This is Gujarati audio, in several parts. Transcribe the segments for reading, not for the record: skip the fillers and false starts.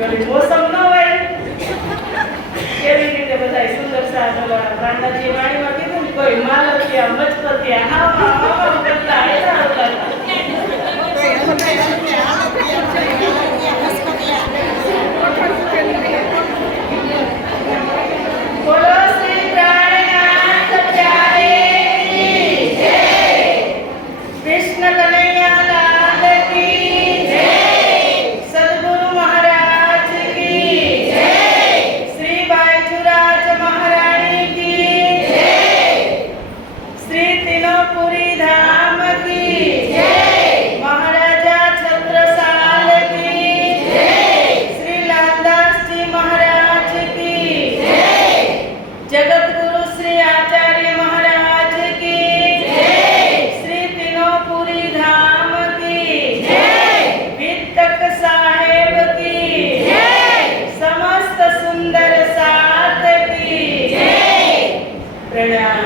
પેલી મોસમ ન હોય કેવી રીતે બધા સુંદર સાધવા રાંધાજી વાણીમાં કીધું ને કોઈ માલતિયા મચપતિયા આવા કરતા એના હતા બોલો શ્રી પ્રાણનાથ પ્યારે કી જય કૃષ્ણ કનૈયા લાલ કી જય સદગુરુ મહારાજ કી જય શ્રી બાયજુરાજ મહારાણી કી જય શ્રી તિનોપુરી ધામ કી જય મહારાજા છત્રસાલ કી જય શ્રી લાલદાસજી મહારાજ કી જય जगतगुरु श्री आचार्य महाराज की जय श्री तीनोपुरी धाम की जय वित्तक साहेब की जय समस्त सुंदर साथ की जय प्रणाम।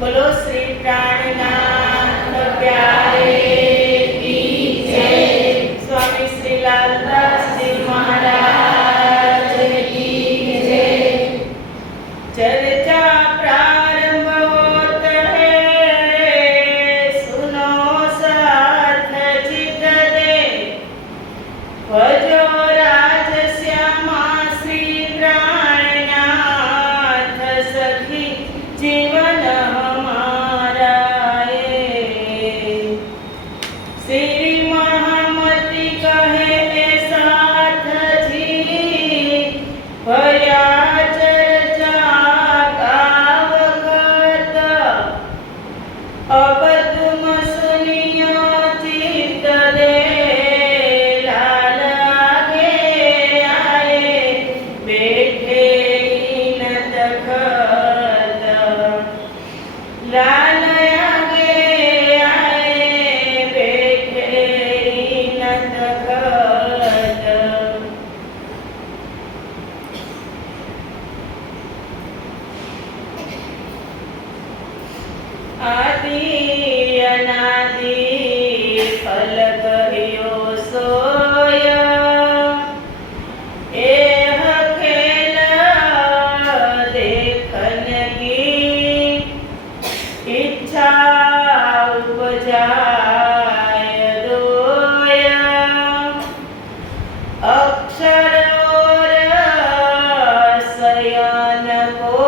बोलो श्री प्राणनाथ प्यारे की जय स्वामी श्री लालदास जी महाराज की जय। चर्चा प्रारंभ होत है सुनो साथ चित दे भजो राज श्यामा श्री प्राणनाथ सखी जीवन भया चर्चा का तखत लाल आगे आए बैठे न तखत आदि अनादि फल कहियो सोय एह खेल देखन की इच्छा उपजाय दोय अक्षर और शयन को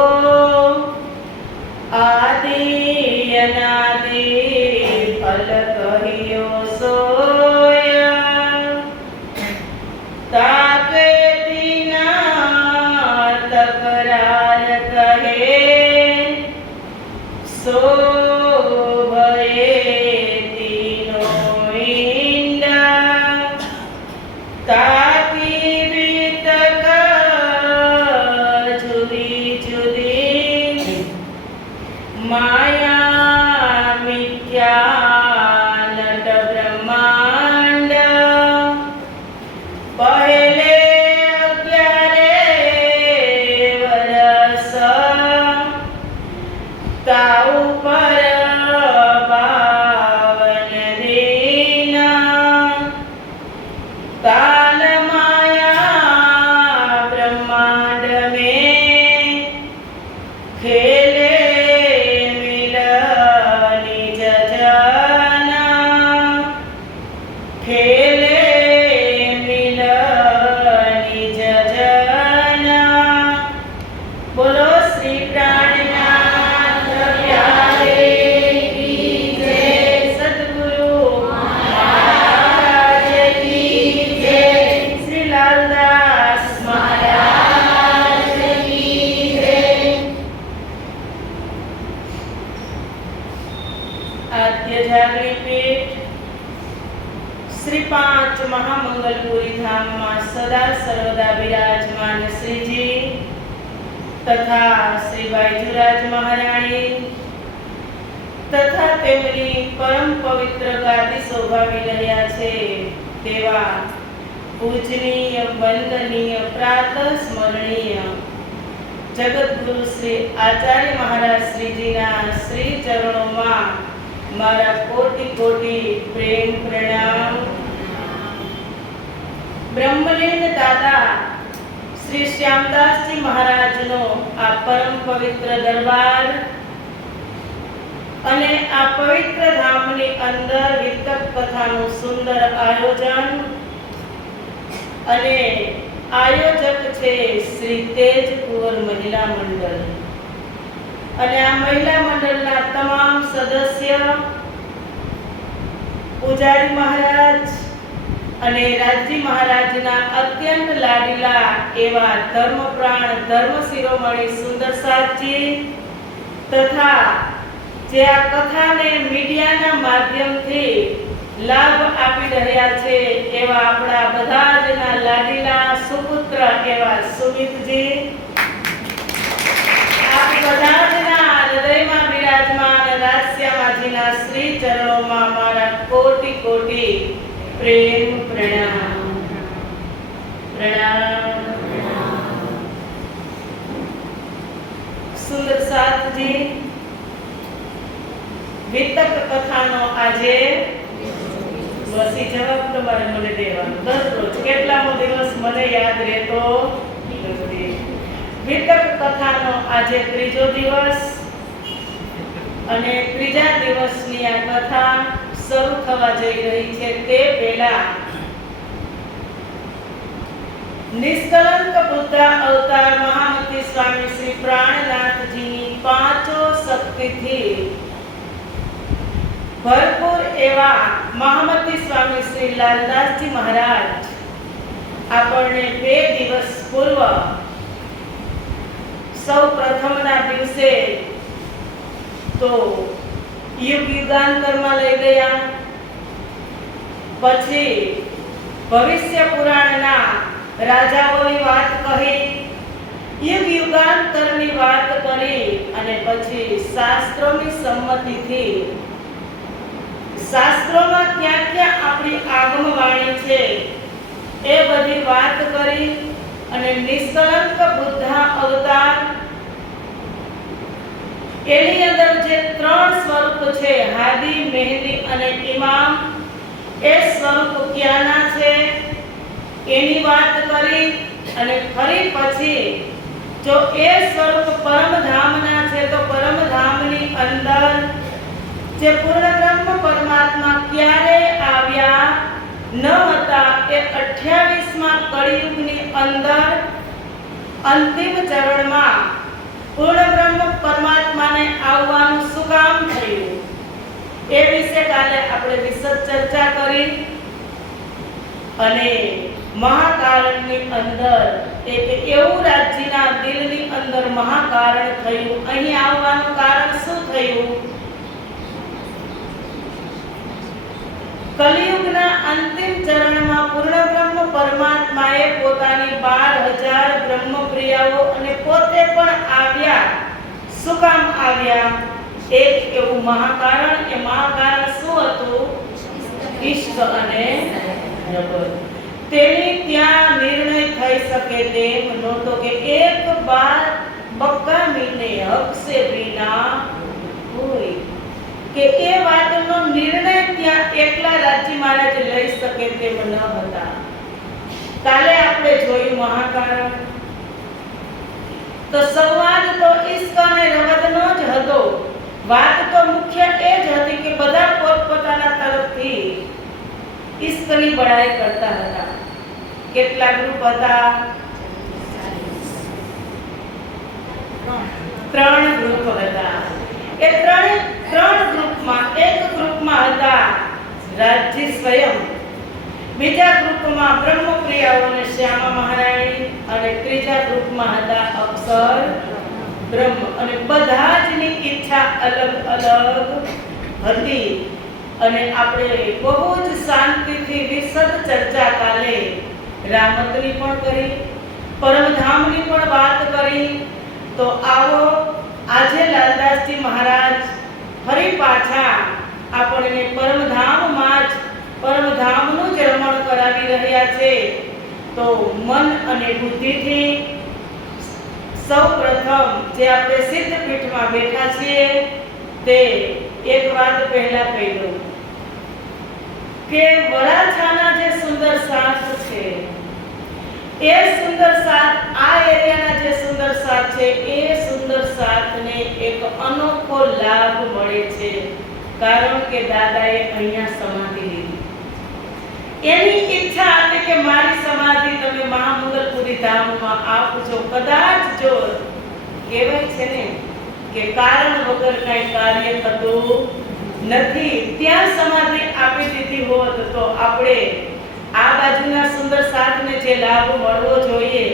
आदि अनादि फल कहियो सोय ताके दीना तकरार कहे सो भये तीनों इंदा ताकी बीतक जुदी जुदी माया मिथ्या नट ब्रह्मांड पहले 11 वर्ष ताऊ पर 52 दिन काल माया ब्रह्मांड में खेले खेले मिल निज जना बोलो श्री प्राणनाथ प्यारे की जय सद्गुरु महाराज की जय श्री लालदास महाराज की जय आद्य जागरी पीठ श्री 5 महामंगलपुरी धाम में सदा सर्वदा विराजमान श्रीजी तथा श्री बाईजुराज महाराणी तथा तेमनी परम पवित्र गादी शोभावी રહ્યા છે તેવા પૂજનીય વંદનીય પ્રાતઃ સ્મરણીય જગતગુરુ શ્રી આચાર્ય મહારાજ શ્રીજીના શ્રી ચરણોમાં मारा कोटि कोटि प्रेम प्रणाम। ब्रह्मलीन दादा श्री श्यामदास जी महाराज नो आ परम पवित्र दरबार अने आ पवित्र धामनी अंदर वितक कथानु सुंदर आयोजन अने आयोजक छे श्री तेज कुंवर महिला मंडल અને આ મહિલા મંડળના તમામ સદસ્ય પૂજારી મહારાજ અને રાજજી મહારાજના અત્યંત લાડીલા એવા ધર્મપ્રાણ ધર્મ શિરોમણી સુંદરસાદજી તથા જે આ કથાને મીડિયાના માધ્યમથી લાભ આપી રહ્યા છે એવા આપણા બધા જના લાડીલા સુપુત્ર એવા સુમિતજી બધાના હૃદયમાં વિરાજમાન રાજશ્યામાજીના શ્રી ચરણોમાં મારા કોટી કોટી પ્રેમ પ્રણામ પ્રણામ। સુંદર સાથજી વિતક કથાનો આજે વસી જવાબ તમારે મને દેવાનો દરરોજ કેટલામો દિવસ મને યાદ રહેતો નથી। વિતક કથાનો આજે ત્રીજો દિવસ અને ત્રીજા દિવસની આ કથા શરૂ થવા જઈ રહી છે તે પહેલા નિષ્કલંક બુદ્ધ અવતાર મહામતી સ્વામી શ્રી પ્રાણનાથજીની પાંચો શક્તિથી ભરપૂર એવા મહામતી સ્વામી શ્રી લાલદાસજી મહારાજ આપણને 2 દિવસ પૂર્વ સૌ પ્રથમના દિવસે તો યુગ યુગાંતરમાં લઈ ગયા, પછી ભવિષ્ય પુરાણના રાજાઓની વાત કહી, યુગ યુગાંતરની વાત શાસ્ત્રોની સંમતિથી શાસ્ત્રોમાં ક્યાં ક્યાં આપણી આગમવાણી છે એ બધી વાત કરી અને નિષ્કલંક બુદ્ધા અવતાર એની અંદર જે 3 સ્વરૂપ છે, હાદી, મહેદી અને ઇમામ, એ સ્વરૂપ ક્યાંના છે એની વાત કરી અને ફરી પછી જો એ સ્વરૂપ પરમધામના છે તો પરમધામની અંદર જે પૂર્ણ બ્રહ્મ પરમાત્મા ક્યારે આવ્યા ન હતા એ 28માં કળિયુગની અંદર અંતિમ ચરણમાં પૂર્ણ બ્રહ્મ પરમાત્માને આવવાનું શું કામ થયું એ વિશે કાલે આપણે વિશદ ચર્ચા કરી અને મહાકારણની અંદર એક એવું રાજ્યના દિલની અંદર મહાકારણ થયું. અહીં આવવાનું કારણ શું થયું? કલિયુગના અંતિમ ચરણમાં પૂર્ણ બ્રહ્મ પરમાત્માએ પોતાની 12,000 બ્રહ્મપ્રિયાઓ અને પોતે પણ આવ્યા. શું કામ આવ્યા? એક એવું મહાકારણ. એ મહાકારણ શું હતું? ઈષ્ટ અને જગત. તેની ત્યાં નિર્ણય થઈ શકે તેમ નહોતો કે એક બાર બકામીને હક સે વિના હોય, કે એ વાતનો નિર્ણય ત્યાં એકલા રાજી મહારાજ લઈ શકે તેમ ન હતા. કાલે આપણે જોયું મહાકારણ. તો સંવાદ તો ઈશ્ક અને રવદનો જ હતો. વાત તો મુખ્ય એ જ હતી કે બધા પોતપોતાના તરફથી ઈશ્કની બડાઈ કરતા હતા. કેટલા ગ્રુપ હતા? 3 ગ્રુપ હતા. એ ત્રણ ગ્રુપમાં એક ગ્રુપમાં હતા રાજ્ય સ્વયં, બીજા ગ્રુપમાં બ્રહ્મપ્રિયાઓ અને શ્યામા મહારાણી, અને ત્રીજા ગ્રુપમાં હતા અક્ષર બ્રહ્મ. અને બધા જની ઈચ્છા અલગ અલગ હતી. અને આપણે બહુ જ શાંતિથી વિશદ ચર્ચા કાલે રામતની પણ કરી, પરમધામની પણ વાત કરી. તો આવો આજે લાલદાસજી મહારાજ ફરી પાછા આપણને પરમધામમાં જ પરમધામનું જ રમણ કરાવી રહ્યા છે. તો મન અને બુદ્ધિથી સૌ પ્રથમ જે આપણે સિદ્ધપીઠમાં બેઠા છીએ તે એક વાત પહેલા કહી દઉં કે વરાછાના જે સુંદર સાથ છે એ સુંદર સાથ, આ એરિયાના જે સુંદર સાથ છે એ સુંદર સાથને એક અનોખો લાભ મળે છે. કારણ કે દાદાએ અહીંયા સમાધિ લીધી. એની ઈચ્છા હતી કે મારી સમાધિ તમે મહામંગલપુરી ધામમાં આપજો. કદાચ જો કહેવાય છે ને કે કારણ વગર કઈ કાર્ય થતું નથી, ત્યાં સમાધિ આપી દીધી હોત તો આપણે આ બાજુના સુંદર સાથને જે લાભ મળવો જોઈએ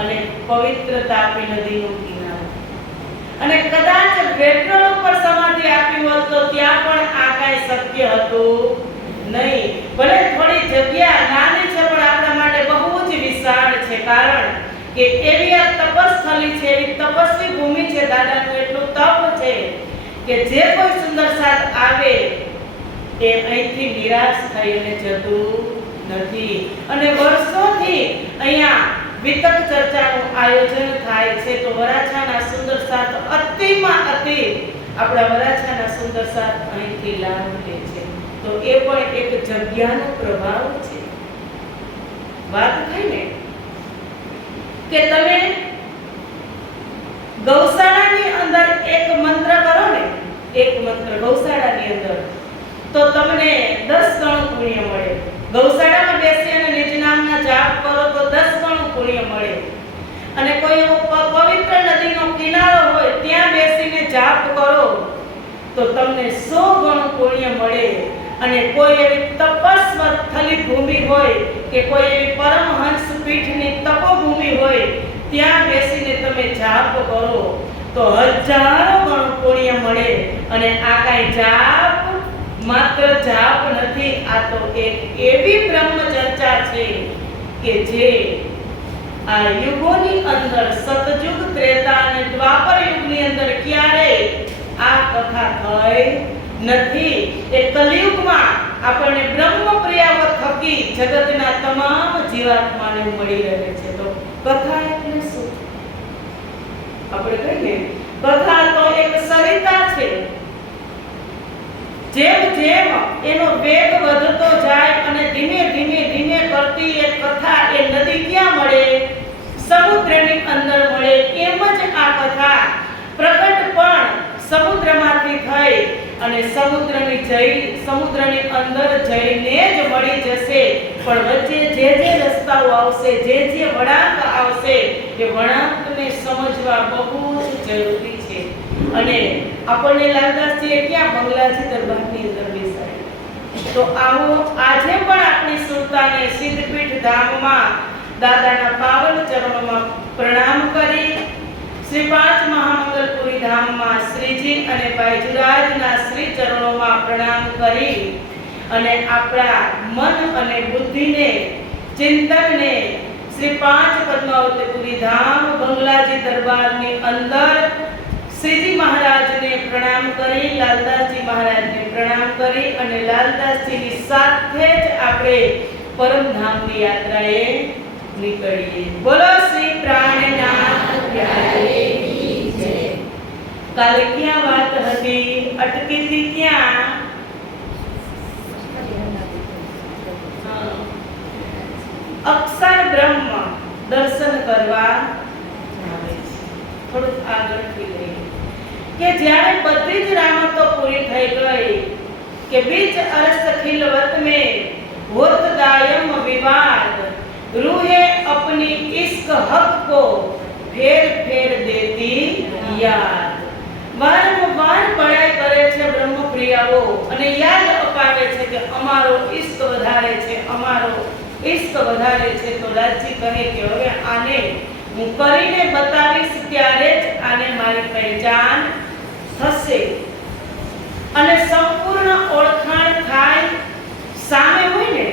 અને પવિત્ર તાપી નદીનો કિનારો, અને કદાચ પેટ્રોલ ઉપર સમાધિ આપી હોત તો ત્યાં પણ આ કાંઈ શક્ય હતું નહીં. ભલે થોડી જગ્યા નાની છે પણ આપણા માટે બહુ જ વિશાળ છે. કારણ કે એવી આ તપસ્થલી છે, એવી તપસ્વી ભૂમિ છે. દાદાનું એટલું તપ છે કે જે કોઈ સુંદર સાથ આવે એ અહીંથી નિરાશ થઈને જતું નથી. અને વર્ષોથી અહીંયા વિતક ચર્ચાનું આયોજન થાય છે. તો વરાછાના સુંદર સાથ અતિમાં અતિ આપણા વરાછાના સુંદર સાથ અહીંથી લાભ લે છે. તો એ પણ એક જગ્યાનો પ્રભાવ છે. વાત થાય ને કે તમે ગૌશાળાની અંદર એક મંત્ર કરો ને, એક મંત્ર ગૌશાળાની અંદર, તો તમને 10 ગણું પુણ્ય મળે. ગૌશાળામાં બેસી અને નિજ નામના જાપ કરો તો 10 ગણું પુણ્ય મળે. અને કોઈ એવો પવિત્ર નદીનો કિનારો હોય ત્યાં બેસીને જાપ કરો તો તમને 100 ગણું પુણ્ય મળે. અને કોઈ એવી તપસ્વસ્થલી ભૂમિ હોય કે કોઈ એવી પરમહંસ પીઠની તપોભૂમિ હોય ત્યાં બેસીને તમે જાપ કરો તો 1000 ગણું પુણ્ય મળે. અને આ કાંઈ જાપ માત્ર જાપ નથી, આ તો એક એવી બ્રહ્મ ચર્ચા છે કે જે આ યુગોની અંદર સતયુગ, ત્રેતા અને દ્વાપર યુગની અંદર ક્યારે થઈ નથી। એ કલિયુગમાં આપણને બ્રહ્મપ્રિયાઓ થકી જગતના તમામ જીવાત્માને મળી રહે છે। તો કથા એટલે શું? આપણે કહીએ કથા તો એક સરિતા છે। જેમ જેમ એનો વેગ વધતો જાય અને ધીમે ધીમે ધીમે કરતી એ કથા એ નદી ક્યાં મળે? સમુદ્રની અંદર મળે। એમ જ આ કથા પ્રગટ પણ સમુદ્રમાંથી થઈ અને સમુદ્રની અંદર જઈને જ મળી જશે। પણ વચ્ચે જે રસ્તાઓ આવશે, જે વળાંક આવશે, એ વળાંકને સમજવા બહુ જ જરૂરી છે। અને આપણને લાલદાસજીએ ક્યાં બંગલાજી દરબારની અંદર બેસાડ્યા। તો આવો આજે પણ આપણી સુરતાને સિદ્ધપીઠ ધામમાં દાદાના પાવન ચરણોમાં પ્રણામ કરી, શ્રી પાંચ મહામંગલપુરી ધામમાં શ્રીજી અને બાયજુરાજના શ્રી ચરણોમાં પ્રણામ કરી અને આપણા મન અને બુદ્ધિને, ચિંતનને શ્રી પાંચ પદ્માવતીપુરી ધામ બંગલાજી દરબારની અંદર શ્રીજી મહારાજને પ્રણામ કરી, લાલદાસજી મહારાજને પ્રણામ કરી અને લાલદાસજીની સાથે જ આપણે પરમધામની યાત્રાએ નીકળીએ। બોલો શ્રી પ્રાણનાથ પ્યારે કી જય। કાલે ક્યાં વાત હતી? અટકી હતી ક્યાં? અક્ષર બ્રહ્મ દર્શન કરવા આવે છે। થોડું આગળથી લઈએ કે જ્યારે બધી જ રામતો પૂરી થઈ ગઈ કે બીચ અરસ ખિલવત में होत दायम विवाद, रूहे अपनी इश्क हक को फेर फेर देती याद। વારંવાર બળાઈ કરે છે બ્રહ્મપ્રિયાઓ અને યાદ અપાવે છે કે અમારો ઇશ્ક વધારે છે, અમારો ઇશ્ક વધારે છે। તો રાજજી કહે કે હવે આને હું કરીને બતાવીશ, ત્યારે જ આને મારી પહેચાન થશે અને સંપૂર્ણ ઓળખાણ થાય। સામે હોય ને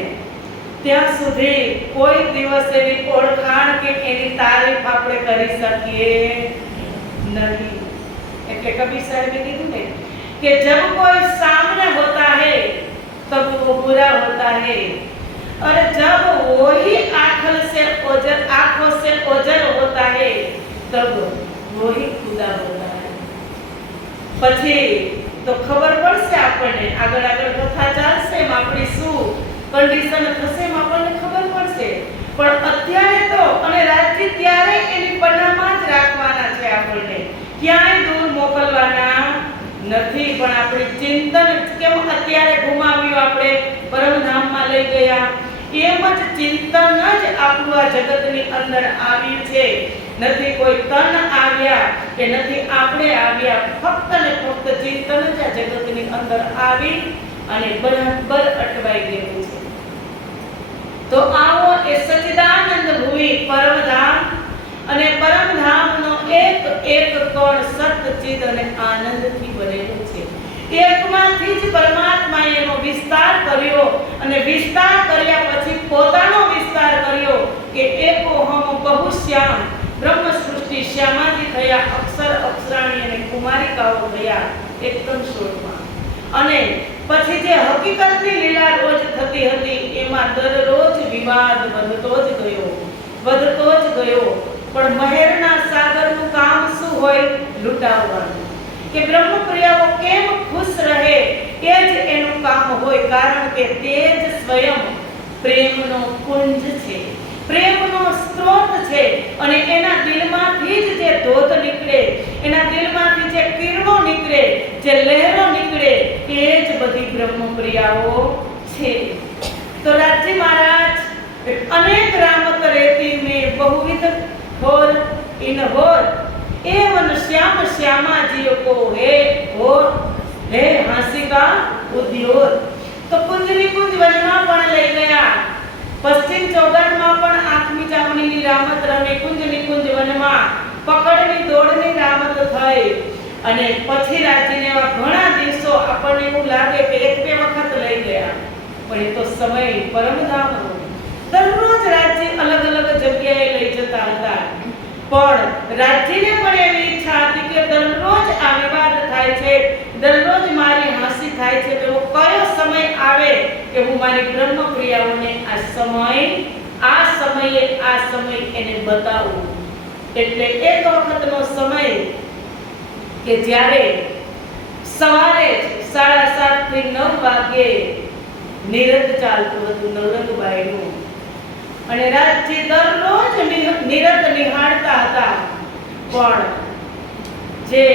ત્યાં સુધી કોઈ દિવસ એની ઓળખાણ કે એની તારીફ આપણે કરી શકીએ નહીં। એટલે કબીર સાહેબે કીધું ને કે જબ કોઈ સાमने होता है तब वो बुरा होता है, और जब वही आंखों से ओझल होता है तब वही खुदा होता है। પછી તો ખબર પડશે આપણને, આગળ કથા ચાલશે એમ આપણી શું કન્ડિશન થશે એમ આપણને ખબર પડશે। પણ અત્યારે તો અને રાજજી ત્યારે એની પનામાં જ રાખવાના છે, આપણને ક્યાંય દૂર મોકલવાના નથી। પણ આપણી ચિંતન કેમ અત્યારે ઘુમાવ્યું, આપણે પરમધામમાં લઈ ગયા, એમ જ ચિંતન જ આપણું આ જગતની અંદર આવ્યું છે। નથી કોઈ તન આવ્યા કે નથી આપણે આવ્યા, ફક્ત ને ફક્ત ચિંતન જ આ જગતની અંદર આવી અને બરાબર અટવાઈ ગયું છે। તો આવો એ સચ્ચિદાનંદ ભૂમિ પરમધામ અને પરમધામનો એક એક કણ સતચિદ અને આનંદથી બનેલો છે। એકમાંથી જ પરમાત્માએ એનો વિસ્તાર કર્યો અને વિસ્તાર કર્યા પછી પોતાનો વિસ્તાર કર્યો કે એકો હમ બહુ શ્યામ બ્રહ્મ સૃષ્ટિ શ્યામાજી થયા, અક્ષર અક્ષરાણી અને કુમારિકાઓ થયા એકદમ શોધમાં। અને પછી જે હકીકતની લીલા રોજ થતી હતી એમાં દરરોજ વિવાદ વધતો જ ગયો। પણ મહેરના સાગરનું કામ શું હોય? લૂંટાવવાનું। કે બ્રહ્મપ્રિયાઓ કેમ ખુશ રહે એ જ એનું કામ હોય, કારણ કે તે જ સ્વયં પ્રેમનો કુંજ છે, પ્રેમનો સ્ત્રોત છે। અને એના દિલમાંથી જ જે ધોધ નીકળે, એના દિલમાંથી જે કિરણો નીકળે, જે લહેરો નીકળે, એ જ બધી બ્રહ્મપ્રિયાઓ છે। તો રાજજી મહારાજ અનેક રામત રેતી में बहुविध होर इन होर एवं श्याम श्यामा जी को हे हांसी का उद्योग। तो कुंजनी कुंज वनमा पण लई गया, पश्चिम चौगटમાં પણ આંખમી ચામડીની રામત રમે, કુંજની કુંજ વનમાં પકડની દોડની રામત થઈ। અને પછી રાજજીને એવા ઘણા દિવસો આપણને એવું લાગે કે એક બે વખત લઈ ગયા, પણ એ તો સમય પરમધામનો। દરરોજ રાજજી અલગ અલગ જગ્યાએ લઈ જતા હતા, પણ રાજજીને પણ એવી ઈચ્છા હતી કે દરરોજ આ વિવાદ થાય છે, દરરોજ છે તો કયો સમય આવે કે હું મારી બ્રહ્મ ક્રિયાઓને આ સમય એને બતાવું. એટલે એક વખતનો સમય કે જ્યારે સવારે 7:30 થી 9 વાગ્યે નિરત ચાલતું હતું નવરંગબાઈનું, અને રાજજી દરરોજ નિરત નિહાળતા હતા. પણ જે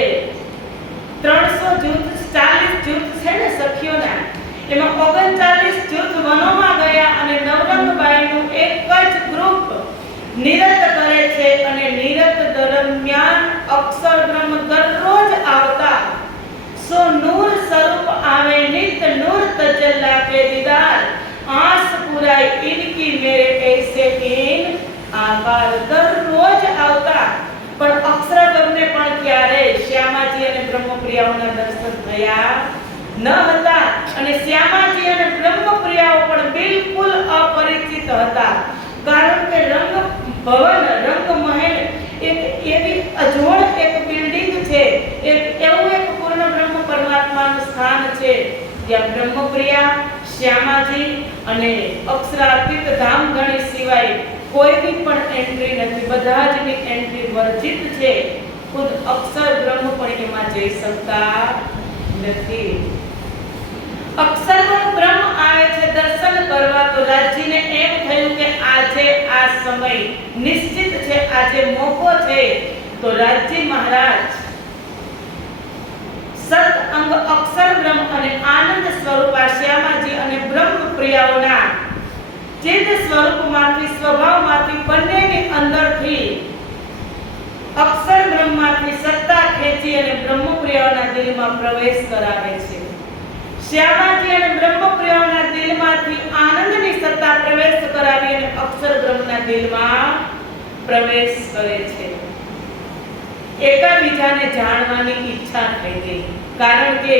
300 જૂથ 40 જૂથ છે ને સખીઓના, એમાં 39 જૂથ વનોમાં ગયા અને નવરંગબાઈનું એક જ ગ્રુપ નિરત કરે છે. અને નિરત દરમિયાન અક્ષરબ્રહ્મ દરરોજ આવતા. સો નૂર સ્વરૂપ આવે નિત નૂર તજલ્લા કે દીદાર, આંસ પુરાઈ ઇનકી મેરે ऐसे इन આકાર. દરરોજ આવતા. પણ અક્ષરબ્રહ્મને પણ ક્યારે શ્યામાજી અને બ્રહ્મપ્રિયાઓના દર્શન થયા ન હતા. અને શ્યામાજી અને બ્રહ્મપ્રિયાઓ પણ બિલકુલ અપરિચિત હતા. કારણ કે રંગ ભવન રંગ મહેલ એક એવી અજોડ એક બિલ્ડિંગ છે, એવું એક પૂર્ણ બ્રહ્મ પરમાત્માનું સ્થાન છે જ્યાં બ્રહ્મપ્રિયા, શ્યામાજી અને અક્ષરાતીત ધામધણી સિવાય કોઈની પણ એન્ટ્રી નથી. બધા જની એન્ટ્રી વર્જિત છે. ખુદ અક્ષર બ્રહ્મ પણ એમાં જઈ શકતા નથી. અક્ષર બ્રહ્મ આવે છે દર્શન કરવા. તો રાજજીને એમ થયું કે આજે આ સમય નિશ્ચિત છે, આજે મોકો છે. તો રાજજી મહારાજ સત અંગ અક્ષર બ્રહ્મ અને આનંદ સ્વરૂપ શ્યામાજી અને બ્રહ્મ પ્રિયાઓના ચિત્ત સ્વરૂપમાંથી સ્વભાવમાંથી બંનેની અંદરથી અક્ષર બ્રહ્મમાંથી સત્તા ખેંચી અને બ્રહ્મ પ્રિયાઓના દિલમાં પ્રવેશ કરાવે છે. શ્યામાજી અને બ્રહ્મ પ્રિયાઓના દિલમાંથી આનંદની સત્તા પ્રવેશ કરાવી અને અક્ષર બ્રહ્મના દિલમાં પ્રવેશ કરે છે. એકબીજાને જાણવાની ઈચ્છા થઈ ગઈ, કારણ કે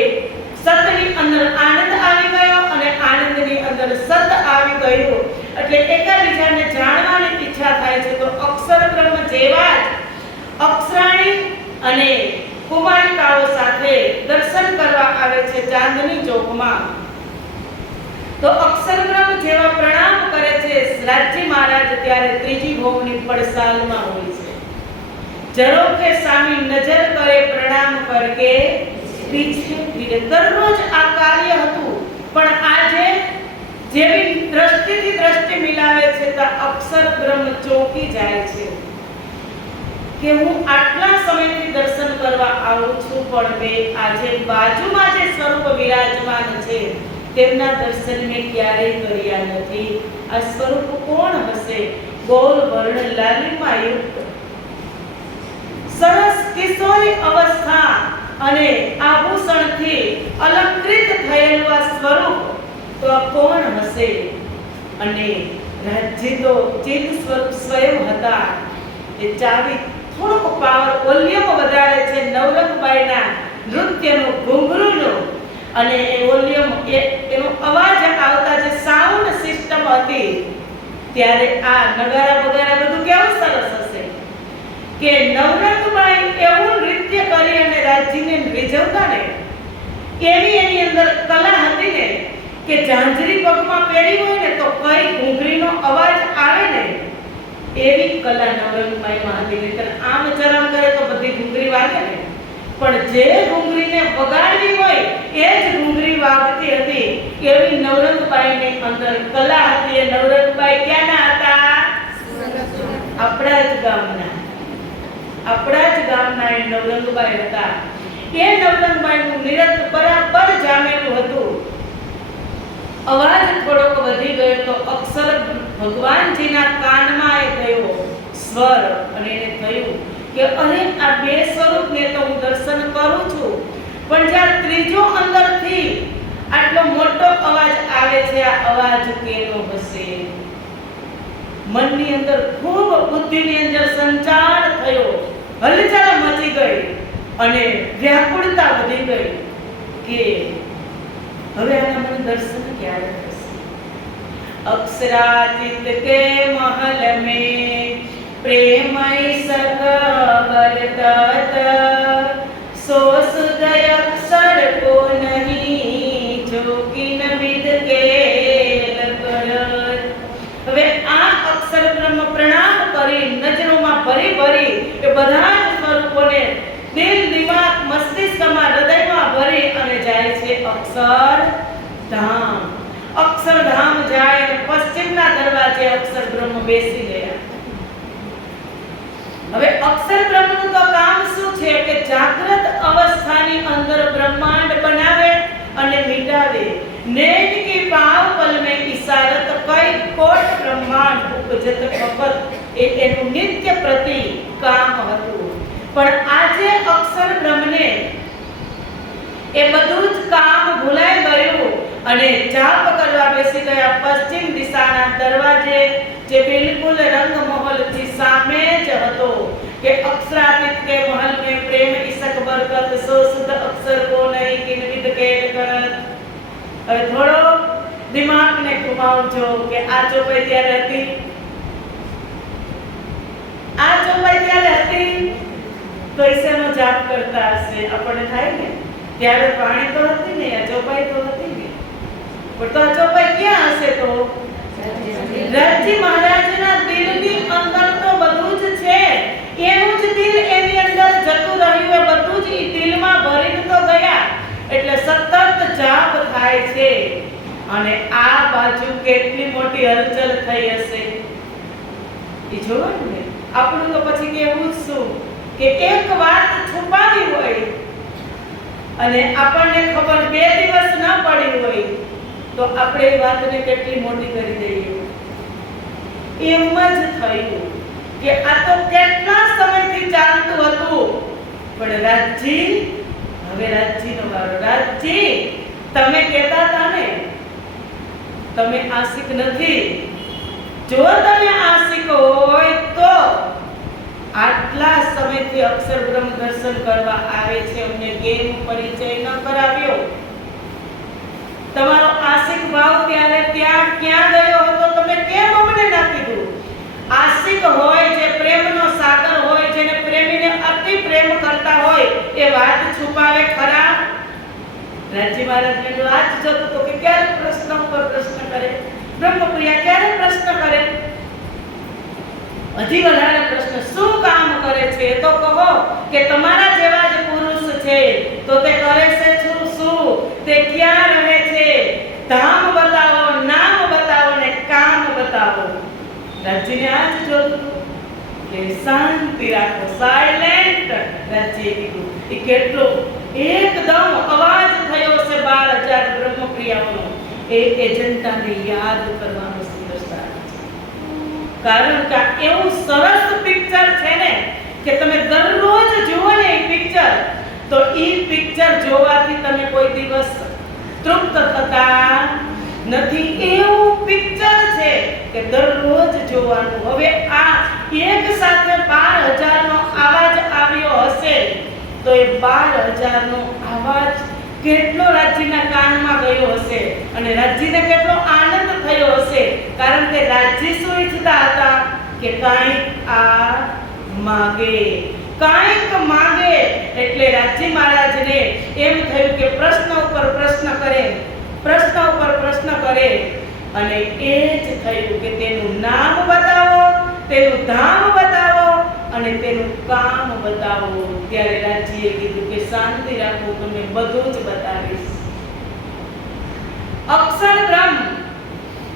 સતની અંદર આનંદ આવી ગયો અને આનંદની અંદર સત આવી ગયું. એટલે એકબીજાને જાણવાની ઈચ્છા થાય છે. તો અક્ષર બ્રહ્મ જેવા જ અક્ષરાણી અને કુમારિકાઓ સાથે દર્શન કરવા આવે છે ચાંદની ચોકમાં. તો અક્ષર બ્રહ્મ જેવા પ્રણામ કરે છે રાજજી મહારાજ. ત્યારે ત્રીજી ભોગની પડસાલમાં હોય છે. જરોખે સામી નજર કરે પ્રણામ કરકે પીછે ફિરે. દરરોજ આ કાર્ય હતું, પણ આજે જેવી દ્રષ્ટિથી દ્રષ્ટિ મિલાવે છે તો અક્ષર બ્રહ્મ ચોકી જાય છે કે હું આટલા સમયથી દર્શન કરવા આવું છું, પણ આજે બાજુમાં જે સ્વરૂપ વિરાજમાન છે તેમના દર્શન મેં ક્યારેય કર્યા નથી. આ સ્વરૂપ કોણ હશે? ગોલ વર્ણ લાલીમાં યુક્ત સરસ કિશોરી અવસ્થા અને આભૂષણથી અલંકૃત થયેલું આ સ્વરૂપ તો આ કોણ હશે? અને રાજજી તો ચિત્ત સ્વરૂપ સ્વયં હતા. એ ચાવી થોડોક પાવર વોલ્યુમ વધારે છે નવરંગબાઈના નૃત્યનું, ઘૂંઘરૂનું, અને એ વોલ્યુમ એનો અવાજ આવતા જે સાઉન્ડ સિસ્ટમ હતી ત્યારે આ નગારા વગારા બધું કેવું સરસ હશે કે નવરંગબાઈ એવું નૃત્ય કરી અને રાજજીને રીઝવતા ને એવી એની અંદર કલા હતી ને કે ઝાંઝરી પગમાં પહેરી હોય ને તો કઈ ઘૂંઘરીનો અવાજ આવે ને એવી કલા નવરંગબાઈમાં હતી. નહીંતર આમ ચરણ કરે તો બધી ઘૂંઘરી વાગે ને, પણ જે ઘૂંઘરીને વગાડવી હોય એ જ ઘૂંઘરી વાગતી હતી. એવી નવરંગબાઈની અંદર કલા હતી. એ નવરંગબાઈ ક્યાંના હતા? આપણા જ ગામના એ નવરંગબાઈ હતા. એ નવરંગબાઈનું નિરત બરાબર જામેલું હતું. અવાજ થોડોક વધી ગયો તો અક્ષર ભગવાનજીના કાનમાં એ ગયો સ્વર, અને એને થયું કે અરે આ બે સ્વરૂપને તો હું દર્શન કરું છું, પણ જ્યાં ત્રીજો અંદરથી આટલો મોટો અવાજ આવે છે, આ અવાજ કેનો હશે? મનની અંદર ખૂબ બુદ્ધિની અંદર સંચાર થયો, હલચલ મચી ગઈ અને વ્યાકુળતા વધી ગઈ કે હવે આના મને દર્શન ક્યારે થશે? અક્ષરાતીત કે મહલ में प्रेमय सख बरतात सो सुदय अक्षर को नहीं અક્ષરધામ. અક્ષરધામ જાય અને પશ્ચિમના દરવાજે અક્ષર બ્રહ્મ બેસી ગયા. હવે અક્ષર બ્રહ્મનું તો કામ શું છે કે જાગ્રત અવસ્થાની અંદર બ્રહ્માંડ બનાવે અને મિટાવે. नैन के पाव पल में इशारत कई कोट ब्रह्मांड उपजत खपत એ એનું નિત્ય પ્રતિ કામ હતું. પણ આજે અક્ષર બ્રહ્મને એ બધું જ કામ ભૂલાઈ ગયું અને જાપ કરવા બેસી ગયા પશ્ચિમ દિશાના દરવાજે, જે બિલકુલ રંગમહલથી સામે જ હતો કે અક્ષરાતીત के महल में प्रेम इसक बरकत सो शुद्ध अक्षर को नहीं किनविद के करत. હવે થોડો દિમાગને ઘુમાવજો કે આ ચોપાઈ ત્યારે હતી, આ ચોપાઈ ત્યારે હતી તો ઈશ્વરનો જાપ કરતા હશે. આપણને થાય ને ત્યારે પાણી તો હતી ને, આ ચોપાઈ તો હતી ને, પણ તો આ ચોપાઈ ક્યાં હશે? તો રાજી મહારાજના દિલની અંદર તો બધું જ છે. એનું જ દિલ એની અંદર જતું રહ્યું, એ બધું જ દિલમાં ભરીને તો ગયા. એટલે સતત જાપ થાય છે. અને આ બાજુ કેટલી મોટી હલચલ થઈ હશે એ જોવો ને. આપણું તો પછી કેવું શું કે એક વાત છુપાવી હોય અને આપણને ખબર 2 દિવસ ન પડી હોય તો આપણે એ વાતને કેટલી મોટી કરી દઈએ. એમ જ થયું કે આ તો કેટલા સમયથી ચાલતું હતું. પણ રાજજી, હવે રાજજીનો વારો. રાજજી, તમે કહેતા હતા ને તમે આશિક નથી. જો તમે આશિક હોય તો આટલા સમયથી અક્ષર બ્રહ્મ દર્શન કરવા આવે છે, અમને કેમ પરિચય ન કરાવ્યો? તમારો આશિક ભાવ ત્યારે ત્યાં ક્યાં ગયો હતો? તમે કેમ અમને ના કીધું? આશિક હોય, જે પ્રેમનો સાગર હોય, જેને પ્રેમીને અતિ પ્રેમ કરતા હોય, એ વાત છુપાવે ખરા? રાજજી મહારાજને તો આજ જતો તો કે ક્યારે પ્રશ્ન ઉપર પ્રશ્ન કરે, બ્રહ્મપ્રિયા ક્યારે પ્રશ્ન કરે, હજી વધારે પ્રશ્ન શું કામ કરે છે તો કહો કે તમારા જેવા જ પુરુષ છે તો તે કરે છે શું? તે ક્યાં રહે છે? ધામ બતાવો, નામ બતાવો ને કામ બતાવો. રાજજીને આજ જોતું કે શાંતિ રાખો, સાયલેન્ટ. રાજજીએ કીધું એ કેટલો એકદમ અવાજ થયો છે 12,000 બ્રહ્મપ્રિયાઓનો. એ એજન્ટાને યાદ કરવાનો સુંદર કારણ કે એવું સરસ પિક્ચર છે ને કે તમે દરરોજ જુઓ ને એ પિક્ચર, તો એ પિક્ચર જોવાથી તમે કોઈ દિવસ તૃપ્ત થતા નથી. એવું પિક્ચર છે કે દરરોજ જોવાનું. હવે આ એક સાથે 12,000 નો અવાજ આવ્યો હશે તો એ 12,000 નો અવાજ કેટલો રાજ્યના કાનમાં ગયો હશે અને રાજ્યને કેટલો આનંદ થયો હશે. કારણ કે રાજ્ય શું ઈચ્છતા હતા કે કાંઈક આ માગે, કાંઈક માગે. એટલે રાજ્ય મહારાજને એમ થયું કે પ્રશ્ન ઉપર પ્રશ્ન કરે, પ્રશ્ન ઉપર પ્રશ્ન કરે અને એ જ થયું કે તેનું નામ બતાવો, તેનું ધામ બતાવો અને તેનું કામ બતાવો. ત્યારે રાજ્યએ કીધું કે શાંતિ રાખો, તમને બધું જ બતાવીશ. અક્ષરબ્રહ્મ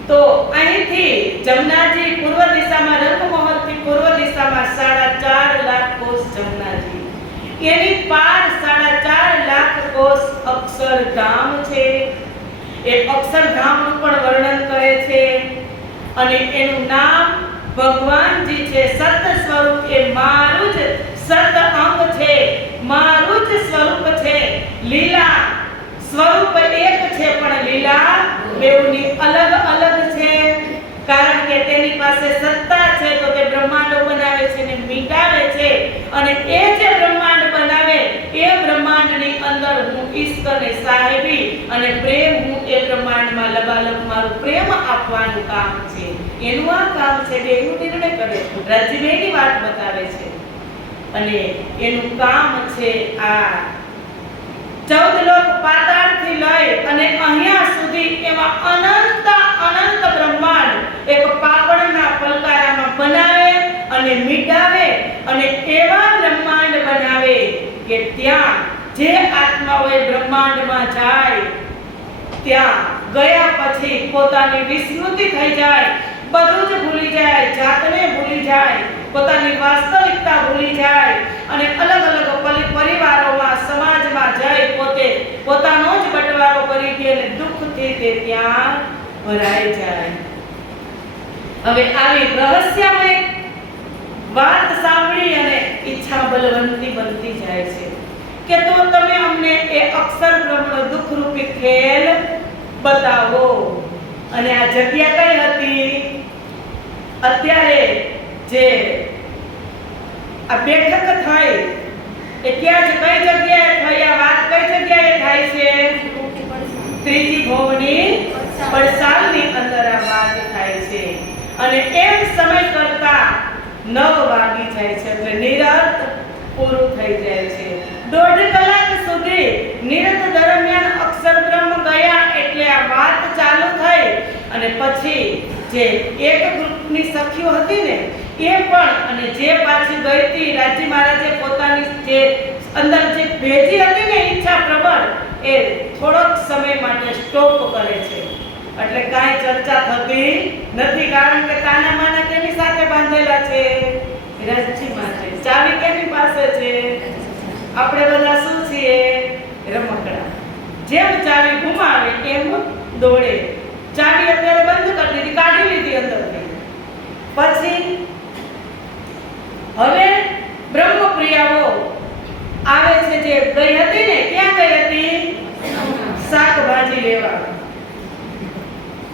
તો અહીંથી જમનાજી પૂર્વ દિશામાં, રંગમહલથી પૂર્વ દિશામાં 4.5 લાખ કોષ જમનાજી, એની પાર 4.5 લાખ કોષ અક્ષરધામ છે. એ અક્ષરધામનું પણ વર્ણન કરે છે અને એનું નામ ભગવાનજી છે. સત સ્વરૂપ એ મારું જ સત અંગ છે, મારું જ સ્વરૂપ છે. લીલા સ્વરૂપ એક છે પણ લીલા બેઉની અલગ અલગ છે. કારણ કે તેની પાસે સત્તા છે તો તે બ્રહ્માંડો બનાવે છે ને મિટાવે છે. અને એ જે બ્રહ્માંડ બનાવે એ બ્રહ્માંડની અંદર હું ઈશ્ક અને સાહેબી અને પ્રેમ, હું એ બ્રહ્માંડમાં લબાલબ મારું પ્રેમ આપવાનું કામ છે. એનું આ કામ છે કે એનું નિર્ણય કરે. રાજ્યની વાત બતાવે છે અને એનું કામ છે આ 14 લોક પાતાળથી લઈ અને અહીંયા સુધી એવા અનંત અનંત બ્રહ્માંડ એક પાપડના પલકારામાં બનાવે અને મિટાવે અને એવા બ્રહ્માંડ બનાવે કે ત્યાં જે આત્માઓ એ બ્રહ્માંડમાં જાય ત્યાં ગયા પછી પોતાની વિસ્મૃતિ થઈ જાય, બધું જ ભૂલી જાય, જાતને ભૂલી જાય, પોતાની વાસ્તવિકતા ભૂલી જાય અને અલગ અલગ પરિવારોમાં સમાજમાં જઈ પોતાનો જ બટવારો કરી દે અને દુઃખથી તે ત્યાં ભરાઈ જાય. હવે આવી રહસ્યમય વાત સાંભળી અને ઈચ્છા બલવંતી બનતી જાય છે કે તો તમે અમને એ અક્ષર બ્રહ્મનો દુઃખરૂપી ખેલ બતાવો. અને આ જગ્યા કઈ હતી? અત્યારે જે આ બેઠક થઈ એ ક્યાં છે? કઈ જગ્યાએ થઈ આ વાત? કઈ જગ્યાએ થાય છે? ત્રીજી ભોવની પડસાલની અંદર આ વાત થાય છે. અને એમ સમય કરતા 9 વાગી જાય છે એટલે નિરત પૂરું થઈ જાય છે. 1.5 કલાક સુધી નિરત દરમિયાન અક્ષર બ્રહ્મ ગયા એટલે આ વાત ચાલુ થઈ. અને પછી જે એક ગ્રુપની સખીઓ હતી ને એ પણ અને જે પાછી ગઈ હતી રાજી મહારાજે પોતાની જે અંદર જે ભેજી હતી ને ઈચ્છા પ્રબળ એ થોડોક સમય માટે સ્ટોપ કરે છે. એટલે કાંઈ ચર્ચા થતી નથી, કારણ કે તાના માના કેની સાથે બાંધેલા છે? રાજી માટે. ચાવી કેની પાસે છે? આપણે બધા શું છીએ? રમકડા. જેમ ચાવી ઘુમાવે એમ દોડે. ચાવી અત્યારે બંધ કરી દીધી, કાઢી લીધી અંદરથી. પછી હવે બ્રહ્મપ્રિયાઓ આવે છે જે ગઈ હતી ને, ક્યાં ગઈ હતી? શાકભાજી લેવા,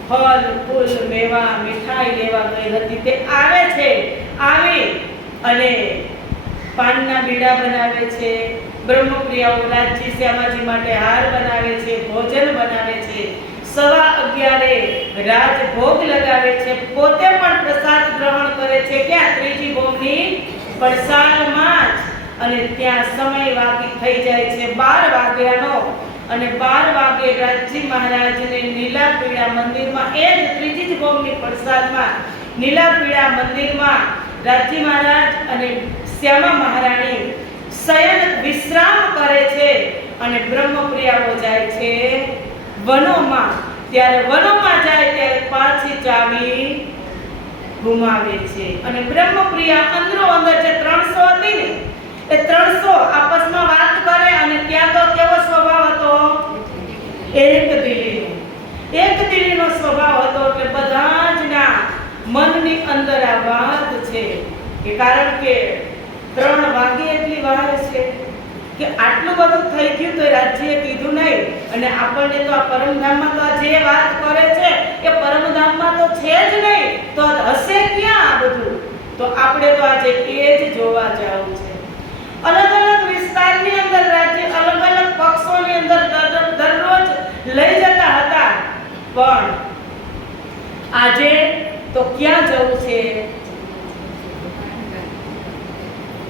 ફળ ફૂલ મેવા મીઠાઈ લેવા ગઈ હતી. તે આવે છે, આવી અને પાનના બીડા બનાવે છે. બ્રહ્મપ્રિયાઓ રાજજી શ્યામાજી માટે હાર બનાવે છે, ભોજન બનાવે છે. 11:15 રાજભોગ લગાવે છે, પોતે પણ પ્રસાદ ગ્રહણ કરે છે. ક્યાં? ત્રીજી ભોગની પડસાલમાં જ. અને ત્યાં સમય વાગી થઈ જાય છે 12 વાગ્યાનો. અને 12 વાગે રાજજી મહારાજને નીલાપીળા મંદિરમાં, એ જ ત્રીજી જ ભોગની પડસાલમાં નીલાપીળા મંદિરમાં રાજજી મહારાજ અને શ્યામા મહારાણી શયન વિશ્રામ કરે છે. અને બ્રહ્મપ્રિયાઓ જાય છે વનોમાં. ત્યારે વનોમાં જાય ત્યારે પાછી ચાવી ગુમાવે છે. અને બ્રહ્મપ્રિયા અંદરો અંદર જે 300 હતી ને એ 300 આપસમાં વાત કરે. અને ત્યાં તો કેવો સ્વભાવ હતો? એક દિલીનો સ્વભાવ હતો. એટલે બધા જ ના મનની અંદર આ વાત છે કે કારણ કે 3 વાગે એટલી વાર છે કે આટલું બધું થઈ ગયું તો રાજ્યએ કીધું નહીં. અને આપણને તો આ પરમધામમાં તો જે વાત કરે છે એ પરમધામમાં તો છે જ નહીં, તો હશે ક્યાં આ બધું? તો આપણે તો આજે એ જ જોવા જવું છે. અલગ અલગ વિસ્તારની અંદર રાજ્ય અલગ અલગ પક્ષોની અંદર દરરોજ લઈ જતા હતા, પણ આજે તો ક્યાં જવું છે?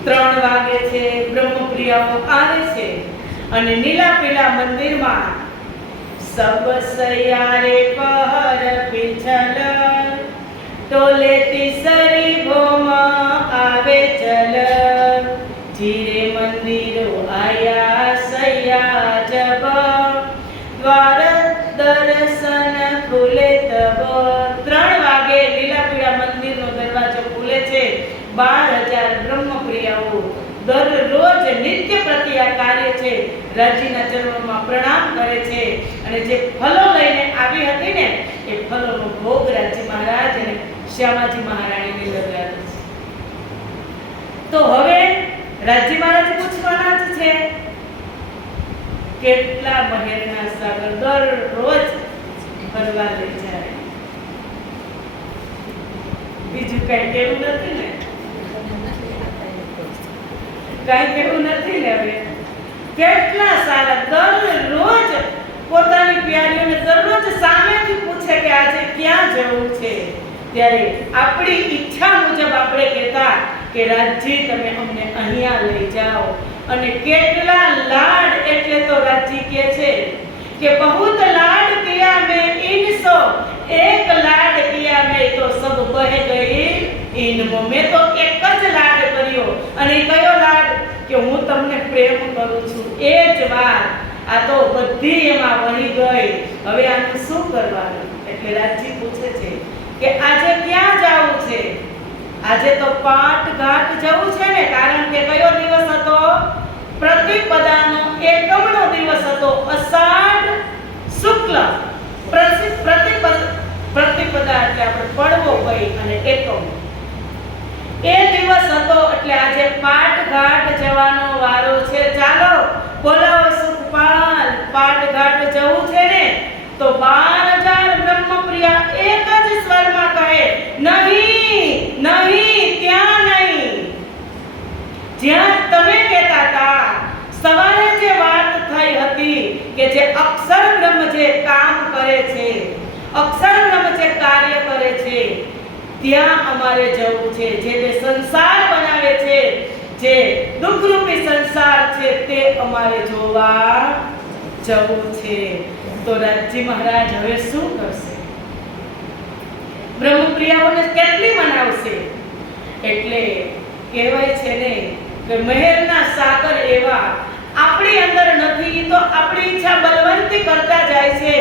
3 વાગે છે, બ્રહ્મપ્રિયાઓ આવે છે અને નીલાપીળા મંદિરમાં સબ સૈયારે પહર પીછલ ટોલે તીસરી ભોમ આવે ચલ જીરે મંદિરો આયા સૈયા જબ દ્વાર દર્શન ખુલે તબ. 3 વાગે લીલાપીળા મંદિરનો દરવાજો ખુલે છે. 12,000 બ્રહ્મપ્રિયાઓ દરરોજ નિત્ય પ્રતિ આ કાર્ય છે, રાજીના ચરણોમાં પ્રણામ કરે છે. અને જે ફલો લઈને આવી હતી ને એ ફલોનો ભોગ રાજી મહારાજ અને શ્યામાજી મહારાણીને લગાવે છે. તો હવે રાજી મહારાજ પૂછવાના જ છે કેટલા મહેરના સાગર દરરોજ ફરવા લઈ જાય. બીજું કઈ કેવું નથી ને? કઈ કેવું નથી ને? હવે કેટલા સારા દરરોજ પોતાની પ્યારીઓને દરરોજ સામેથી પૂછે કે આજે ક્યાં જવું છે. ત્યારે આપણી ઈચ્છા મુજબ આપણે કહેતા કે રાજજી તમે અમને અહીંયા લઈ જાઓ. અને કેટલા લાડ, એટલે તો રાજજી કહે છે કે બહુત લાડ કિયા મેં ઇનસો, એક લાડ કિયા મેં તો સબ બહ ગઈ ઇનમો. મેં તો એક જ લાડ કર્યો. અને કયો લાડ? કે હું તમને પ્રેમ કરું છું. એ જ વાત આ તો બધી એમાં વહી ગઈ, હવે આનું શું કરવાનું? એટલે રાજજી પૂછે છે કે આજે ક્યાં જવું છે? આજે તો પાટઘાટ જવું છે ને, કારણ કે કયો દિવસ હતો? પ્રતિપદાનો એકમનો દિવસ હતો, અષાઢ શુક્લ પ્રતિપદા એટલે આપણે પડવો કઈ અને એકમ એ દિવસ હતો, એટલે આજે પાટઘાટ જવાનો વારો છે. ચાલો બોલાવો સુખપાલ, પાટઘાટ જવું છે ને? તો 12,000 બ્રહ્મપ્રિયા એક જ સ્વરમાં કહે, નહીં નહીં, ત્યાં નહીં. જ્યાં તમે કહેતા હતા સવારે જે વાત થઈ હતી કે જે અક્ષર બ્રહ્મ જે કામ કરે છે, અક્ષર બ્રહ્મ જે કાર્ય કરે છે, ત્યાં અમારે જવું છે. જે સંસાર બનાવે છે, જે દુઃખરૂપી સંસાર છે, તે અમારે જોવા જવું છે. તો રાજજી મહારાજ હવે શું કરશે? બ્રહ્મપ્રિયાઓને કેટલી મનાવશે? એટલે કહેવાય છે ને કે મહેરના સાગર એવા આપણી અંદર નથી, તો આપણી ઈચ્છા બલવંતી કરતા જાય છે,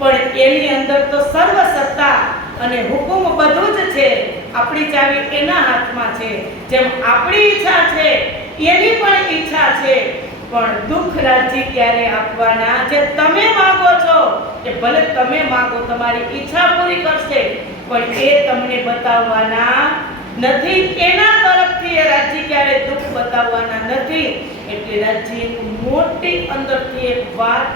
પણ એની અંદર તો સર્વ સત્તા અને હુકુમ બધું જ છે. આપણી ચાવી એના હાથમાં છે. જેમ આપણી ઈચ્છા છે એની પણ ઈચ્છા છે, પણ દુઃખ રાજજી ક્યારે આપવાના? જે તમે માંગો છો એ ભલે તમે માંગો, તમારી ઈચ્છા પૂરી કરશે, પણ એ તમને બતાવવાના નથી. એના તરફથી એ રાજજી ક્યારે દુઃખ બતાવવાના નથી. એટલે રાજજી એક મોટી અંદરથી એક વાત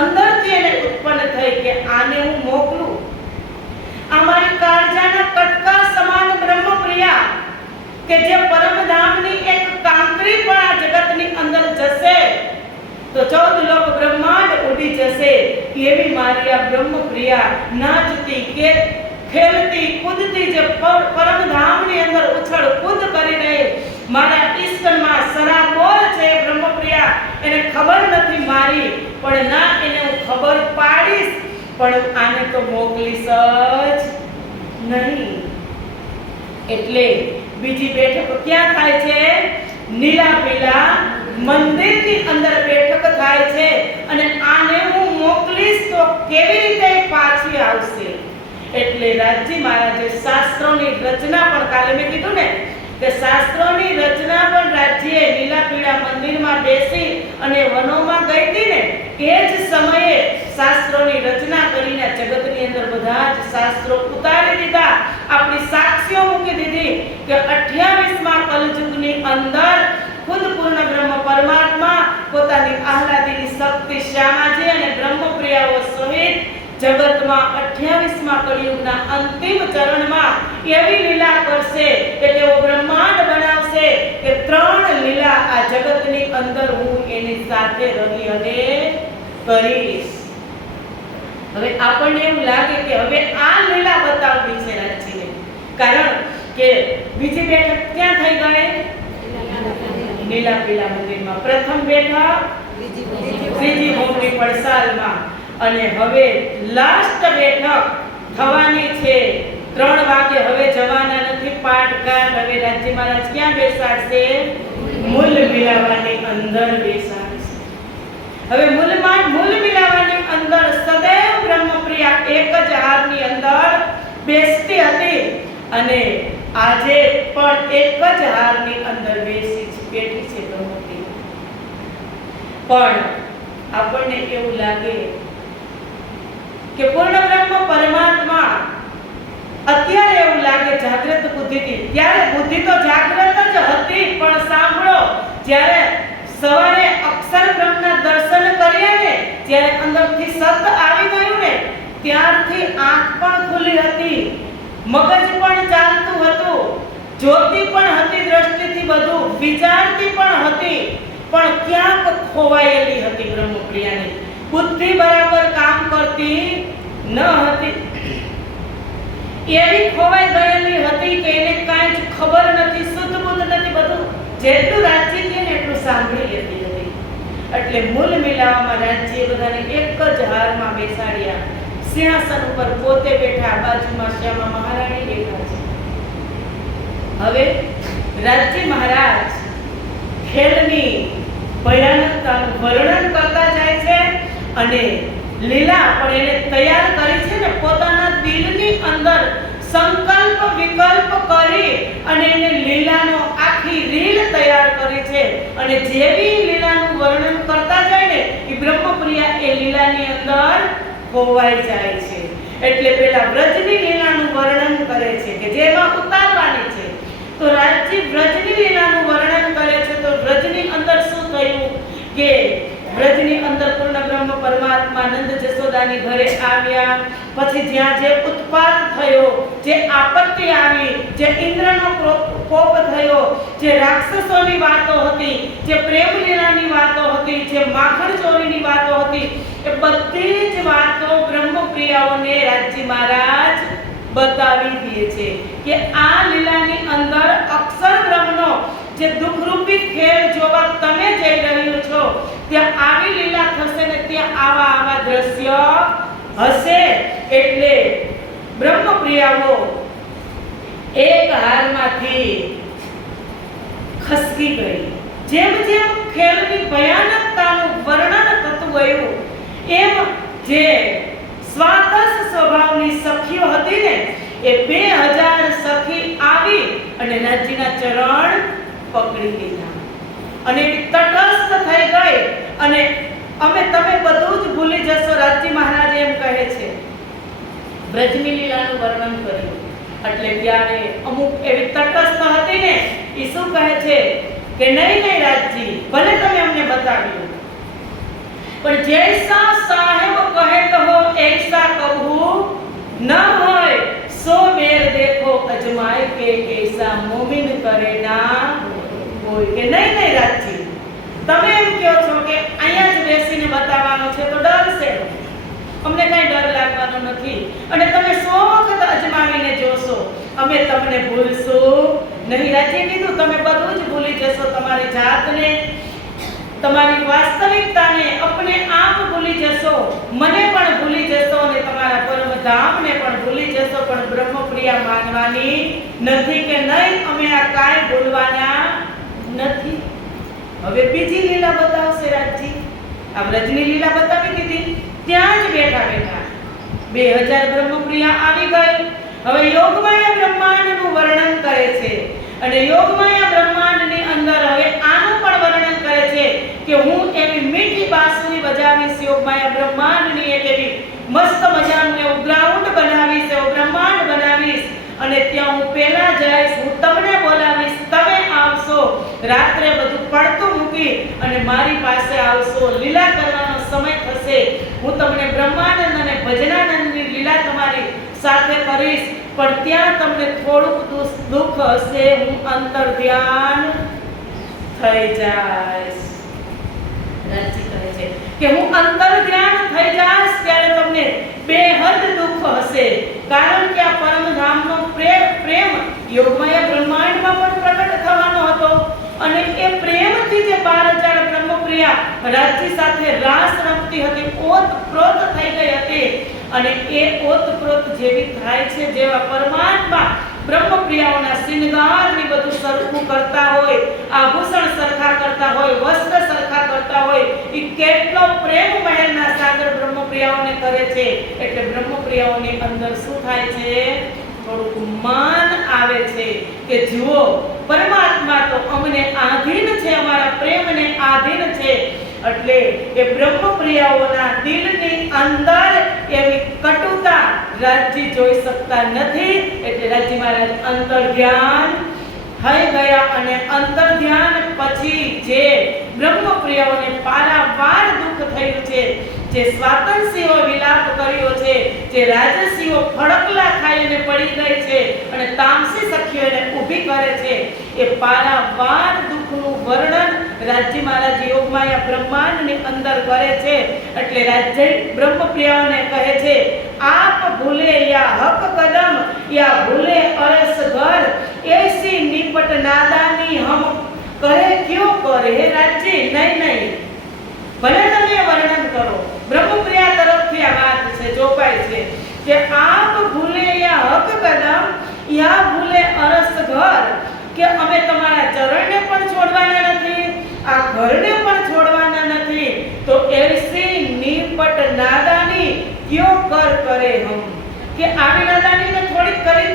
અંદરથી એને ઉત્પન્ન થઈ કે આને હું મોકલું. અમારી કાળજાના કટકા સમાન બ્રહ્મપ્રિયા કે જે પરમધામની એક કાંકરી પણ આ જગતની અંદર જશે તો 14 લોક બ્રહ્માંડ ઉડી જશે. એવી મારી આ બ્રહ્મપ્રિયા નાચતી કે ખેલતી કૂદતી જે પરમધામની અંદર ઉછળ કૂદ કરી રહી મારા ઈશ્વરમાં સરાબોર છે બ્રહ્મપ્રિયા, એને ખબર નથી મારી, પણ ના એને હું ખબર પાડીશ, પણ આને તો મોકલીશ જ નહીં. એટલે બીજી બેઠક ક્યાં થાય છે? નીલાપીલા મંદિરની અંદર બેઠક થાય છે. અને આને હું મોકલીશ તો કેવી રીતે પાછી આવશે? એટલે રાજજી મહારાજે શાસ્ત્રોની રચના પણ, કાલે મેં કીધું ને કે શાસ્ત્રોની રચના પણ રાજ્યે લીલાપીળા મંદિરમાં બેસી અને વનોમાં ગઈ હતી ને, એ જ સમયે શાસ્ત્રોની રચના કરીને જગતની અંદર બધા જ શાસ્ત્રો ઉતારી દીધા. આપણી સાક્ષીઓ મૂકી દીધી કે 28મા કલયુગની અંદર ખુદ પૂર્ણ બ્રહ્મ પરમાત્મા પોતાની આહલાદીની શક્તિ શ્યામાજી અને બ્રહ્મપ્રિયાઓ સહિત જગતમાં 28મા કળિયુગના અંતિમ ચરણમાં એવી લીલા કરશે કે તેઓ બ્રહ્માંડ બનાવશે કે 3 લીલા આ જગતની અંદર હું એની સાથે રહી અને કરીશ. હવે આપણને એવું લાગે કે હવે આ લીલા બતાવવી છે રાજજીને, કારણ કે બીજી બેઠક ક્યાં થઈ ગઈ? નીલાપીલા મંદિરમાં. પ્રથમ બેઠક ત્રીજી મોટી પડસાલમાં, અને હવે લાસ્ટ બેઠક થવાની છે 3 વાગે. હવે જવાના નથી પાટઘાટ. હવે રાજજી મહારાજ ક્યાં બેસાડશે? મૂલ મિલાવાની અંદર બેસાડશે. હવે મૂલ મિલાવાની અંદર સદૈવ બ્રહ્મપ્રિયા એક જ હારની અંદર બેસતી હતી, અને આજે પણ એક જ હારની અંદર બેઠી છે બ્રહ્મપ્રિયા. પણ આપણને એવું લાગે કે પૂર્ણ બ્રહ્મ પરમાત્મા અત્યારે એવું લાગે જાગૃત બુદ્ધિથી, ત્યારે બુદ્ધિ તો જાગૃત જ હતી, પણ સાંભળો, જ્યારે સવારે અક્ષર બ્રહ્મના દર્શન કર્યા ને, જ્યારે અંદરથી સત આવી ગયું ને, ત્યારથી આંખ પણ ખુલી હતી, મગજ પણ ચાલતું હતું, જ્યોતિ પણ હતી, દ્રષ્ટિથી બધું વિચારતી પણ હતી, પણ ક્યાંક ખોવાયેલી હતી બ્રહ્મપ્રિયાની. બુદ્ધિ બરાબર કામ કરતી ન હતી, એવી ખોવાઈ ગયેલી હતી કે એને કાંઈ જ ખબર નથી, શુદ્ધ બુદ્ધ નથી, બધું જેટલું રાજ્ય છે ને એટલું સાંભળી લેતી હતી. એટલે મૂલ મિલાવામાં રાજ્યે બધાને એક જ હારમાં બેસાડ્યા. સિંહાસન ઉપર પોતે બેઠા, બાજુમાં શ્યામા મહારાણી બેઠા છે. હવે રાજજી મહારાજ ખેલની ભયાનકતાનું વર્ણન કરતા જાય અને લીલા પણ એને તૈયાર કરી છે ને પોતાના દિલની અંદર સંકલ્પ વિકલ્પ કરી અને એને લીલાનો આખી રીલ તૈયાર કરી છે અને જેવી લીલાનું વર્ણન કરતા જાય ને એ બ્રહ્મપ્રિયા એ લીલાની અંદર ખોવાઈ જાય છે। એટલે પેલા વ્રજની લીલાનું વર્ણન કરે છે કે જેમાં ઉતારવાની છે। તો રાજજી વ્રજની લીલાનું વર્ણન કરે છે તો વ્રજની અંદર શું થયું કે વ્રજની અંદર પૂર્ણ બ્રહ્મ પરમાત્મા નંદ જશોદાની ઘરે આવ્યા, પછી જ્યાં જે ઉત્પાત થયો, જે આપત્તિ આવી, જે ઇન્દ્રનો કોપ થયો, જે રાક્ષસોની વાતો હતી, જે પ્રેમ લીલાની વાતો હતી, જે માખણ ચોરીની વાતો હતી, એ બધી જ વાતો બ્રહ્મપ્રિયાઓને રાજજી મહારાજ બતાવી દે છે કે આ લીલાની અંદર અક્ષર બ્રહ્મનો જે દુઃખરૂપી ખેલ જોવા તમે જઈ રહ્યો છો ત્યાં આવી લીલા થશે ને ત્યાં આવા દ્રશ્ય હશે। એટલે બ્રહ્મપ્રિયાઓ એક હારમાંથી ખસકી ગઈ। જેમ જેમ ખેલની ભયાનકતાનું વર્ણન થતું ગયું એમ જે સ્વાતસ સ્વભાવની સખીઓ હતી ને એ 2000 સખી આવી અને નાથજીના ચરણ પકડી લીધા અને તટસ્થ થઈ ગઈ અને અમે તમે બધું જ ભૂલી જશો। રાજજી મહારાજ એમ કહે છે, બ્રજની લીલાનું વર્ણન કર્યું એટલે ત્યારે અમુક એવી તટસ્થ હતી ને એ શું કહે છે કે નહીં રાજજી ભલે તમે અમને બતાવ્યું પણ જૈસા સાહેબ કહે કહો ऐसा कहूं न होय सो मेर देखो अजमाए के ऐसा मोमिन करे ना कोई કે નહીં રાજજી તમે એમ કહો છો કે અહીંયા જ બેસીને બતાવવાનો છે તો ડરશે, અમને કઈ ડર લાગવાનો નથી અને તમે 100 વખત અજમાવીને જોશો અમે તમને ભૂલશું નહીં। રાજજી કીધું તમે બધું જ ભૂલી જશો, તમારી જાતને, તમારી વાસ્તવિકતાને અપને આપ ભૂલી જશો, મને પણ ભૂલી જશો અને તમારા પરમ ધામને પણ ભૂલી જશો, પણ બ્રહ્મપ્રિયા માનવાની નથી કે નહીં અમે આ કાંઈ ભૂલવાના નથી। હવે બીજી લીલા બતાવશે રાજજી। આ વ્રજની લીલા બતાવી દીધી, ત્યાં જ બેઠા બેઠા 2000 બ્રહ્મપ્રિયા આવી ગઈ। હવે યોગમાયા બ્રહ્માંડનું વર્ણન કરે છે અને યોગમાયા બ્રહ્માંડની અંદર હવે આનું પણ વર્ણન કરે છે કે હું એવી મીઠી બાંસુરી બજાવીશ, યોગમાયા બ્રહ્માંડની એક એવી મસ્ત મજાનું એવું ગ્રાઉન્ડ બનાવીશ, એવું બ્રહ્માંડ બનાવીશ અને ત્યાં હું પહેલા જઈશ, હું તમને બોલાવીશ, તમે આવશો, રાત્રે બધું પડતું મૂકી અને મારી પાસે આવશો, લીલા કરવાનો સમય થશે, હું તમને બ્રહ્માનંદ અને ભજનાનંદની લીલા તમારી સાથે કરીશ, પણ ત્યાં તમને થોડુંક દુઃખ હશે, હું અંતર ધ્યાન થઈ જઈશ। રાજજી કહે છે કે હું અંતર ધ્યાન થઈ જઈશ ત્યારે તમને બેહદ દુઃખ હશે, કારણ કે આ પરમધામનો પ્રેમ યોગમાયા બ્રહ્માંડમાં પણ પ્રગટ થવાનો હતો અને એ પ્રેમથી જે 12000 બ્રહ્મપ્રિયા રાજજી સાથે રાસ રમતી હતી, ઓતપ્રોત થઈ ગઈ હતી અને એ ઓતપ્રોત જેવી થાય છે જેવા પરમાત્મા બ્રહ્મપ્રિયાઓના શિંગારની બધું સરખું કરતા હોય, આભૂષણ સરખા કરતા હોય, વસ્ત્ર સરખા કરતા હોય, એ કેટલો પ્રેમ મહેલના સાગર બ્રહ્મપ્રિયાઓને કરે છે। એટલે બ્રહ્મપ્રિયાઓની અંદર શું થાય છે, થોડુંક માન આવે છે કે જુઓ પરમાત્મા તો અમને આધીન છે, અમારા પ્રેમને આધીન છે। એટલે એ બ્રહ્મપ્રિયાઓના દિલની અંદર એવી કટુતા રાજજી જોઈ શકતા નથી। એટલે રાજજી મહારાજ અંતર ધ્યાન થઈ ગયા અને અંતર ધ્યાન પછી જે બ્રહ્મપ્રિયાઓને પારાવાર દુઃખ થયું છે, જે સ્વાતંત્ર્યો વિલાપ કર્યો છે, જે રાજસીઓ ફડકલા ખાઈને પડી ગઈ છે અને તામસી સખીઓને ઊભી કરે છે, એ પારાવાર દુઃખનું વર્ણન રાજજી મહારાજ યોગમાયા બ્રહ્માંડની અંદર કરે છે। એટલે રાજ્ય બ્રહ્મપ્રિયાઓને કહે છે, આપ ભૂલે યા હક કદમ યા ભૂલે અરસ ઘર ऐसी निपट नादानी हम करे क्यों करे। રાજજી નહીં ભલે તમે વર્ણન કરો, બ્રહ્મપ્રિયા તરફથી આ વાત છે, ચોપાઈ છે કે આપ ભૂલે યા હક કદમ યા ભૂલે અરસ ઘર, કે અમે તમારા ચરણને પણ છોડવાના નથી, આ ઘરને પણ છોડવાના નથી, તો એસી નિપટ क्यों कर करे हम કે આવી નાદાનીને થોડીક કરી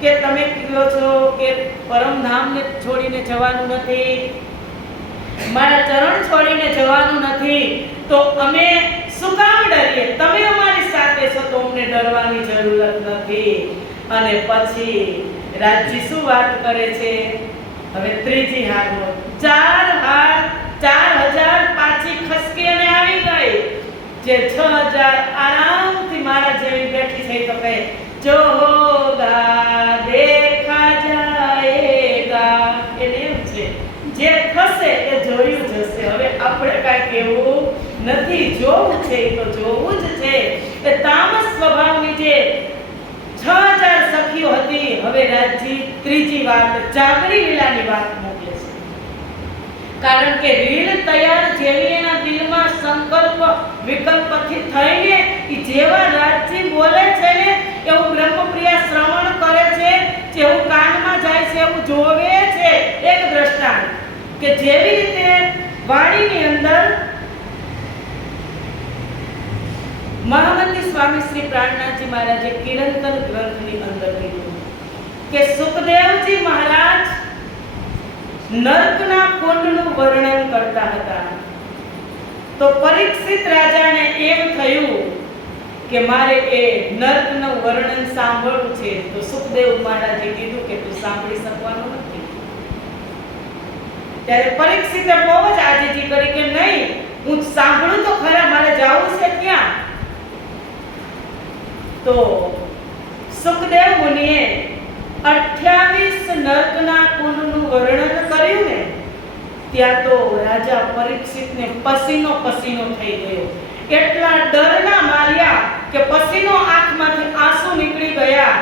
કે તમે કહો છો કે પરમધામને છોડીને જવાનું નથી, મારા ચરણ છોડીને જવાનું નથી, તો અમે શું કામ ડરીએ? તમે અમારી સાથે છો તો અમને ડરવાની જરૂરત નથી. અને પછી રાજજી શું વાત કરે છે? હવે ત્રીજી હારનો 4000 પાછી ખસકી અને આવી ગઈ. જે 6000 આરામથી મારા જેવી બેઠી છે તો કહે જો હોગા દેખા જાયેગા. એટલે એમ છે જે થશે એ જોયું જશે. હવે આપણે કાંઈ કેવું નથી, જોવું છે તો જોવું જ છે. એ તામસ સ્વભાવની જે 6000 સખીઓ હતી, હવે રાજજી ત્રીજી વાત જાગરી લીલાની વાત મોકલે છે. કારણ કે રીલ તૈયાર જેવી એના દિલમાં સંકલ્પ વિકલ્પથી થઈને એ જેવા રાજજી બોલે છે ને એવું બ્રહ્મપ્રિયા શ્રવણ કરે છે, જેવું કાનમાં જાય છે એવું જોવે છે. એક દ્રષ્ટાંત કે જેવી રીતે વાણીની અંદર મહામંત્રી સ્વામી શ્રી પ્રાણનાથજી મહારાજે કિરંતન ગ્રંથની અંદર કીધું કે સુખદેવજી મહારાજ નર્કના કુંડનું વર્ણન કરતા હતા. તો પરીક્ષિત રાજાને એમ થયું કે મારે એ નર્કનું વર્ણન સાંભળવું છે. તો સુખદેવ મહારાજે કીધું કે તું સાંભળી શકવાનો નથી. ત્યારે પરીક્ષિતે બહુ જ આજીજી કરી કે નહીં, હું સાંભળું તો ખરા, મારે જાવું છે ક્યાં? તો સુખદેવ મુનિએ 28 નર્કના કુંડનું વર્ણન કર્યું ને ત્યાં તો રાજા પરીક્ષિતને પસીનો પસીનો થઈ ગયો. એટલા ડરના માર્યા કે પસીનો આંખમાંથી આંસુ નીકળી ગયા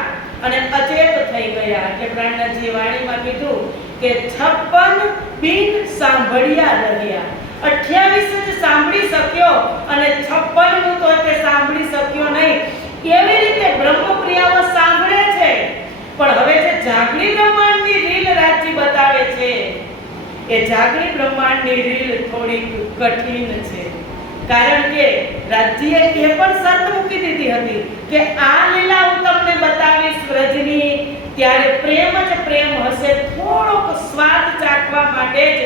અને અચેત થઈ ગયા. એટલે પ્રાણનાથજી વાણીમાં કીધું કે 56 બિન સાંભળ્યા રહ્યા. 28 જ સાંભળી શક્યો અને 56 નું તો તે સાંભળી શક્યો નહીં. કેવી રીતે બ્રહ્મપ્રિયાઓ સાંભળે છે, પણ હવે જે જાગરી બ્રહ્માંડની રીલ રાજજી બતાવે છે એ જાગરી બ્રહ્માંડની રીલ થોડી કઠિન છે. કારણ કે રાજજીએ એ પણ શરત મૂકી દીધી હતી કે આ લીલા હું તમને બતાવીશ વ્રજની, ત્યારે પ્રેમ જ પ્રેમ હશે. થોડોક સ્વાદ ચાખવા માટે જ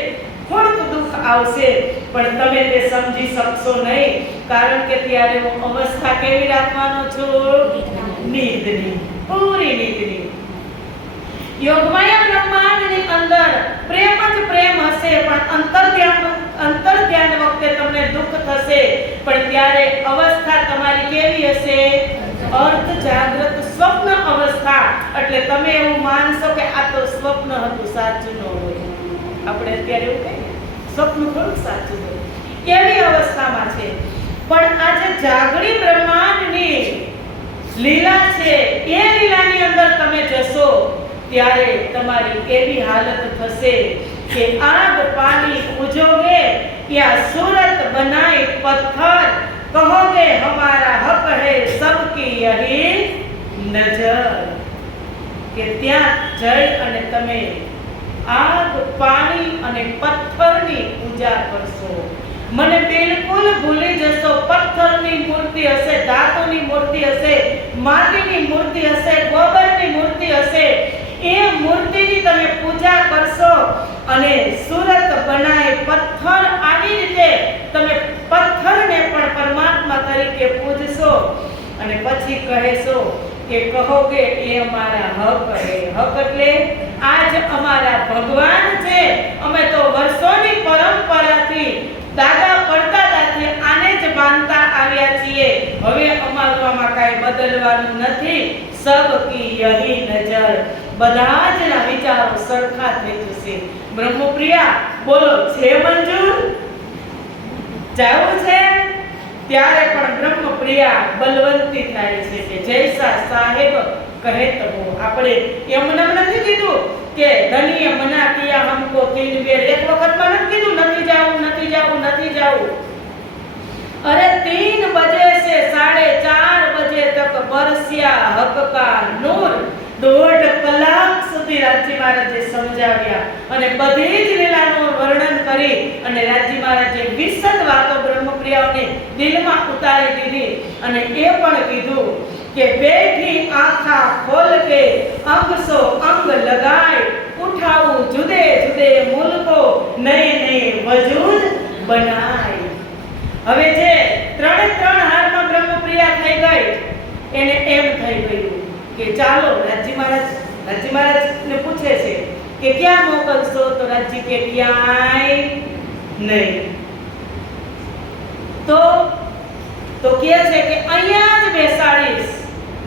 થોડુંક દુઃખ આવશે, પણ તમે તે સમજી શકશો નહીં. કારણ કે ત્યારે હું અવસ્થા કેવી રાખવાનો છું? નીંદની, પૂરી નીંદની. યોગમાયા બ્રહ્માંડની અંદર પ્રેમ જ પ્રેમ હશે, પણ અંતર્ધ્યાન વખતે તમને દુઃખ થશે. પણ ત્યારે અવસ્થા તમારી કેવી હશે? અર્ધ જાગૃત સ્વપ્ન અવસ્થા. એટલે તમે એવું માનશો કે આ તો સ્વપ્ન હતું, સાચું ન હોય. આપણે અત્યારે એવું કહીએ સ્વપ્ન થોડું સાચું હોય, કેવી અવસ્થામાં છે. પણ આ જે જાગરી બ્રહ્માંડની લીલા છે એ લીલાની અંદર તમે જશો ત્યારે તમારી એવી હાલત થશે કે આગ પાણી ઉજોગે या सूरत बनाए पत्थर, कहोगे हमारा हक है सबकी यही नजर. કે ત્યાં જઈ અને તમે આગ પાણી અને પથ્થરની પૂજા કરશો. મને બિલકુલ ભૂલી જશો. પથ્થરની મૂર્તિ હશે, ધાતુની મૂર્તિ હશે, માટીની મૂર્તિ હશે, ગોબરની મૂર્તિ હશે, એ મૂર્તિની તમે પૂજા કરશો. અને સુરત બનાય પથ્થર, આવી રીતે તમે પથ્થરને પણ પરમાત્મા તરીકે પૂજશો. અને પછી કહેશો કે કહોગે એ અમારા હક હે. હક એટલે આજ અમારા ભગવાન છે. અમે તો વર્ષોની પરંપરાથી દાદા પડદાદાથી આને જ માનતા આવ્યા છીએ. હવે અમારું આમાં કાંઈ બદલવાનું નથી. સબકી યહી નજર. બધા જના વિચારો સરખા થઈ જશે. બ્રહ્મપ્રિયા બોલો, છે મંજૂર? જાવું છે? ત્યારે પણ બ્રહ્મપ્રિયા બલવંતી થાય છે કે જૈસા સાહેબ કહે તો. આપણે એમ નથી કીધું કે ધનીએ મના કિયા હમકો 3 બેર. એક વખતમાં નથી કીધું નથી જાવું, નથી જાવું, નથી જાવું. અરે 3 बजे से 4:30 बजे तक बरसिया हक का नूर. 1.5 કલાક સુધી રાજજી મહારાજે સમજાવ્યા અને બધી જ લીલાનું વર્ણન કરી અને રાજજી મહારાજે વિશદ વાતો બ્રહ્મ બ્રહ્મપ્રિયાઓને દિલમાં ઉતારી દીધી અને એ પણ કીધું કે બેઠી આંખા ખોલ કે અંગ સો અંગ લગાય, ઉઠાવું જુદે જુદે મુલકો નયે નયે વજૂદ બનાય. હવે જે ત્રણ હારમાં બ્રહ્મપ્રિયા થઈ ગઈ એને એમ થઈ ગયું કે ચાલો રાજી મહારાજને પૂછે છે કે ક્યાં મોકલશો? તો રાજી કે ક્યાંય નહીં. તો કહે છે કે અહીંયા જ બેસાડીશ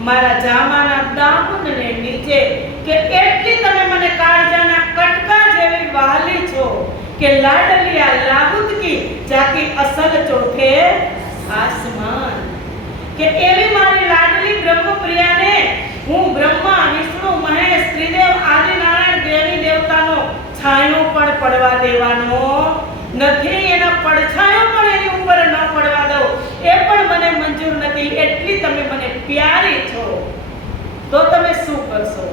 મારા જામાના દામનને નીચે, કે એટલી તમે મને કાળજાના કટકા જેવી વહાલી છો કે લાડલિયા લાહુદ કી જાકી અસલ ચોથે આસમાન. કે એવી મારી લાડલી બ્રહ્મપ્રિયાને હું બ્રહ્મા વિષ્ણુ મહેશ ત્રિદેવ આદિ નારાયણ દેવી દેવતાનો છાંયો પણ પડવા દેવાનો નથી, એના પડછાયો પણ એની ઉપર ન પડવા દઉં એ પણ મને મંજૂર નથી. એટલી તમે મને પ્યારી છો. તો તમે શું કરશો?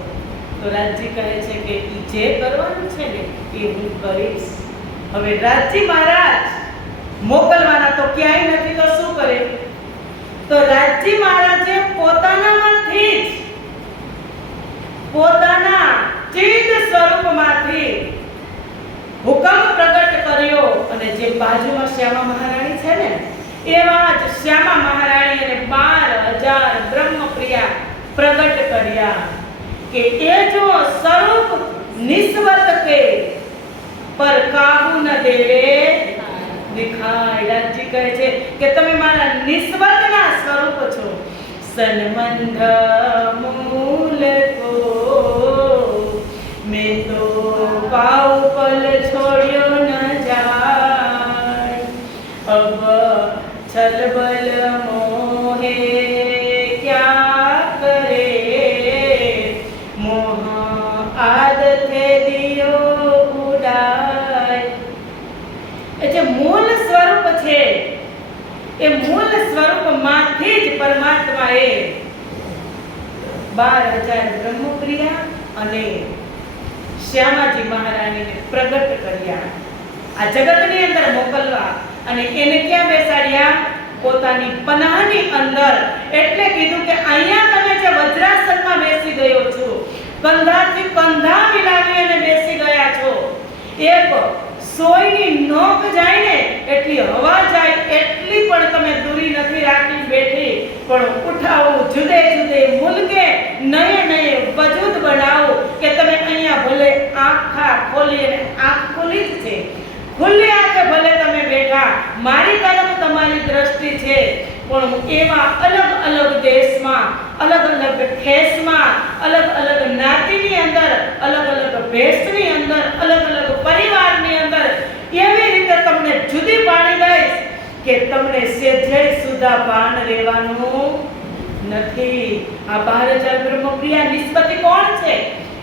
તો રાજજી કહે છે કે જે કરવાનું છે ને એ હું કરીશ. હવે રાજજી મહારાજ મોકલવાના તો ક્યાંય નથી, તો શું કરે? તો રાજજી મહારાજે પોતાનામાંથી જ પોતાના ચિત્ત સ્વરૂપમાંથી હુકમ પ્રગટ કર્યો અને જે બાજુમાં શ્યામા મહારાણી છે ને એવા જ શ્યામા મહારાણી અને 12,000 બ્રહ્મપ્રિયા પ્રગટ કર્યા કે એ જો સ્વરૂપ નિસ્વત કે પર કાબુ ન દેવે દિખાય. રાજજી કહે છે કે તમે મારા નિસ્વતના સ્વરૂપ છો. સનમંધ મૂલ કો મેં તો પાઉ પલ છોડ્યો ન જાય, અબ છલબલ મોહે ક્યા કરે, મોહ આદતે દિયો ઉડાય. એ જે મૂળ સ્વરૂપ છે એ મૂળ સ્વરૂપમાંથી જ પરમાત્માએ 12,000 બ્રહ્મપ્રિયા અને શ્યામાજી મહારાણીને પ્રગટ કર્યા આ જગતની અંદર મોકલવા. અને એને ક્યાં બેસાડ્યા? પોતાની પનાહની અંદર. એટલે કીધું કે અહીંયા તમે જે વજ્રાસનમાં બેસી ગયો છો, કંધાથી કંધા મિલાવી અને બેસી ગયા છો, એક સોયની નોક જાય ને એટલી હવા જાય એટલી પણ તમે દૂરી નથી રાખી બેઠી, પણ ઉઠાવો જુદે જુદે મુલકે નયે નયે વજૂદ બનાવો. કે તમે અહીંયા ભલે આંખા ખોલી, અને આંખ ખુલી જ છે, ખુલ્લી આંખે ભલે તમે બેઠા, મારી તરફ તમારી દ્રષ્ટિ છે, પણ એવા અલગ અલગ દેશમાં, અલગ અલગ ઠેસમાં, અલગ અલગ જ્ઞાતિની અંદર, અલગ અલગ ભેષની અંદર, અલગ અલગ પરિવારની અંદર એવી રીતે તમને જુદી પાડી દઈશ કે તમને સેજય સુધા ભાન રહેવાનું નથી. આ 12,000 બ્રહ્મપ્રિયા નિસ્બતી કોણ છે?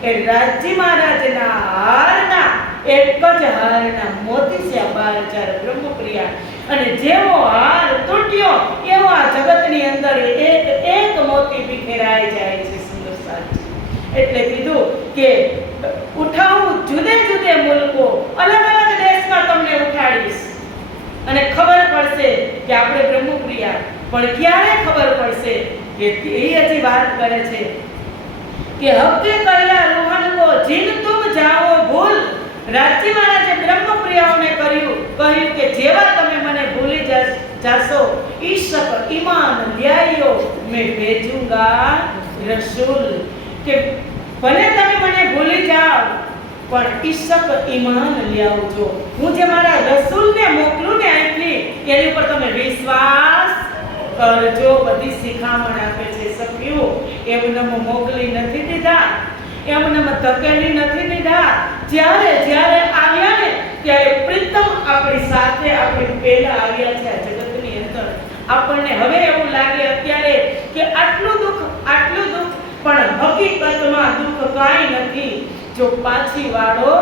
એ રાજજી મહારાજના હારના એક જ હારના મોતી છે આ 12,000 બ્રહ્મપ્રિયા. અને જેવો હાર તૂટ્યો એવો આ જગતની અંદર એક એક મોતી વિખેરાઈ જાય છે. સુંદર સાચી. એટલે કીધું કે ઉઠાવું જુદે જુદે મુલકો, અલગ અલગ દેશમાં તમને ઉઠાડીશ અને ખબર પડશે કે આપણે બ્રહ્મપ્રિયા. પણ ક્યારે ખબર પડશે? કે એ હજી વાત કરે છે કે હકે કયા રોહન કો જીન તુમ જાઓ ભૂલ. રાજજી મહારાજે બ્રહ્મપ્રિયાઓને કહ્યું કે જેવા તમે મને ભૂલી જાશો, ઈશક ઈમાન લ્યાયો મેં ભેજુંગા રસૂલ. કે ભલે તમે મને ભૂલી જાઓ પણ ઈશક ઈમાન લ્યાવજો. હું જે મારા રસૂલને મોકલું ને અહીંથી એની ઉપર તમે વિશ્વાસ કરજો. બધી શિખામણ આપે છે. સખ્યું એમને મોકલી નથી દીધા, એમને ધકેલી નથી દીધા. જ્યારે જ્યારે આવ્યા ને ત્યારે પ્રીતમ આપણી સાથે, આપણી પહેલા આવ્યા છે આ જગતની અંદર. આપણને હવે એવું લાગે અત્યારે કે આટલું દુઃખ, પણ હકીકતમાં દુઃખ કાંઈ નથી. જો પાછી વાળો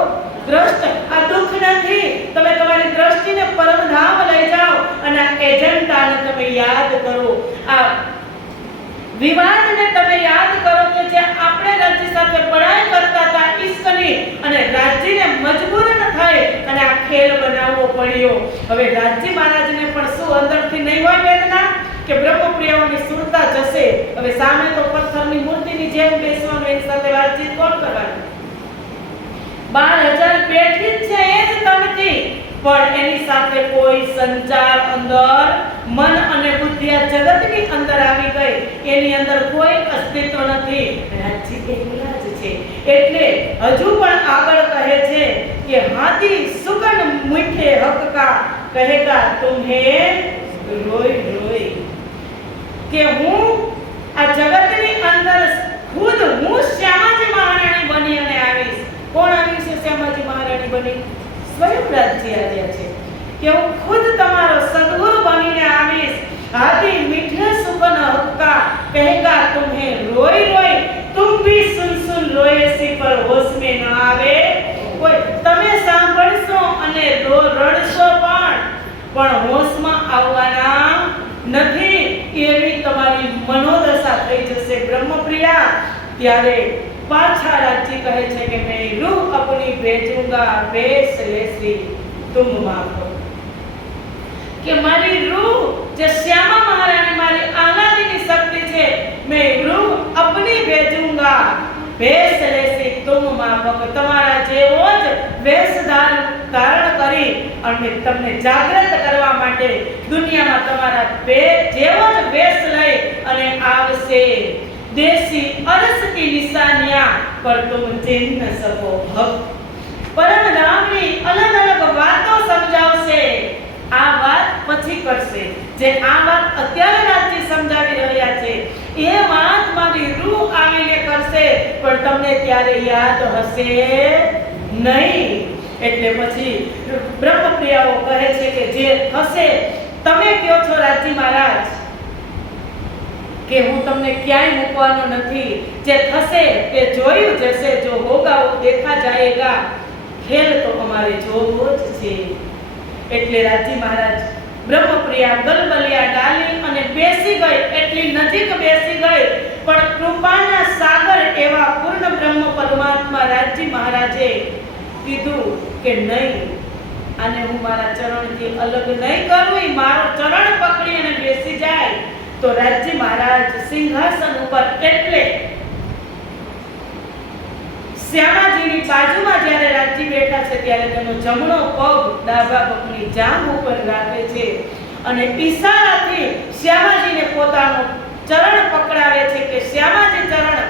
દ્રષ્ટ, આ દુઃખ નથી. તમે તમારી દ્રષ્ટિને પરમધામ લઈ જાઓ અને આ એજન્ડાને તમે યાદ કરો, આ વિવાદને તમે યાદ કરો કે જે આપણે રાજ્ય સાથે પડાઈ કરતા હતા ઈશ્કની, અને રાજ્યને મજબૂર ન થઈ ગઈ અને આ ખેલ બનાવવો પડ્યો. હવે રાજી મહારાજને પણ શું અંદરથી નહીં હોય વેદના કે બ્રહ્મપ્રિયાઓની સુરતા જશે. હવે સામે તો પથ્થરની મૂર્તિની જેમ બેસવાનું, એની સાથે વાતચીત કોણ કરવાનું? 12,000 પેઠી જ છે એ જ તનથી, પણ એની સાથે કોઈ સંચાર અંદર મન અને બુદ્ધિ આ જગતની અંદર આવી ગઈ, એની અંદર કોઈ અસ્તિત્વ નથી. રાજી એકલા જ છે. એટલે હજુ પણ આગળ કહે છે કે હાથી સુગન મીઠે હક કા કહેગા તુમ્હે રોઈ રોઈ, કે હું આ જગતની અંદર ખુદ હું શ્યામાજી મહારાણી બની અને આવીશ. કોણ આવી છે શ્યામાજી મહારાણી બની? સ્વયં રાજી આવ્યા છે કે હું ખુદ તમારો સદગુરુ બનીને આવીશ. હાથી મીઠે સુગન હક્કા કહેગા તુમ્હે રોઈ રોઈ, तुम भी सुन सुन रोए सी पर होश में न आवे કોઈ. તમે સાંભળશો અને રડશો પણ હોશમાં આવવાના નથી. એવી તમારી મનોદશા થઈ જશે બ્રહ્મપ્રિયા. ત્યારે પાછા રાજી કહે છે કે મેં રૂહ अपनी भेजूंगा बेस लेसी तुम माफो, કે મારી રૂહ જે શ્યામા મહારાણી મારી આહલાદીની શક્તિ છે, મેં રૂહ अपनी भेजूंगा बेस लेसी तुम माफो, તમારા જેવો જ વેશ ધારણ કરી અને તમને જાગૃત કરવા માટે દુનિયામાં તમારા જેવો જ વેશ લઈ અને આવશે. देसी अरस की निशानियां पर तुम चिन्ह न सको हक. परम रामनी अलग अलग वातो समजावશે. આ વાત પછી કરશે. જે આ વાત અત્યારે રાજી સમજાવી રહ્યા છે એ વાત મારી રૂહ આવીને કરશે, પણ તમને ત્યારે યાદ હશે નહીં. એટલે પછી બ્રહ્મપ્રિયાઓ કહે છે કે જે થશે તમે કહો છો રાજી મહારાજ કે હું તમને ક્યાંય મૂકવાનો નથી. જે થશે તે જોયું જશે, જો હોગા વો દેખા જાયેગા. ખેલ તો અમારે જોવો જ છે. એટલે રાજી મહારાજ બ્રહ્મપ્રિયા ગલબલિયા ડાલી અને બેસી ગઈ. એટલી નજીક બેસી ગઈ, પણ કૃપાના સાગર એવા પૂર્ણ બ્રહ્મ પરમાત્મા રાજી મહારાજે કીધું કે નહીં, આને હું મારા ચરણથી અલગ નહીં કરું. મારો ચરણ પકડી અને બેસી જાય તો રાજી મહારાજ સિંહાસન ઉપર, એટલે શ્યામાજીની બાજુમાં જ્યારે રાજી બેઠા છે ત્યારે તેનો જમણો પગ ડાબા પગની જાંઘ ઉપર રાખે છે અને ઈશારાથી શ્યામાજીને પોતાનો ચરણ પકડાવે છે કે શ્યામાજી ચરણ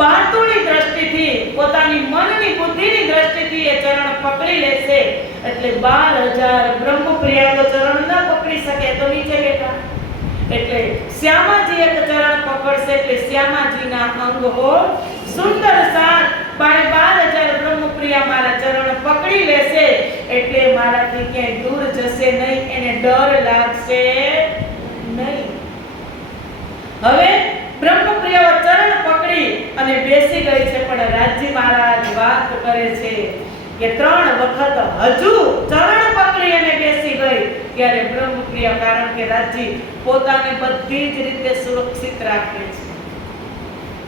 બાતુની દ્રષ્ટિથી, પોતાની મનની બુદ્ધિની દ્રષ્ટિથી એ ચરણ પકડી લેશે. એટલે 12,000 બ્રહ્મપ્રિયા તો ચરણ ન પકડી શકે તો નીચે બેઠા. એટલે શ્યામાજી એક ચરણ પકડશે એટલે શ્યામાજીના અંગો સુંદર સાત 12,000 બ્રહ્મપ્રિયા મારા ચરણ પકડી લેશે. એટલે મારાથી ક્યાંય દૂર જશે નહીં, એને ડર લાગશે નહીં. હવે બ્રહ્મપ્રિયાઓ ચરણ પકડી અને બેસી ગઈ છે, પણ રાજી મહારાજ વાત કરે છે કે 3 વખત હજુ ચરણ પકડી અને બેસી ગઈ. ત્યારે બ્રહ્મપ્રિયા, કારણ કે રાજી પોતાને બધી જ રીતે સુરક્ષિત રાખે છે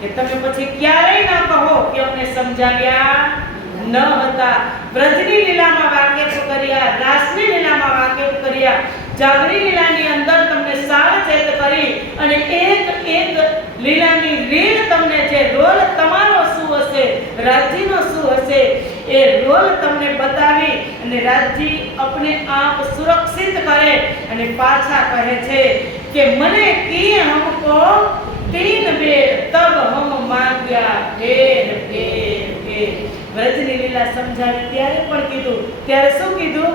કે તમે પછી ક્યારેય ના કહો કે અમને સમજાવ્યા ન હતા. વ્રજની લીલામાં વાકેફ કર્યા, રાસની લીલામાં વાકેફ કર્યા, જાગરી લીલાની અંદર તમને સાવચેત કરી અને એક એક લીલાની રીલ તમને, જે રોલ તમારો શું હશે, રાજ્યનો શું હશે, એ રોલ તમને બતાવી અને રાજ્ય अपने आप सुरक्षित करे. અને પાછા કહે છે કે મને કિए हमको 3 बेर तब हम मांग्या फेर फेर फेर. વ્રજની લીલા સમજાવી ત્યારે પણ કીધું, ત્યારે શું કીધું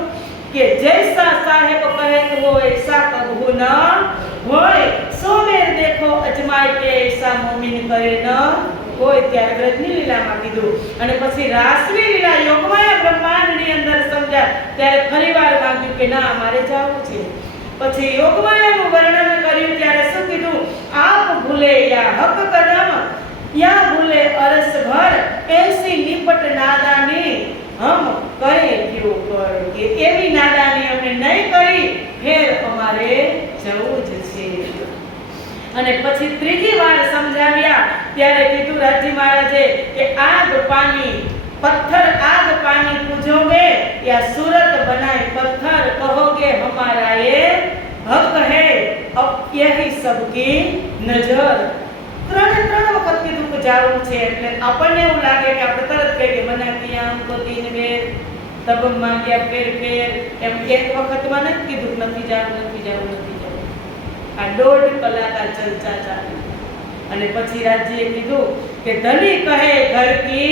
કે જૈસા સાહેબ કહે તો એસા કબહુ ન હોય, 100 બેર દેખો અજમાય કે એસા મોમિન કરે ન હોય. ત્યારે વ્રજની લીલામાં કીધું. અને પછી રાસની લીલા યોગમાયા બ્રહ્માંડની અંદર સમજાય ત્યારે ફરીવાર માંગ્યું કે ના મારે જવું છે. પછી યોગમાયાનું વર્ણન કર્યું ત્યારે શું કીધું, આપ ભૂલે યા હક કદમ યા ભૂલે અરસ ભર, એસી નિપટ નાદાની હમ કરે ક્યું કર. કે એવી નાદાની અમે નહીં કરી, ફેર અમારે જવું જ છે. અને પછી ત્રીજી વાર સમજાવ્યા ત્યારે કીધું રાજી મહારાજે કે આગ પાણી पत्थर आग पानी पूजोगे या सूरत बनाए पत्थर, कहोगे हमारा ये हक है, अब यही सबकी नजर। ત્રણ વખત કીધું કે જાવું છે એટલે આપણને એવું લાગે કે આપણે તરત કહીએ કે બનાતી આમ તો 3 વેર તબ માંગ્યા ફેર એમ એક વખતમાં નથી કીધું નથી જાવું। આ 1.5 કલાક આ ચર્ચા ચાલી અને પછી રાજ્યએ કીધું કે ધની કહે ઘર की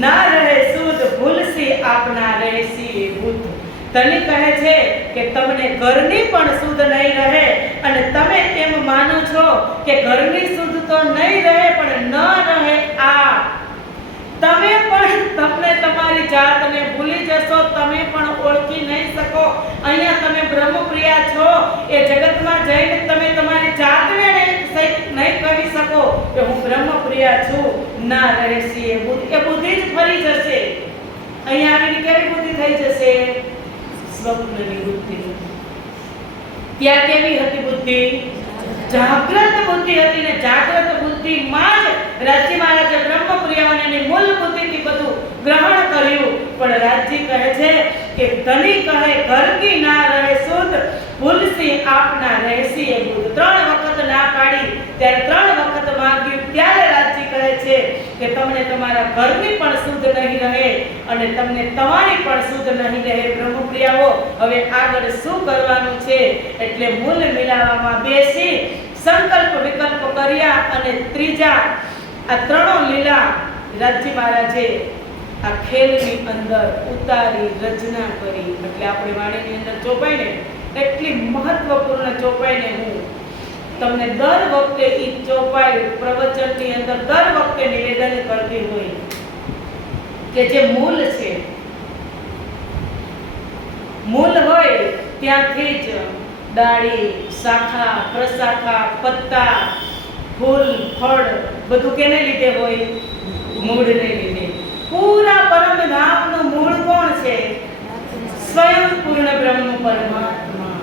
ना रहे सूद, भूलसी आपना રહેસી ભૂત। ધની કહે છે કે તમને ઘરની પણ શુદ્ધ નહીં રહે અને તમે એમ માનો છો કે ઘરની શુદ્ધ તો નહીં રહે પણ ન રહે આ તમે પણ તમને તમારી જાતને ભૂલી જશો, તમે પણ ઓળખી નહીં શકો। અહીંયા તમે બ્રહ્મપ્રિયા છો એ જગતમાં જઈને તમે તમારી જાતને નહીં કહી શકો કે હું બ્રહ્મપ્રિયા છું। ના રહેસી એ બુદ્ધિ જ ફરી જશે। અહીંયા આવીને કેવી બુદ્ધિ થઈ જશે? સ્વપ્નની બુદ્ધિ। ત્યાં કેવી હતી બુદ્ધિ? જાગ્રત બુદ્ધિ હતી ને જાગ્રત બુદ્ધિમાં જ રાજ્ય મહારાજે બ્રહ્મપ્રિયાઓની મૂળ બુદ્ધિથી બધું ગ્રહણ કર્યું। પણ રાજ્ય કહે છે કે ધની કહે ઘર કી ના રહે શુદ્ધ, ભૂલસી આપના રહેસી એ બુદ્ધ। 3 વખત ના પાડી ત્યારે 3 વખત માંગ્યું ત્યારે રાજ્ય કહે છે કે તમને તમારા ઘરની પણ શુદ્ધ નહીં રહે અને તમને તમારી પણ શુદ્ધ નહીં રહે। બ્રહ્મપ્રિયાઓ હવે આગળ શું કરવાનું છે એટલે મૂળ મિલાવવામાં બેસી સંકલ્પ વિકલ્પ કર્યા અને ત્રીજા આ ત્રણો લીલા રાજ્ય મહારાજે આ ખેલની અંદર ઉતારી રચના કરી। એટલે આપણે વાણીની અંદર ચોપાઈને એટલી મહત્વપૂર્ણ ચોપાઈને હું તમને દર વખતે ઈ ચોપાઈ પ્રવચનની અંદર દર વખતે નિવેદન કરતી હોય કે જે મૂળ છે, મૂળ હોય ત્યાંથી જ डाड़ी शाखा प्रशाखा पत्ता फूल फल બધું કેને લીધે હોય? મૂળને લીધે। પૂરા પરમ ધામનું મૂળ કોણ છે? સ્વયં પૂર્ણ બ્રહ્મ પરમાત્મા।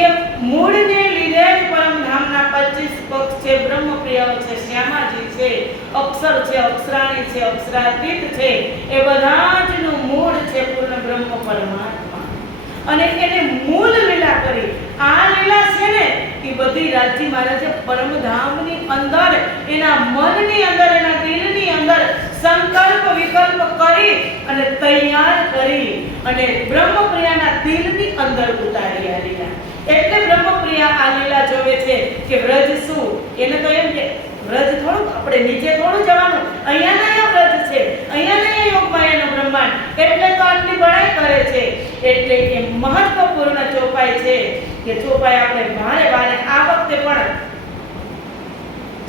એ મૂળને લીધે જ પરમ ધામના 25 પક્ષ છે, બ્રહ્મપ્રિયાઓ છે, શ્યામાજી છે, અક્ષર છે, અક્ષરાણી છે, અક્ષરાતીત છે, એ બધા જનું મૂળ છે પૂર્ણ બ્રહ્મ પરમાત્મા। અને એને મૂળ લીલા કરી। આ લીલા છે ને એ બધી રાજ્ય મહારાજે પરમધામની અંદર એના મનની અંદર એના દિલની અંદર સંકલ્પ વિકલ્પ કરી અને તૈયાર કરી અને બ્રહ્મપ્રિયાના દિલની અંદર ઉતારી આ લીલા। એટલે બ્રહ્મપ્રિયા આ લીલા જોવે છે કે વ્રજ શું? એને તો એમ કે વ્રજ થોડું આપણે નીચે થોડું જવાનું, અહીંયા ના વ્રજ છે, અહીંયા નહીં યોગમાયાનો બ્રહ્માંડ, એટલે તો આટલી બળાઈ કરે છે। એટલે એ મહત્વપૂર્ણ ચોપાઈ છે કે ચોપાઈ આપણે વારે વારે આ વખતે પણ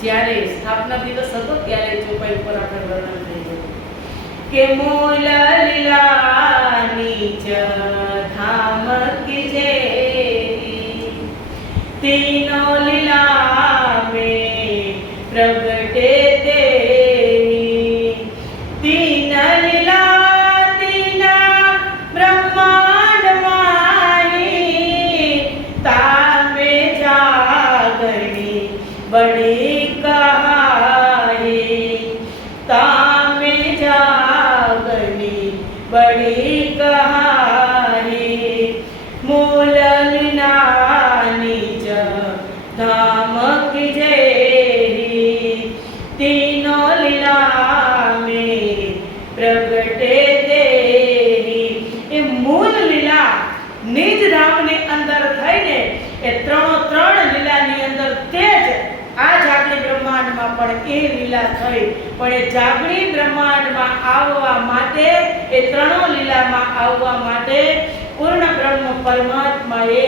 જ્યારે સ્થાપના દિવસ હતો ત્યારે ચોપાઈ ઉપર આપણે વર્ણન થઈ ગયું કે મૂલ લીલાની જ ધામ કીજે तीनों लीला में प्रगटे तेरी। तीन लीला तीना ब्रह्मांड माही तामे जागरी बड़ी कहाई। तामे जागरी बड़ी कहाई। मूल लीला धाम की जय तीनों लीला में प्रगटे देही। ए मूल लीला निज धाम ने अंदर थईने ए त्रण लीला ની અંદર તેજ આ જાગણી બ્રહ્માંડ માં પણ એ લીલા થઈ। પણ એ જાગણી બ્રહ્માંડ માં આવવા માટે એ ત્રણો લીલા માં આવવા માટે પૂર્ણ બ્રહ્મ પરમાત્માએ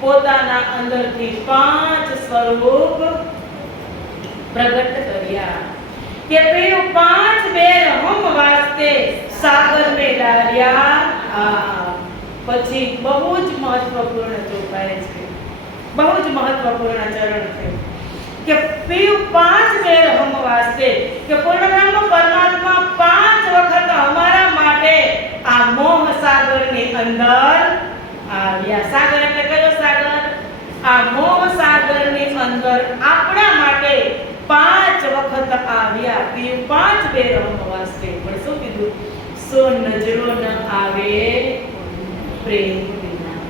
પોતાના અંદરથી 5 સ્વરૂપ પ્રગટ કર્યા કે પેલું 5 બેર હમ વાસ્તે સાગર में डालिया। आ પછી બહુ જ મહત્વપૂર્ણ ચોપાઈ છે, બહુ જ મહત્વપૂર્ણ ચરણ છે કે પેલું 5 બેર હમ વાસ્તે કે પૂર્ણ બ્રહ્મ પરમાત્મા 5 વખત અમારા માટે આ મોહ સાગરની અંદર આવ્યા। સાગર એટલે કયો સાગર? આ મોહ સાગરની અંદર આપણા માટે 5 વખત આવ્યા। 5 બેર હમ વાસ્તે પણ શું કીધું? સો નજરો ન આવે પ્રેમ વિના,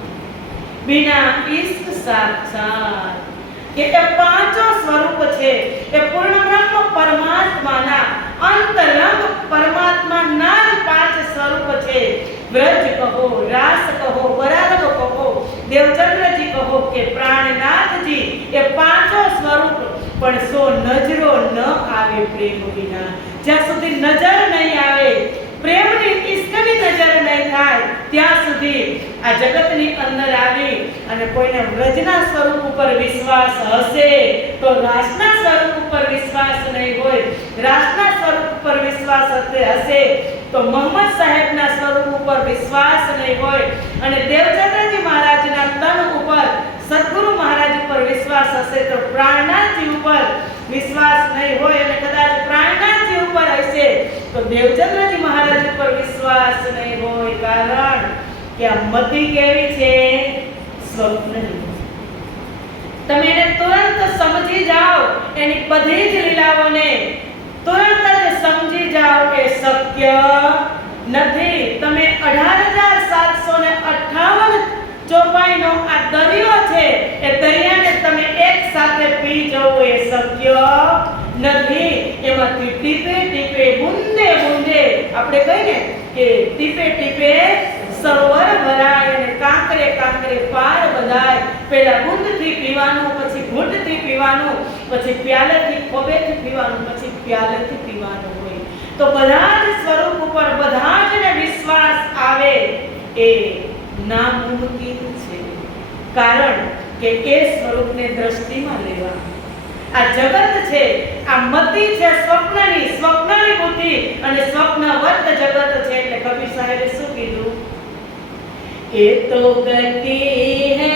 બિના ઇશ્ક સાક્ષાત. કે પાંચો સ્વરૂપ છે એ પૂર્ણ બ્રહ્મ પરમાત્માના અંતરંગ પરમાત્માના જ પાંચ સ્વરૂપ છે. વ્રજ કહો, રાસ કહો, વરાગ કહો, દેવચંદ્રજી કહો કે પ્રાણનાથજી, એ પાંચો સ્વરૂપ પણ સો નજરો ન આવે પ્રેમ વિના. જ્યાં સુધી નજર નહીં આવે, પ્રેમની ઈશ્વરની નજર નહીં થાય, ત્યાં સુધી આ જગતની અંદર આવી અને કોઈને વ્રજના સ્વરૂપ ઉપર વિશ્વાસ હશે તો રાસના સ્વરૂપ ઉપર વિશ્વાસ નહીં હોય, રાસના સ્વરૂપ ઉપર વિશ્વાસ હશે તો મોહમ્મદ સાહેબના સ્વરૂપ ઉપર વિશ્વાસ નહીં હોય, અને દેવચંદ્રજી મહારાજના તન ઉપર, સદગુરુ મહારાજ ઉપર વિશ્વાસ હશે તો પ્રાણનાથજી ઉપર વિશ્વાસ નહીં હોય, અને કદાચ પ્રાણનાથજી ઉપર હશે તો દેવચંદ્રજી મહારાજ ઉપર વિશ્વાસ નહીં હોય. કારણ કે આ મતિ કેવી છે? સ્વપ્નની. તમે એને તુરંત સમજી જાઓ, એની બધી જ લીલાઓને તુરંત જ સમજી જાઓ કે શક્ય નથી. તમે 18,758 ચોપાઈનો આ દરિયો છે, એ દરિયાને તમે એક સાથે પી જવો એ શક્ય નથી. એમાંથી ટીપે ટીપે, બુંદે બુંદે, આપણે કહીએ કે ટીપે ટીપે સરોવર ભરાય અને કાંકરે કાંકરે પાર બધાય. પહેલા બુંદથી પીવાનું, પછી ઘૂંટથી પીવાનું, પછી પ્યાલેથી, ખોબેથી પીવાનું, પછી પ્યાલેથી પીવાનું હોય. તો બધા જ સ્વરૂપ ઉપર બધા જને વિશ્વાસ આવે એ નામુમકિન છે. કારણ કે એ સ્વરૂપને દ્રષ્ટિમાં લેવા. આ જગત છે, આ મતિ છે સ્વપ્નની, સ્વપ્નની બુદ્ધિ અને સ્વપ્નવત જગત છે. એટલે કબીર સાહેબે શું કીધું? એ તો ગતિ હૈ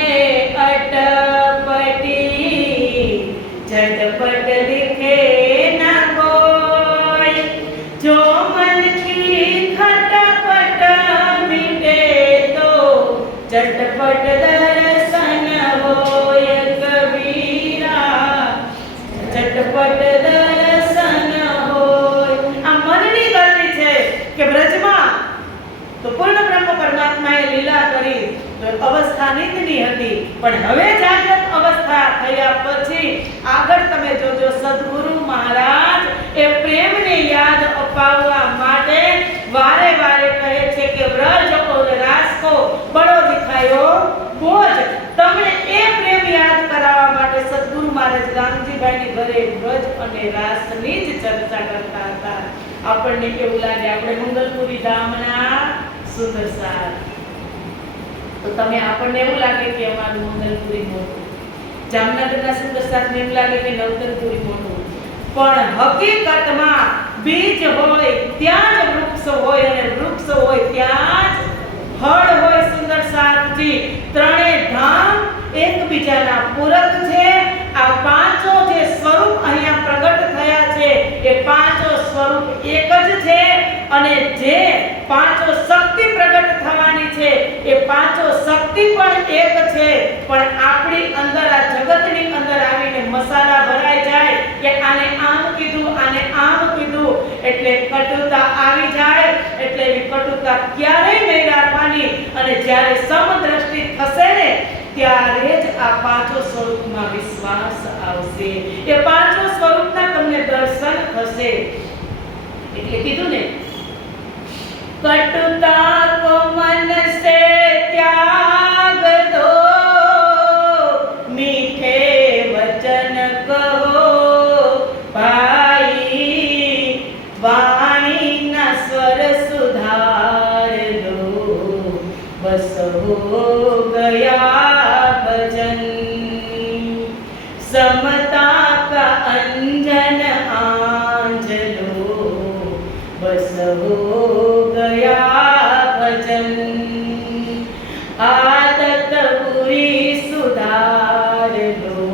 અટપટી, झटपट दिखे न कोई, जो मन की खटपट मिटे तो झटपट दर्शन होय कबीरा, झटपट दर्शन होय. આ મનની ગતિ છે કે બ્રજમાં તો પૂર્ણ બ્રહ્મ પરમાત્માએ લીલા કરી તો અવસ્થા નિત્યની હતી, પણ હવે જાગૃત અવસ્થા થયા પછી આગળ તમે જોજો સદગુરુ મહારાજ એ પ્રેમને યાદ અપાવવા માટે વારે વારે કહે છે કે વ્રજ ઓર રાસ કો બડો દિખાયો બોજ. તમને એ પ્રેમ યાદ કરાવવા માટે સદગુરુ મહારાજ ગામજીભાઈની ઘરે વ્રજ અને રાસની જ ચર્ચા કરતા હતા. આપણને કેવું લાગે? આપણે મંગલપુરી ધામના સુંદર સાર, તો તમે આપણને એવું લાગે કે અમારું મંગલપુરી મોટું, જામનગરના સુંદર સારને એવું લાગે કે નવતરપુરી મોટું, પણ હકીકતમાં બીજ હોય ત્યાં જ વૃક્ષ હોય, અને વૃક્ષ હોય ત્યાં જ ફળ હોય. સુંદર સારજી ત્રણે ધામ એકબીજાના પૂરક છે. આ પાંચો જે સ્વરૂપ અહીંયા પ્રગટ થયા છે એ પાંચો સ્વરૂપ એક જ છે, અને જે પાંચો શક્તિ પ્રગટ થવાની છે એ પાંચો શક્તિ પણ એક છે. પણ આપણી અંદર આ જગતની અંદર આવીને મસાલા ભરાઈ જાય કે આને આમ કીધું, આને આમ કીધું, એટલે કટુતા આવી જાય. એટલે એવી કટુતા ક્યારેય નહીં રાખવાની, અને જ્યારે સમદ્રષ્ટિ થશે ને ત્યારે જ આ પાંચો સ્વરૂપમાં વિશ્વાસ આવશે. એ પાંચો સ્વરૂપના તમને દર્શન થશે. એટલે કીધું ને, कटुता को मन से त्याग दो, मीठे वचन कहो भाई, वाणी न स्वर सुधार दो, बस हो गया भजन, समता का अंजन आंज लो, बस हो भजन, आदत बुरी सुधार लो,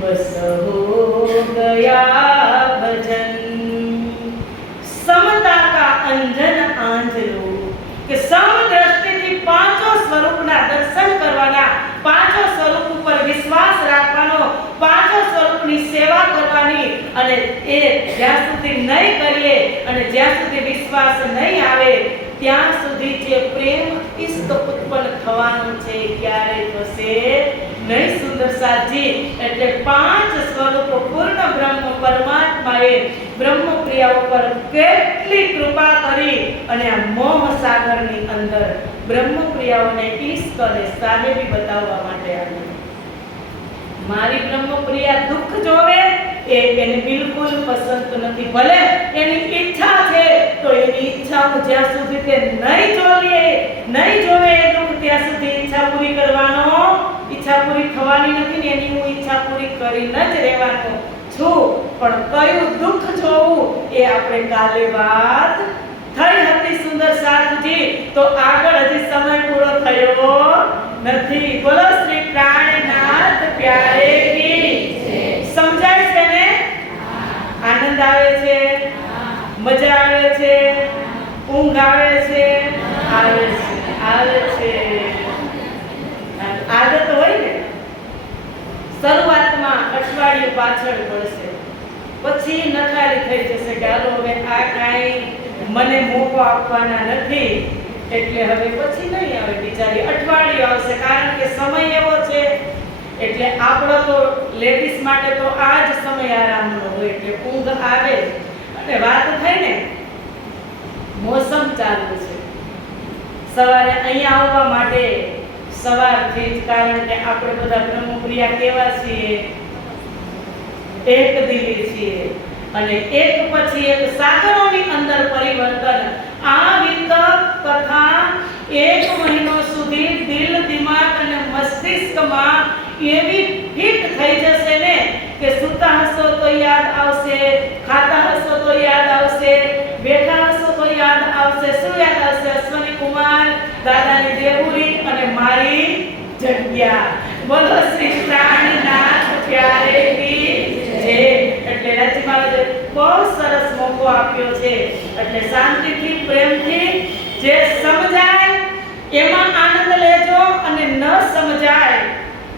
बस हो गया भजन. समता का अंजन आंज लो, કે સમદ્રષ્ટિથી પાંચો સ્વરૂપના દર્શન કરવાના, પાંચો સ્વરૂપ ઉપર વિશ્વાસ રાખવાનો, પાંચો સ્વરૂપની સેવા કરવાની, અને એ જ્યાં સુધી નહીં કરીએ અને જ્યાં સુધી વિશ્વાસ નહીં આવે ત્યાં સુધી જે પ્રેમ ઇષ્ટ ઉત્પન્ન થવાનું છે ક્યારે થશે નહીં. સુંદર સાજી એટલે 5 સ્વરૂપ પૂર્ણ બ્રહ્મ પરમાત્માએ બ્રહ્મપ્રિયાઓ પર કેટલી કૃપા કરી અને આ મોહ સાગરની અંદર બ્રહ્મપ્રિયાઓને ઈષ્ટ અને સાહેબી બતાવવા માટે આવ્યા. મારી બ્રહ્મપ્રિયા દુઃખ જોવે એને બિલકુલ પસંદ નથી. ભલે એની ઈચ્છા છે તો એની ઈચ્છા જ્યાં સુધી તે નહીં જોવે એ દુઃખ ત્યાં સુધી ઈચ્છા પૂરી કરવાનો ઈચ્છા પૂરી થવાની નથી ને એની હું ઈચ્છા પૂરી કરીને જ રહેવાનો છું. પણ કયું દુઃખ જોવું એ આપણે કાલે વાત થઈ હતી સુંદર સાધુજી. તો આગળ હજી સમય પૂરો થયો નથી. બોલો શ્રી પ્રાણનાથ પ્યારે કી સમજાય છે ને? આનંદ આવે છે, મજા આવે છે, ઊંઘ આવે છે, આવે છે. આદત હોય ને શરૂઆતમાં અઠવાડિયું પાછળ પડશે, પછી નકારી થઈ જશે કે હાલો હવે આ કાંઈ મને મોકો આપવાના નથી એટલે હવે પછી નહીં આવે. બિચારી અઠવાડિયું આવશે કારણ કે સમય એવો છે. એટલે આપણો તો લેડીઝ માટે તો આ જ સમય આરામનો હોય એટલે ઊંઘ આવે. અને વાત થઈ ને મોસમ ચાલુ છે સવારે અહીંયા આવવા માટે સવારથી જ, કારણ કે આપણે બધા બ્રહ્મપ્રિયા કેવા છીએ, એક દિલી છીએ અને એક પછી એક સાગરોની અંદર પરિવર્તન. આ વિતક કથા 1 મહિનો સુધી દિલ, દિમાગ અને મસ્તિષ્કમાં એવી ફિટ થઈ જશે ને કે સુતા હશો તો યાદ આવશે, ખાતા હશો તો યાદ આવશે, બેઠા હશો તો યાદ આવશે. શું યાદ આવશે? અશ્વની કુમાર, દાદાની દેવુરી અને મારી જગ્યા. બોલો શ્રી પ્રાણનાથ પ્યારે કી જય. એટલે રાજી મહારાજે બહુ સરસ મોકો આપ્યો છે. એટલે શાંતિથી, પ્રેમથી જે સમજાય એમાં આનંદ લેજો અને ન સમજાય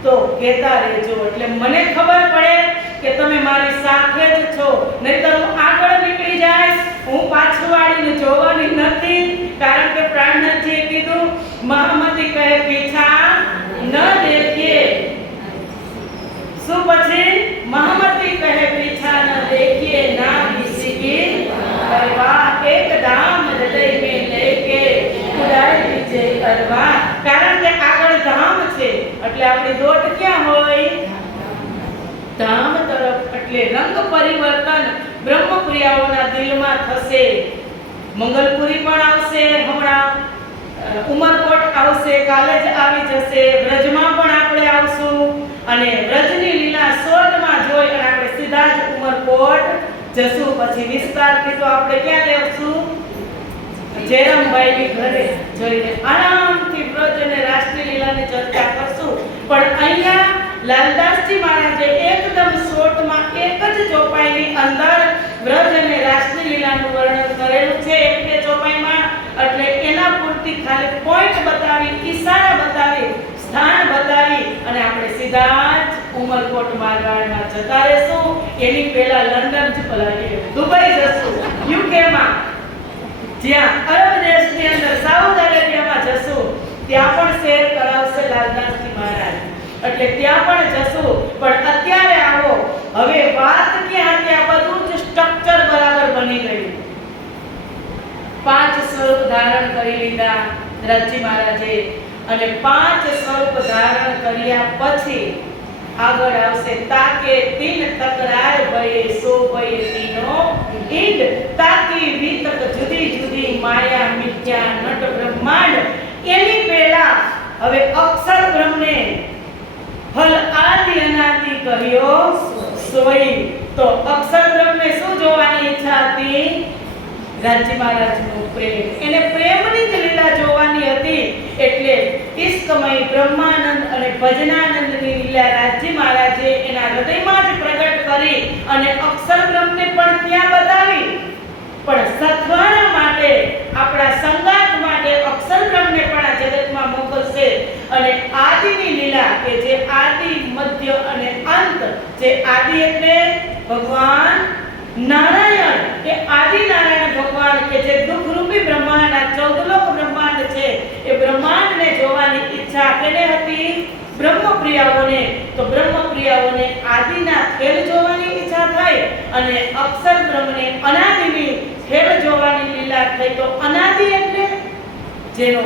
તો કહેતા રહેજો. એટલે મને ખબર પડે કે તમે મારી સાથે જ છો. નહીંતર હું આગળ નીકળી જઈશ, હું પાછળ વાળીને જોવાની નથી. કારણ કે પ્રાણનાથજીએ કીધું મહામતી કહે પીછા ન દેખીએ. શું પછી? મહામતી કહે પીછા ન દેખીએ ના કિસી કી પરવાહ, એક ધામ હૃદય में लेके ઉડાઈ દીજે અરવાહ. કારણ કે આગળ ધામ છે એટલે આપણી દોટ ક્યાં હોય? ધામ તરફ. એટલે રંગ પરિવર્તન બ્રહ્મપ્રિયાઓના દિલમાં થશે. મંગલપુરી પણ આવશે, હમણાં ઉમરકોટ આવશે, કાલે જ આવી જશે. વ્રજમાં પણ આપણે આવશું અને વ્રજની લીલા શોર્ટમાં જોઈ અને આપણે સીધા જ ઉમરકોટ જશું. પછી વિસ્તારથી તો આપણે ક્યાં લેવશું? જયરામભાઈની ઘરે જઈને આરામથી વ્રજ અને રાષ્ટ્રીય લીલાની ચર્ચા કરશું. પણ અહીંયા લાલદાસજી મહારાજે એકદમ શોર્ટમાં એક જ ચોપાઈની અંદર વ્રજ અને રાષ્ટ્રીય લીલાનું વર્ણન કરેલું છે. એક બે ચોપાઈમાં. એટલે એના પૂરતી ખાલી પોઈન્ટ બતાવી, ઈશારા બતાવી, સ્થાન બતાવી અને આપણે સીધા જ ઉમરકોટ મારવાડમાં જતા રહેશું. એની પહેલા લંડન દુબઈ જશું, યુકેમાં, જ્યાં અરબ દેશની અંદર સાઉથ અરેબિયામાં જશું. ત્યાં પણ શેર કરાવશે લાલદાસજી મહારાજ. એટલે ત્યાં પણ જશું. પણ અત્યારે આવો, હવે વાત ક્યાં હતી? આ બધું જ સ્ટ્રક્ચર બરાબર બની ગયું. 5 સ્વરૂપ ધારણ કરી લીધા રાજી મહારાજે અને 5 સ્વરૂપ ધારણ કર્યા પછી આગળ આવશે તાકે તીન તકરાર ભયે સો ભયે તીનો ઈડ. તાકી વિતક જુદી જુદી માયા મિથ્યા નટ બ્રહ્માંડ. એની પહેલા હવે અક્ષર બ્રહ્મને ફલ આદિ અનાદિ કર્યો સોઈ. તો અક્ષર બ્રહ્મને શું જોવાની ઈચ્છા હતી? રાજી મહારાજનો પ્રેમ. એને પ્રેમની જ લીલા જોવાની હતી. એટલે ઈશ્કમય બ્રહ્માનંદ અને ભજનાનંદની લીલા રાજી મહારાજે એના હૃદયમાં જ પ્રગટ કરી અને અક્ષર બ્રહ્મને પણ ત્યાં બતાવી. પણ સત્વાના માટે, આપણા સંગાત માટે અક્ષર બ્રહ્મને પણ આ જગતમાં મોકલશે. અને આદિની લીલા કે જે આદિ, મધ્ય અને અંત, જે આદિ એટલે ભગવાન નારાયણ કે આદિ નારાયણ ભગવાન કે જે દુઃખ રૂપી બ્રહ્માંડ, આ 14 લોક બ્રહ્માંડ છે, એ બ્રહ્માંડને જોવાની ઈચ્છા કેને હતી? બ્રહ્મપ્રિયાઓને. તો બ્રહ્મપ્રિયાઓને આદિના ખેલ જોવાની ઈચ્છા થઈ અને અક્ષર બ્રહ્મને અનાદિની ખેલ જોવાની લીલા થઈ. તો અનાદિ એટલે જેનો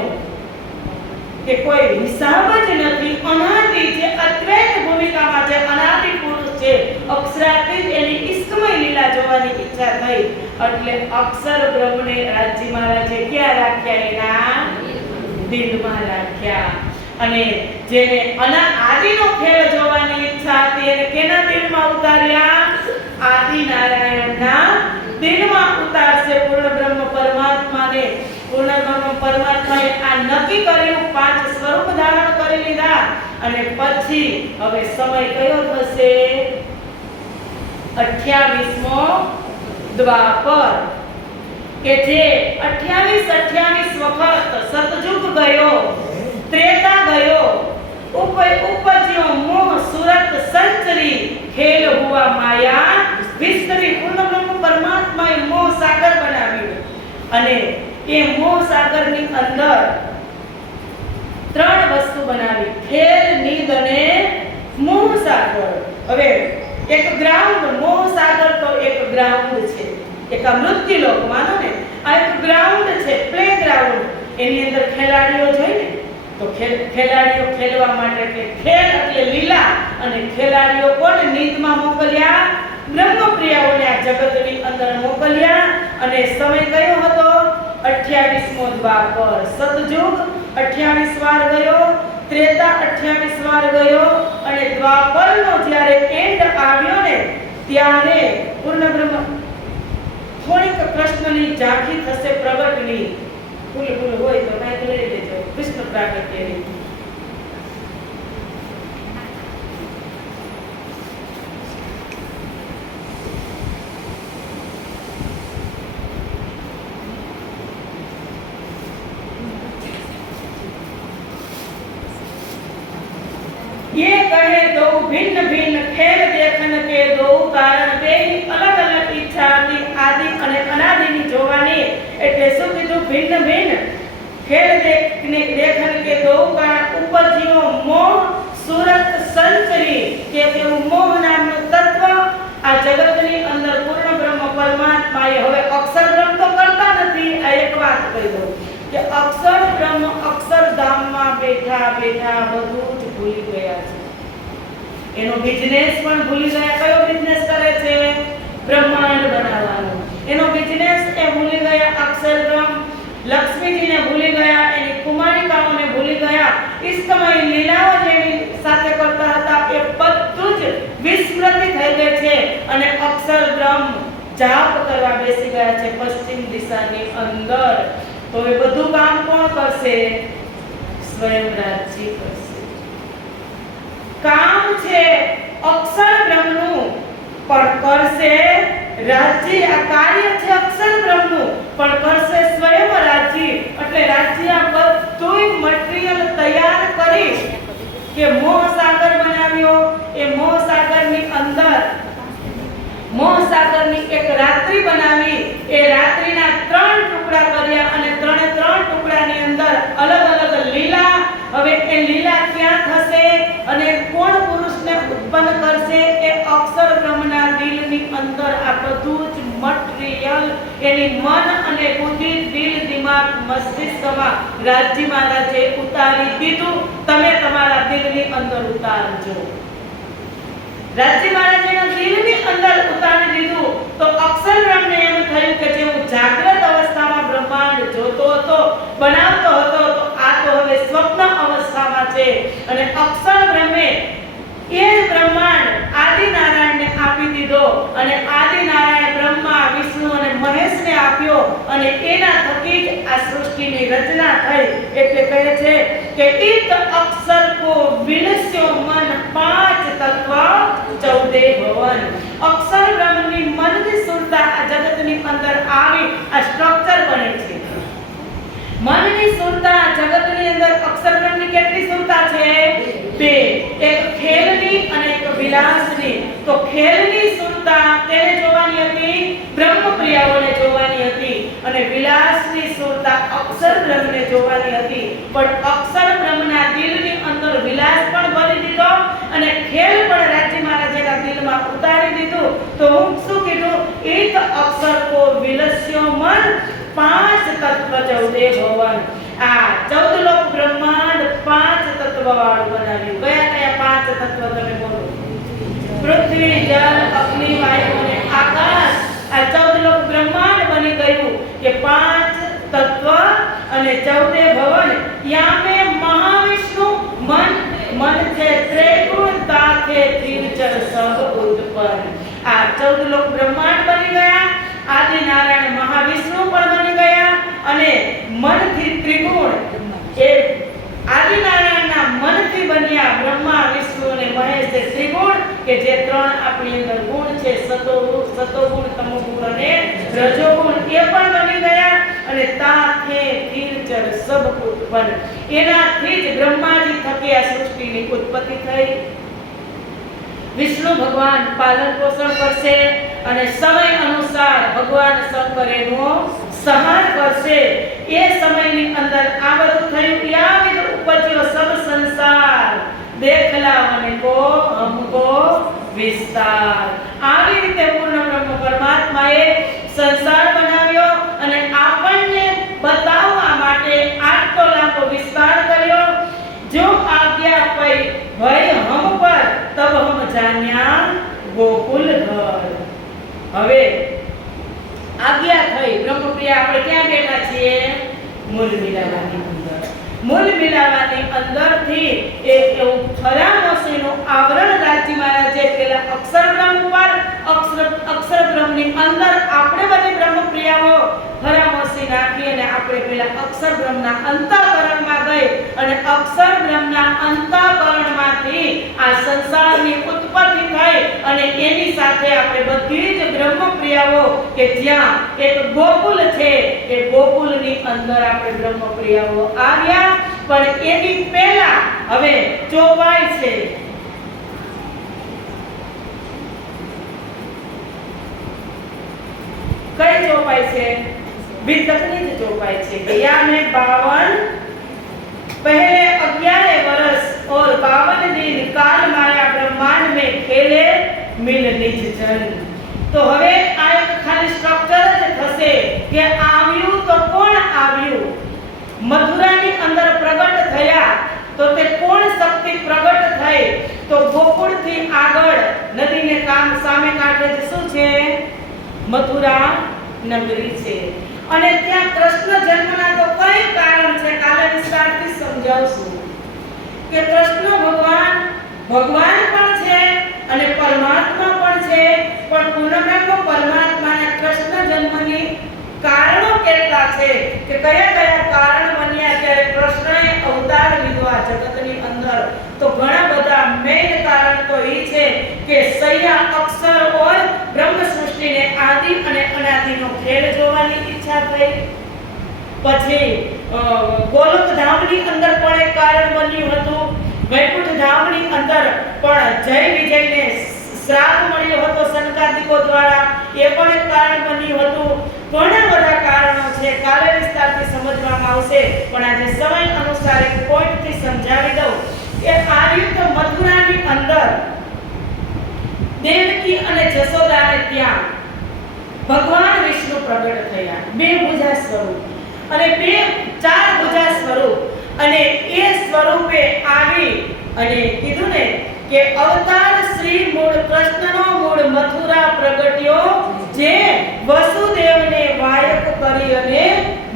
કે કોઈ હિસાબ જ નથી, અનાદિ જે અદ્વૈત ભૂમિકામાં છે, અનાદિ પુરુષ છે, અક્ષરાતીત એની ઈષ્ટમય લીલા જોવાની ઈચ્છા થઈ એટલે અક્ષર બ્રહ્મને રાજી મહારાજે ક્યાં રાખ્યા? એના દિલમાં રાખ્યા. અને જેને આદિનો ખેલ જોવાની ઈચ્છા હતી એને કેના દિલમાં ઉતાર્યા? આદિ નારાયણના દિલમાં ઉતારશે. પૂર્ણ બ્રહ્મ પરમાત્માને, પૂર્ણ બ્રહ્મ પરમાત્માએ આ નક્કી કર્યું, 5 સ્વરૂપ ધારણ કરી લીધા અને પછી હવે સમય કયો થશે? 28મો દ્વાપર, કે જે 28 વખત સતયુગ ગયો, ત્રેતા ગયો, ઉપજ્યો મોહ સુરત સંચરી, ખેલ હુઆ માયા વિસ્તરી. પૂર્ણ બ્રહ્મ પરમાત્માએ મોહ સાગર બનાવ્યું અને એ મોહ સાગરની અંદર 3 વસ્તુ બનાવી: ખેલ, નીંદ અને મોહ સાગર. હવે એક ગ્રાઉન્ડ, મોહ સાગર તો એક ગ્રાઉન્ડ છે, એક મૃત્યુ લોક માનો ને, આ એક ગ્રાઉન્ડ છે, પ્લે ગ્રાઉન્ડ. એની અંદર ખેલાડીઓ જોઈએ ને, તો ખેલાડીઓ ખેલવા માટે કે ખેલ એટલે લીલા, અને ખેલાડીઓ કોને નીંદમાં મોકલ્યા? બ્રહ્મપ્રિયાઓને આ જગતની અંદર મોકલ્યા. અને સમય કયો હતો? 28મો દ્વાપર. સતયુગ 28 વાર ગયો, ત્રેતા 28 વાર ગયો અને દ્વાપરનો જ્યારે એન્ડ આવ્યો ને ત્યારે પૂર્ણ બ્રહ્મ થોડીક કૃષ્ણની ઝાંખી થશે પ્રગટની. ભૂલ હોય તો માઇક લઈ લેજો. કૃષ્ણ પ્રાગટ્યની ये कहे दो भिन्न भिन्न खेल देखन के दो कारण બે અલગ અલગ ઈચ્છા હતી આદિ અને અનાદિની જોવાની. એટલે શું કીધું? ભિન્ન ભિન્ન ખેલ દેખન કે દો કારણ ઉપજ્યો મોહ સુરત સંચરી, કે તેવું મોહ નામનું તત્વ આ જગતની અંદર પૂર્ણ બ્રહ્મ પરમાત્માએ હવે અક્ષર બ્રહ્મ તો કરતા નથી. આ એક વાત કહી દઉં કે અક્ષર બ્રહ્મ અક્ષરધામમાં બેઠા બેઠા બધું જ ભૂલી ગયા છે. એનો બિઝનેસ પણ ભૂલી ગયા. કયો બિઝનેસ કરે છે? બ્રહ્માંડ બનાવવાનો. એનો બિઝનેસ એ ભૂલી ગયા. અક્ષર બ્રહ્મ લક્ષ્મીજીને ભૂલી ગયા, એની કુમારિકાઓને ભૂલી ગયા. ઈષ્ટમય લીલાઓ જેની સાથે કરતા હતા એ બધું જ વિસ્મૃતિ થઈ ગઈ છે અને અક્ષર બ્રહ્મ જાપ કરવા બેસી ગયા છે પશ્ચિમ દિશાની અંદર. તો એ બધું કામ કોણ કરશે? સ્વયંરાજજી કરશે. કામ છે અક્ષર બ્રહ્મનું, પણ કરશે રાજજી. આ કાર્ય છે અક્ષર બ્રહ્મનું, પણ કરશે સ્વયંરાજજી. એટલે રાજજી આ બધું મટીરીયલ તૈયાર કરી કે મોહ સાગર બનાવ્યો. એ મોહ સાગરની અંદર મોહ સાગરની એક રાત્રિ બનાવી. એ રાત્રિના 3 ટુકડા કર્યા અને 3 ટુકડાની અંદર અલગ અલગ લીલા. હવે એ લીલા ક્યાં થશે અને કોણ પુરુષને ઉત્પન્ન કરશે? એ અક્ષર બ્રહ્મના દિલની અંદર આ બધું જ મટીરીયલ એની મન અને બુદ્ધિ, દિલ, દિમાગ, મસ્તિષ્કમાં રાજજી મહારાજે ઉતારી દીધું. તમે તમારા દિલની અંદર ઉતારજો. રાજજી મહારાજના દિલની અંદર ઉતારી દીધું તો અક્ષર બ્રહ્મને એમ થયું કે જે હું જાગ્રત અવસ્થામાં બ્રહ્માંડ જોતો હતો, બનાવતો હતો, તો આ તો હવે સ્વપ્ન અવસ્થામાં છે. અને અક્ષર બ્રહ્મે એ બ્રહ્માંડ આદિ નારાયણને આપી દીધો અને આદિ નારાયણ બ્રહ્મા, વિષ્ણુ અને મહેશને આપ્યો અને એના થકી જ આ સૃષ્ટિની રચના થઈ. એટલે કહે છે કે ઈત અક્ષર કો વિનસ્યો મન 5 તત્વ 14 ભવન. અક્ષર બ્રહ્મની મનની સુરતા આ જગતની અંદર આવી આ સ્ટ્રક્ચર બને છે. મનની સુરતા જગતની અંદર અક્ષર બ્રહ્મની કેટલી સુરતા છે? 2. એક ખેલની અને એક વિલાસની. તો ખેલની સુરતા પ્રિયાઓને જોવાની હતી અને વિલાસની સુરતા અક્ષર બ્રહ્મને જોવાની હતી, પણ અક્ષર બ્રહ્મના દિલની અંદર વિલાસ પણ ભરી દીધો અને ખેલ પણ રાજી મહારાજના દિલમાં ઉતારી દીધું. તો હું શું કીધું? એક અક્ષર કો વિલસ્યો મન, પાંચ તત્વ ચૌદે ભવન. આ 14 લોક બ્રહ્માંડ પાંચ તત્વ વાળું બનાવ્યું. કયા કયા પાંચ તત્વ તમે બોલો? પૃથ્વી, જળ, અગ્નિ, વાયુ અને આકાશ. આ 14 લોક બ્રહ્માંડ બની ગયું કે પાંચ તત્વ અને 14 ભવન. યામે મહાવિષ્ણુ મન, મન છે ત્રિગુણ તાકે ત્રિચર સબ ઉત્પન્ન. આ 14 લોક બ્રહ્માંડ બની ગયા, આદિ નારાયણ મહાવિષ્ણુ પણ બની ગયા અને મનથી ત્રિગુણ એ આદિ નારાયણના મનથી બન્યા બ્રહ્મા, વિષ્ણુ અને મહેશ એ ત્રિગુણ કે જે ત્રણ આપણી અંદર ગુણ છે, સતોગુણ, તમોગુણ અને રજોગુણ, એ પણ બની ગયા અને તાથે તીર્ચર સબ ઉત્પન્ન. એનાથી જ બ્રહ્માજી થકી આ સૃષ્ટિની ઉત્પત્તિ થઈ. વિષ્ણુ ભગવાન પાલન પોષણ કરશે અને સમય અનુસાર ભગવાન શંકર એનું સહાર કરશે. એ સમયની અંદર આ બધું થયું. યાવિદ ઉપજ્યો સબ સંસાર, દેખલા મને કો હમકો વિસ્તાર. આવી રીતે પૂર્ણ બ્રહ્મ પરમાત્માએ સંસાર બનાવ્યો અને આપણને બતાવવા માટે આટલો લાંબો વિસ્તાર કર્યો. જો આજ્ઞા પઈ ભય હમ પર તબ હમ જાન્યા ગોકુલ ઘર. હવે આજ્ઞા થઈ બ્રહ્મપ્રિયા, આપણે ક્યાં બેઠા છીએ? મૂલ મિલાવાની અંદર. મૂલ મિલાવાની અંદરથી એક એવું ખરામોશીનું આવરણ રાજી મહારાજે પેલા અક્ષર બ્રહ્મ ઉપર, અક્ષર બ્રહ્મની અંદર આપણે બધી બ્રહ્મપ્રિયાઓ ખરામોશી નાખી અને આપણે પેલા અક્ષર બ્રહ્મના અંતઃકરણમાં ગઈ અને અક્ષર બ્રહ્મના અંતઃકરણમાંથી આ સંસારની ઉત્પત્તિ થઈ અને એની સાથે આપણે બધી જ બ્રહ્મપ્રિયાઓ કે જ્યાં એક ગોકુલ છે એ ગોકુલની અંદર આપણે બ્રહ્મપ્રિયાઓ આવ્યા. પણ એની પહેલા હવે ચોપાઈ છે. કઈ ચોપાઈ છે? વિતકની જ ચોપાઈ છે. ગયા में 52 पहले 11 वर्ष और 52 दिन काल माया ब्रह्मांड में खेले मिल निज जन. तो હવે આ એક ખાલી સ્ટ્રક્ચર જ થશે કે આવ્યું તો કોણ આવ્યું? મથુરાની અંદર પ્રગટ થયા તો તે કોણ શક્તિ પ્રગટ થઈ? તો ગોકુળથી આગળ નદીને સામે કાંઠે શું છે? મથુરા નગરી છે. અને ત્યાં કૃષ્ણ જન્મના તો કઈ કારણ છે? કાલે વિસ્તારથી સમજાવશું કે કૃષ્ણ ભગવાન પણ છે અને પરમાત્મા પણ છે. પણ પૂર્ણબ્રહ્મ પરમાત્માના કૃષ્ણ જન્મની કારણો કેટલા છે કે કયા કયા કારણ બન્યા ત્યારે કૃષ્ણએ અવતાર લીધો આ જગતની અંદર? તો ઘણા બધા મેઇન કારણ તો એ છે કે સૈયા અક્ષર ઓર બ્રહ્મ સૃષ્ટિને આદિ અને અનાદિનો ખેલ જોવાની ઈચ્છા થઈ. પછી ગોલોક ધામની અંદર પણ એક કારણ બન્યું હતું. વૈકુંઠ ધામની અંદર પણ જય વિજયને શ્રાપ મળ્યો હતો સનકાદિકો દ્વારા, એ પણ એક કારણ બન્યું હતું. ઘણા બધા કારણો છે, કાલે વિસ્તારથી સમજવામાં આવશે. પણ આજે સમય અનુસાર એક પોઈન્ટથી સમજાવી દઉં કે આ યુદ્ધ મથુરાની અંદર દેવકી અને જશોદાને ત્યાં ભગવાન વિષ્ણુ પ્રગટ થયા, બે ભુજા સ્વરૂપ અને ચાર ભુજા સ્વરૂપ. અને એ સ્વરૂપે આવી અને કીધું ને કે અવતાર શ્રી મૂળ કૃષ્ણનો મૂળ મથુરા પ્રગટ્યો, જે વસુદેવને વાયક કરી અને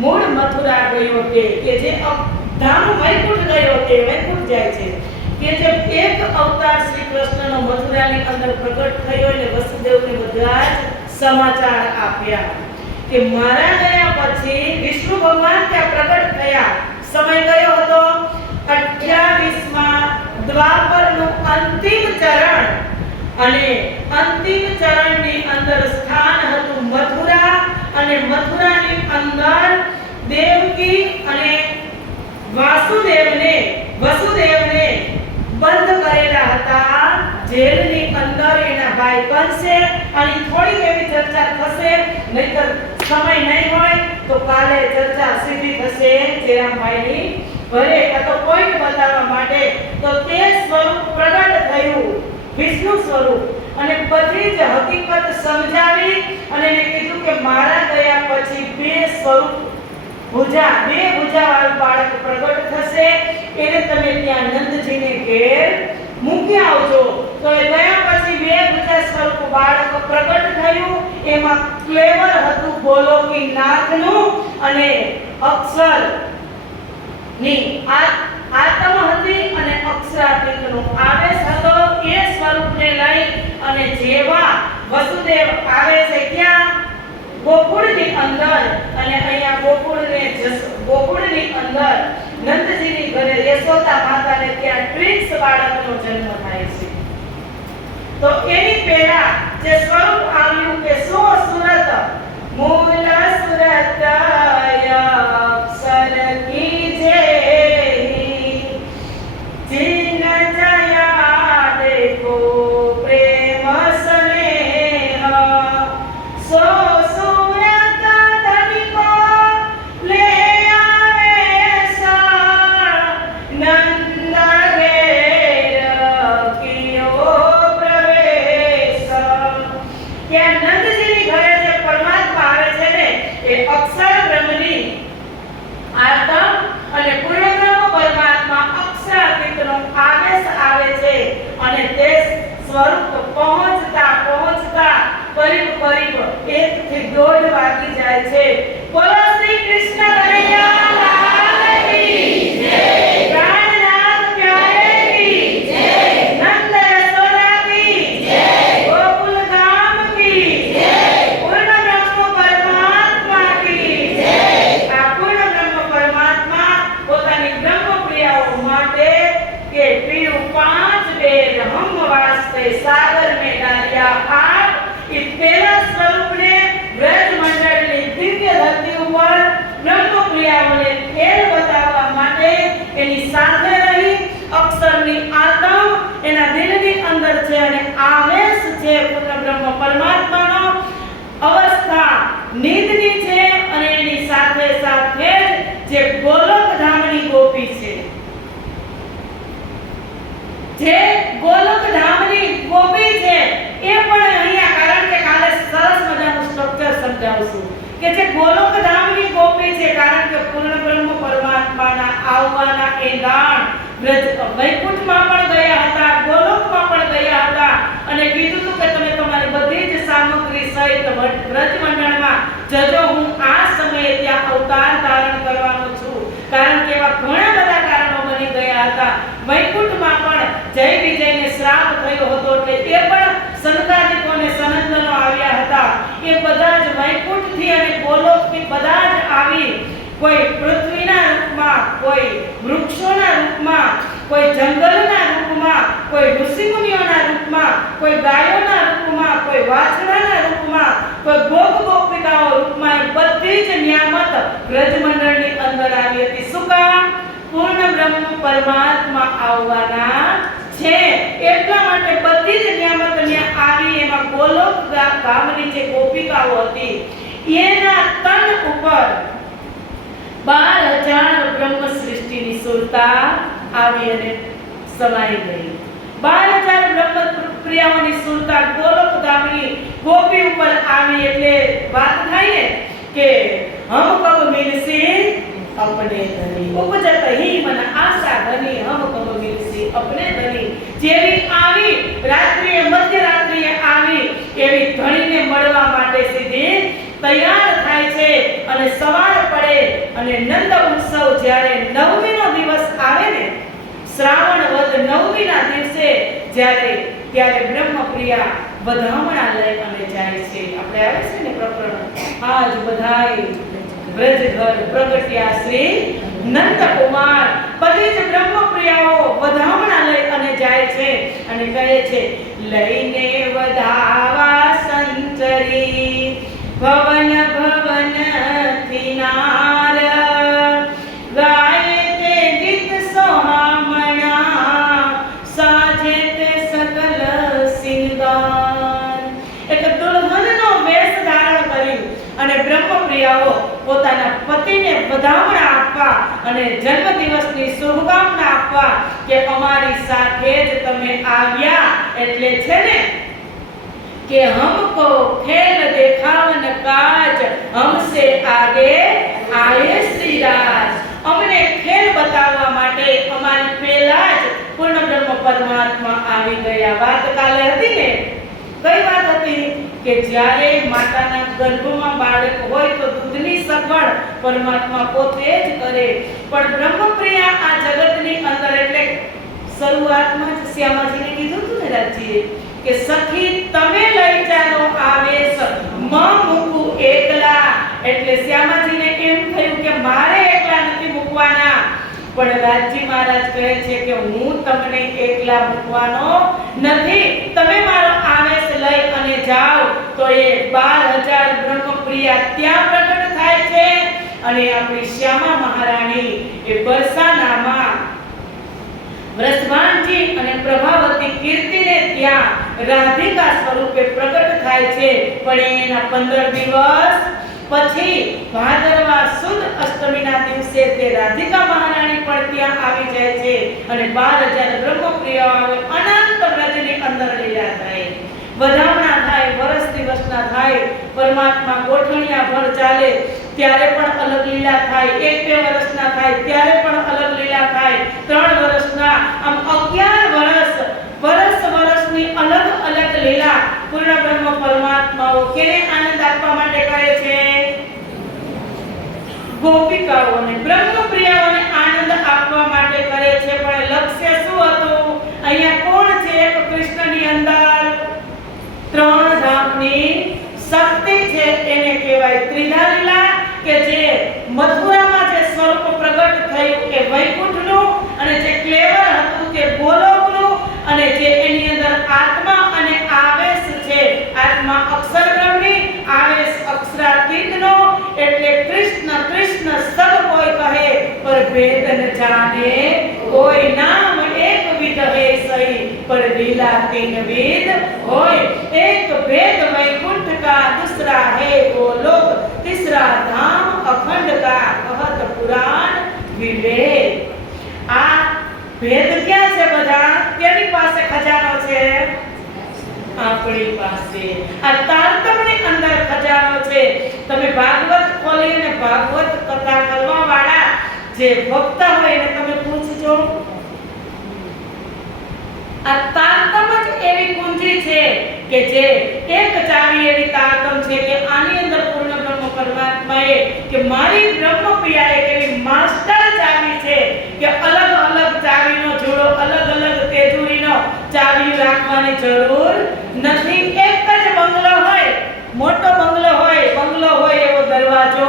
મૂળ મથુરા ગયો તે, કે જે ધામ વૈકુંઠ ગયો તે વૈકુંઠ જાય છે, કે જે એક અવતાર શ્રી કૃષ્ણનો મથુરાની અંદર પ્રગટ થયો અને વસુદેવને બધા જ સમાચાર આપ્યા કે મારા ગયા પછી વિષ્ણુ ભગવાન ત્યાં પ્રગટ થયા. સમય કયો હતો? 28માં દ્વાપરનું અંતિમ ચરણ અને અંતિમ ચરણની અંદર સ્થાન હતું મથુરા અને મથુરાની અંદર દેવકી અને વસુદેવને બંધ કરેલા હતા જેલની અંદર. એના ભાઈ કંસે અને થોડી એવી ચર્ચા થશે, નહીતર સમય નહીં હોય તો કાલે ચર્ચા સીધી થશે જયરામભાઈની ઘરે તો પોઈન્ટ બતાવવા માટે. તો તે સ્વરૂપ પ્રગટ થયું, વિષ્ણુ સ્વરૂપ, અને બધી જ હકીકત સમજાવી અને એને કીધું કે મારા ગયા પછી બે ભુજાવાળું બાળક પ્રગટ થશે, એને તમે ત્યાં નંદજીને ઘેર મૂકી આવજો. તો એ ગયા પછી બે ભુજા સ્વરૂપ બાળક પ્રગટ થયું. એમાં ક્લેવર હતું ગોલોકી નાથનું અને અક્ષર ની આત્મ હતી અને અક્ષરાતીતનો આવેશ હતો. એ સ્વરૂપને લઈ અને જેવા વસુદેવ આવે છે ક્યાં? ગોકુળની અંદર, અને અહીંયા ગોકુળની અંદર નંદજીની ઘરે યશોદા માતાને ત્યાં ટ્વિન્સ બાળકનો જન્મ થાય છે. તો એની પહેલા જે સ્વરૂપ આવ્યું કે સો સુરત મૂળ સુરત અક્ષર કી જય જીન જયા દેખો પ્રેમ સ્નેહ સો સુરત ધનિકો લે આવે નંદ ઘેર કિયો પ્રવેશ. ત્યાં નંદજીની ઘરે જે પરમાત્મા આવે છે ને એ અક્ષર બ્રહ્મની આત્મ અને પૂર્ણ બ્રહ્મ પરમાત્મા અક્ષરાતીતનો આવેશ આવે છે. અને તે સ્વરૂપ પહોંચતા કરીબ 1 થી 1.5 વાગી જાય છે. બોલો શ્રી કૃષ્ણ કનૈયા લાલ કી જય, પ્રાણનાથ પ્યારે કી જય, નંદ યશોદા કી જય, ગોકુલ ધામ કી જય, પૂર્ણ બ્રહ્મ પરમાત્મા કી જય. આ પૂર્ણ બ્રહ્મ પરમાત્મા પોતાની બ્રહ્મ પ્રિયાઓ માટે કે પીયું 5 બેર હમ વાસ્તે સાગર में डालिया आग, इस तेरा स्वरूप ने व्रज मंडल ने दिव्य धरती ઉપર બ્રહ્મ પ્રિયાઓને ખેલ બતાવવા માટે એની સાથે રહી. અક્ષરની આત્મ એના દિલની અંદર છે અને આવેશ છે પૂર્ણ બ્રહ્મ પરમાત્માનો. અવસ્થા નિંદની છે અને એની સાથે સાથે જે ગોલોક ધામની ગોપી છે, જે ગોલોક ધામની ગોપી છે એ પણ અહીંયા, કારણ કે કાલે સરસ મજાનું સ્ટ્રક્ચર સમજાવશું કે જે ગોલોક ધામની ગોપી છે, કારણ કે પૂર્ણ બ્રહ્મ પરમાત્માના આવવાના એંધાણ વૈકુંઠમાં પણ ગયા હતા, ગોલોકમાં પણ ગયા હતા અને કીધું હતું કે તમે તમારી બધી જ સામગ્રી સહિત વ્રજમંડળમાં જજો, હું આ સમયે ત્યાં અવતાર ધારણ કરવાનો છું. કારણ કે એવા ઘણા બધા કારણો બની ગયા હતા. વૈકુંઠમાં પણ જય વિજયને શ્રાપ થયો હતો એટલે એ પણ સંતાનિકોને સનંદનો આવ્યા હતા. એ બધા જ વૈકુંઠથી અને ગોલોકથી બધા જ આવી, કોઈ પૃથ્વીના રૂપમાં, કોઈ વૃક્ષોના રૂપમાં, કોઈ જંગલના રૂપમાં, કોઈ ઋષિમુનિઓના રૂપમાં, કોઈ ગાયોના રૂપમાં, કોઈ વાછડાના રૂપમાં, કોઈ ગોપગોપિકાઓ રૂપમાં, બધી જ નિયામત વ્રજમંડળની અંદર આવી હતી. શું કામ? પૂર્ણ બ્રહ્મ પરમાત્મા આવવાના છે એટલા માટે બધી જ નિયામત ત્યાં આવી. એમાં ગોલોક ગામની જે ગોપિકાઓ હતી એના તન ઉપર 12,000 બ્રહ્મ સૃષ્ટિની સુરતા આવી અને સમાઈ ગઈ. 12,000 બ્રહ્મ પ્રિયાઓની સુરતા ગોલોક ધામની ગોપી ઉપર આવી એટલે વાત થાય ને કે હમ કબ મિલસે अपने धनी उपजत ही मन आशा धनी हम कब मिलसी अपने धनी. જેવી આવી રાત્રિએ મધ્યરાત્રિએ આવી એવી ધણીને મળવા માટે સીધી તૈયાર થાય છે અને સવાર પડે અને નંદ ઉત્સવ જ્યારે 9મીનો દિવસ આવે ને, શ્રાવણ વદ 9મીના દિવસે ત્યારે બ્રહ્મપ્રિયા વધામણા લઈ અને જાય છે. આપણે આવે છે ને પ્રકરણ, આજ બધાય વ્રજ ઘર પ્રગટ્યા શ્રી નંદ કુમાર. બધી જ બ્રહ્મપ્રિયાઓ વધામણા લઈ અને જાય છે અને કહે છે લઈને વધાવા સંચરી ભવન ભવન કિનાર ગાય તે ગીત સોહામણા સાજે તે સકલ સિંગાર. પ્રિયાઓ પોતાના પતિને વધામણા આપવા અને જન્મદિવસની શુભકામના આપવા કે અમારી સાથે જ તમે આવ્યા, એટલે છે ને कि हमको खेल देखावन काज हमसे आगे आए श्री राज। अमने खेल बताववा माटे अमारी पहेला ज पूर्ण ब्रह्म परमात्मा आवी गया। बात काले हती ने, कई बात हती કે જ્યારે માતાના ગર્ભમાં બાળક હોય તો દૂધની સગવડ પરમાત્મા પોતે જ કરે, પણ બ્રહ્મપ્રિયા આ જગતની અંદર એટલે શરૂઆતમાં જ શ્યામાજીને કીધું હતું ને રાજજીએ કે સખી તમે લઈ જાઓ આવેશ મ મૂકું એકલા, એટલે શ્યામાજીને એમ થયું કે મારે એકલા નથી મૂકવાના, પણ રાજજી મહારાજ કહે છે કે હું તમને એકલા મૂકવાનો નથી, તમે મારો આવેશ લઈ અને જાઓ। તો એ 12,000 બ્રહ્મપ્રિયા ત્યાં પ્રગટ થાય છે અને આપણી શ્યામા મહારાણી એ બરસાનામાં વ્રજભાનજી અને પ્રભાવતી કીર્તિને ત્યાં રાધિકા સ્વરૂપે પ્રગટ થાય છે। પણ એના 15 દિવસ પછી ભાદરવા સુદ અષ્ટમીના દિવસે તે રાધિકા મહારાણી પણ ત્યાં આવી જાય છે અને 12,000 બ્રહ્મપ્રિયાઓ અનંત વ્રજની અંદર લીલા થાય, વધામણા થાય, વર્ષ દિવસના થાય, પરમાત્મા ગોઠણિયા ભર ચાલે ત્યારે પણ અલગ લીલા થાય, 1-2 વર્ષના થાય ત્યારે પણ અલગ લીલા થાય, 3 વર્ષના, આમ 11 વર્ષની અલગ અલગ લીલા પૂર્ણ બ્રહ્મ પરમાત્માઓ કેને આનંદ આપવા માટે કરે છે? ગોપિકાઓને, બ્રહ્મપ્રિયાઓને આનંદ આપવા માટે કરે છે। પણ લક્ષ્ય શું હતું? અહીંયા કોણ છે? એક કૃષ્ણની અંદર 3 ધામની શક્તિ છે, એને કહેવાય ત્રિધા લીલા, કે જે મથુરામાં જે સ્વરૂપ પ્રગટ થયું એ વૈકુંઠનું, અને જે ક્લેવર હતું તે ગોલોકનું, અને જે એની અંદર આત્મા અને આવેશ છે, આત્મા અક્ષર બ્રહ્મની, આવેશ અક્ષરાતીતનો, એટલે કૃષ્ણ કૃષ્ણ સબ કોઈ કહે પર ભેદ ન જાને, કોઈ નામ એક વિધ હે સહી पर लीला 3 विध होय। एक भेद वैकुंठ का, दूसरा है गोलोक, तीसरा धाम अखंड का, कहत पुराण विवेक। आ भेद क्या છે બધા? કેની પાસે ખજાનો છે? આપણી પાસે। આ તારતમ્યની અંદર ખજાનો છે। તમે ભાગવત ખોલીને ભાગવત કથા કરવા વાળા જે ભક્ત હોય એને તમે પૂછજો, આ તારતમ જ એવી કુંજી છે કે જે એક ચાવી એવી તારતમ છે કે આની અંદર પૂર્ણ બ્રહ્મ પરમાત્માએ કે મારી બ્રહ્મપ્રિયા એક એવી માસ્ટર ચાવી છે કે અલગ અલગ ચાવીનો જોડો, અલગ અલગ તેજુરીનો ચાવી રાખવાની જરૂર નથી। એક જ બંગલો હોય, મોટો બંગલો હોય એવો દરવાજો,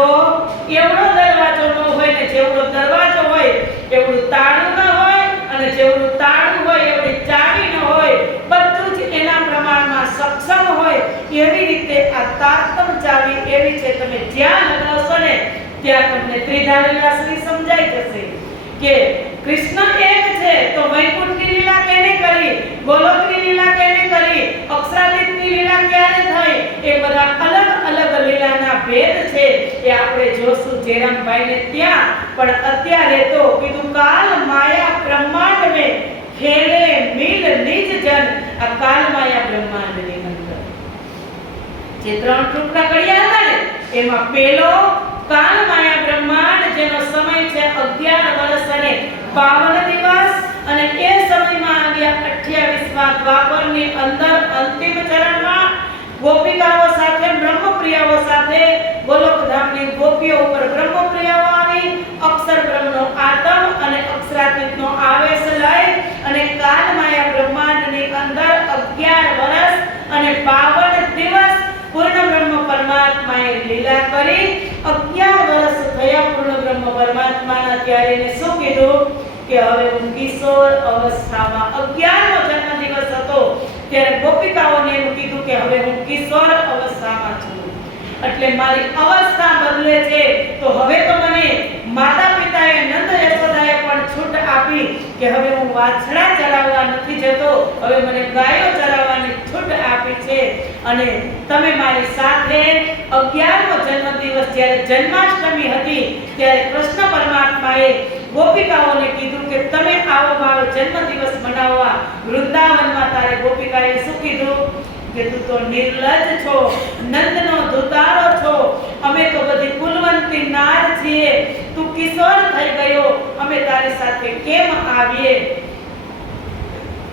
એવડો દરવાજો ન હોય ને જેવડો દરવાજો હોય એવડું તાળું ન હોય, અને જેવડું તાળું હોય એવડી ચાવી ન હોય, બધું જ એના પ્રમાણમાં સક્ષમ હોય। એવી રીતે આ તારતમ ચાવી એવી છે, તમે જ્યાં લગાવશો ને ત્યાં તમને ત્રિધા લીલા શ્રી સમજાઈ જશે કે કૃષ્ણ એક છે તો વૈકુંઠની લીલા કેને કરી, ગોલોકની લીલા કેને કરી, અક્ષરાતીતની લીલા ક્યારે થઈ, એ બધા અલગ અલગ લીલાના ભેદ છે એ આપણે જોશું જયરામભાઈને ત્યાં। પણ અત્યારે તો કીધું કાલ માયા બ્રહ્માંડ में खेले मिल निज जन, आ काल माया ब्रह्मांडની અંદર જે 3 ટુકડા કર્યા હતા ને એમાં પેલો કાલ માયા બ્રહ્માંડ જેનો સમય છે 11 વર્ષ અને 52 દિવસ, અને એ સમયમાં આવ્યા 28મા દ્વાપરની અંદર અંતિમ ચરણમાં ગોપિકાઓ સાથે, બ્રહ્મપ્રિયાઓ સાથે, ગોલોકધામની ગોપીઓ ઉપર બ્રહ્મપ્રિયાઓ આવી, અક્ષર બ્રહ્મનો આતમ અને અક્ષરાતીતનો આવેશ લઈ અને કાલ માયા બ્રહ્માંડની અંદર 11 વર્ષ અને 52 દિવસ પૂર્ણ બ્રહ્મ પરમાત્માએ લીલા કરી। 11 વર્ષ થયા પૂર્ણ બ્રહ્મ પરમાત્માના, ત્યારે એને શું કીધું કે હવે હું કિશોર અવસ્થામાં, 11મો જન્મદિવસ હતો ત્યારે ગોપિકાઓને એવું કીધું કે હવે હું કિશોર અવસ્થામાં છું, એટલે મારી અવસ્થા બદલે છે। તો હવે તો મને માતા પિતાએ નંદ યશોદાએ પણ છૂટ આપી કે હવે હું વાછડા ચરાવવા નથી જતો, હવે મને ગાયો ચરાવવાની છૂટ આપી છે। અને તમે મારી સાથે 11મો જન્મદિવસ જ્યારે જન્માષ્ટમી હતી ત્યારે કૃષ્ણ પરમાત્માએ ગોપિકાઓને કીધું કે તમે આવો મારો જન્મદિવસ મનાવવા વૃંદાવનમાં. તારે ગોપિકાએ શું કીધું કે તું તો નિર્લજ્જ છો, નંદનો દુતારો છો, અમે તો બધી કુલવંતી નાર છીએ, તું કિશોર થઈ ગયો, અમે તારી સાથે કેમ આવીએ?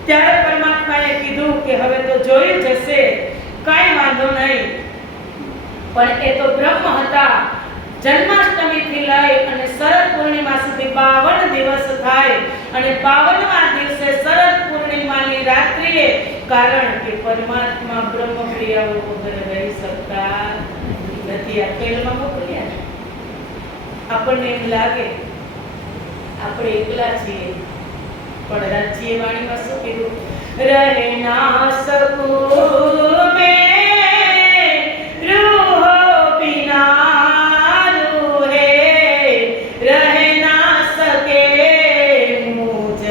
ત્યારે પરમાત્માએ કીધું કે હવે તો જોયું જશે, કાંઈ વાંધો નહીં. પણ એ તો બ્રહ્મ હતા. જન્માષ્ટમીથી લઈ અને શરદ પૂર્ણિમા સુધી 52 દિવસ થાય અને 52મા દિવસે શરદ પૂર્ણિમાની રાત્રિએ, કારણ કે પરમાત્મા બ્રહ્મપ્રિયાઓ વગર રહી શકતા નથી. આ ખેલમાં મોકલ્યા. આપણને એમ લાગે આપણે એકલા છીએ, પણ રાજ્ય વાણીમાં શું કીધું? રહે ના શકું મેં રૂહો બિના રૂહે, રહે ના સકે મુझ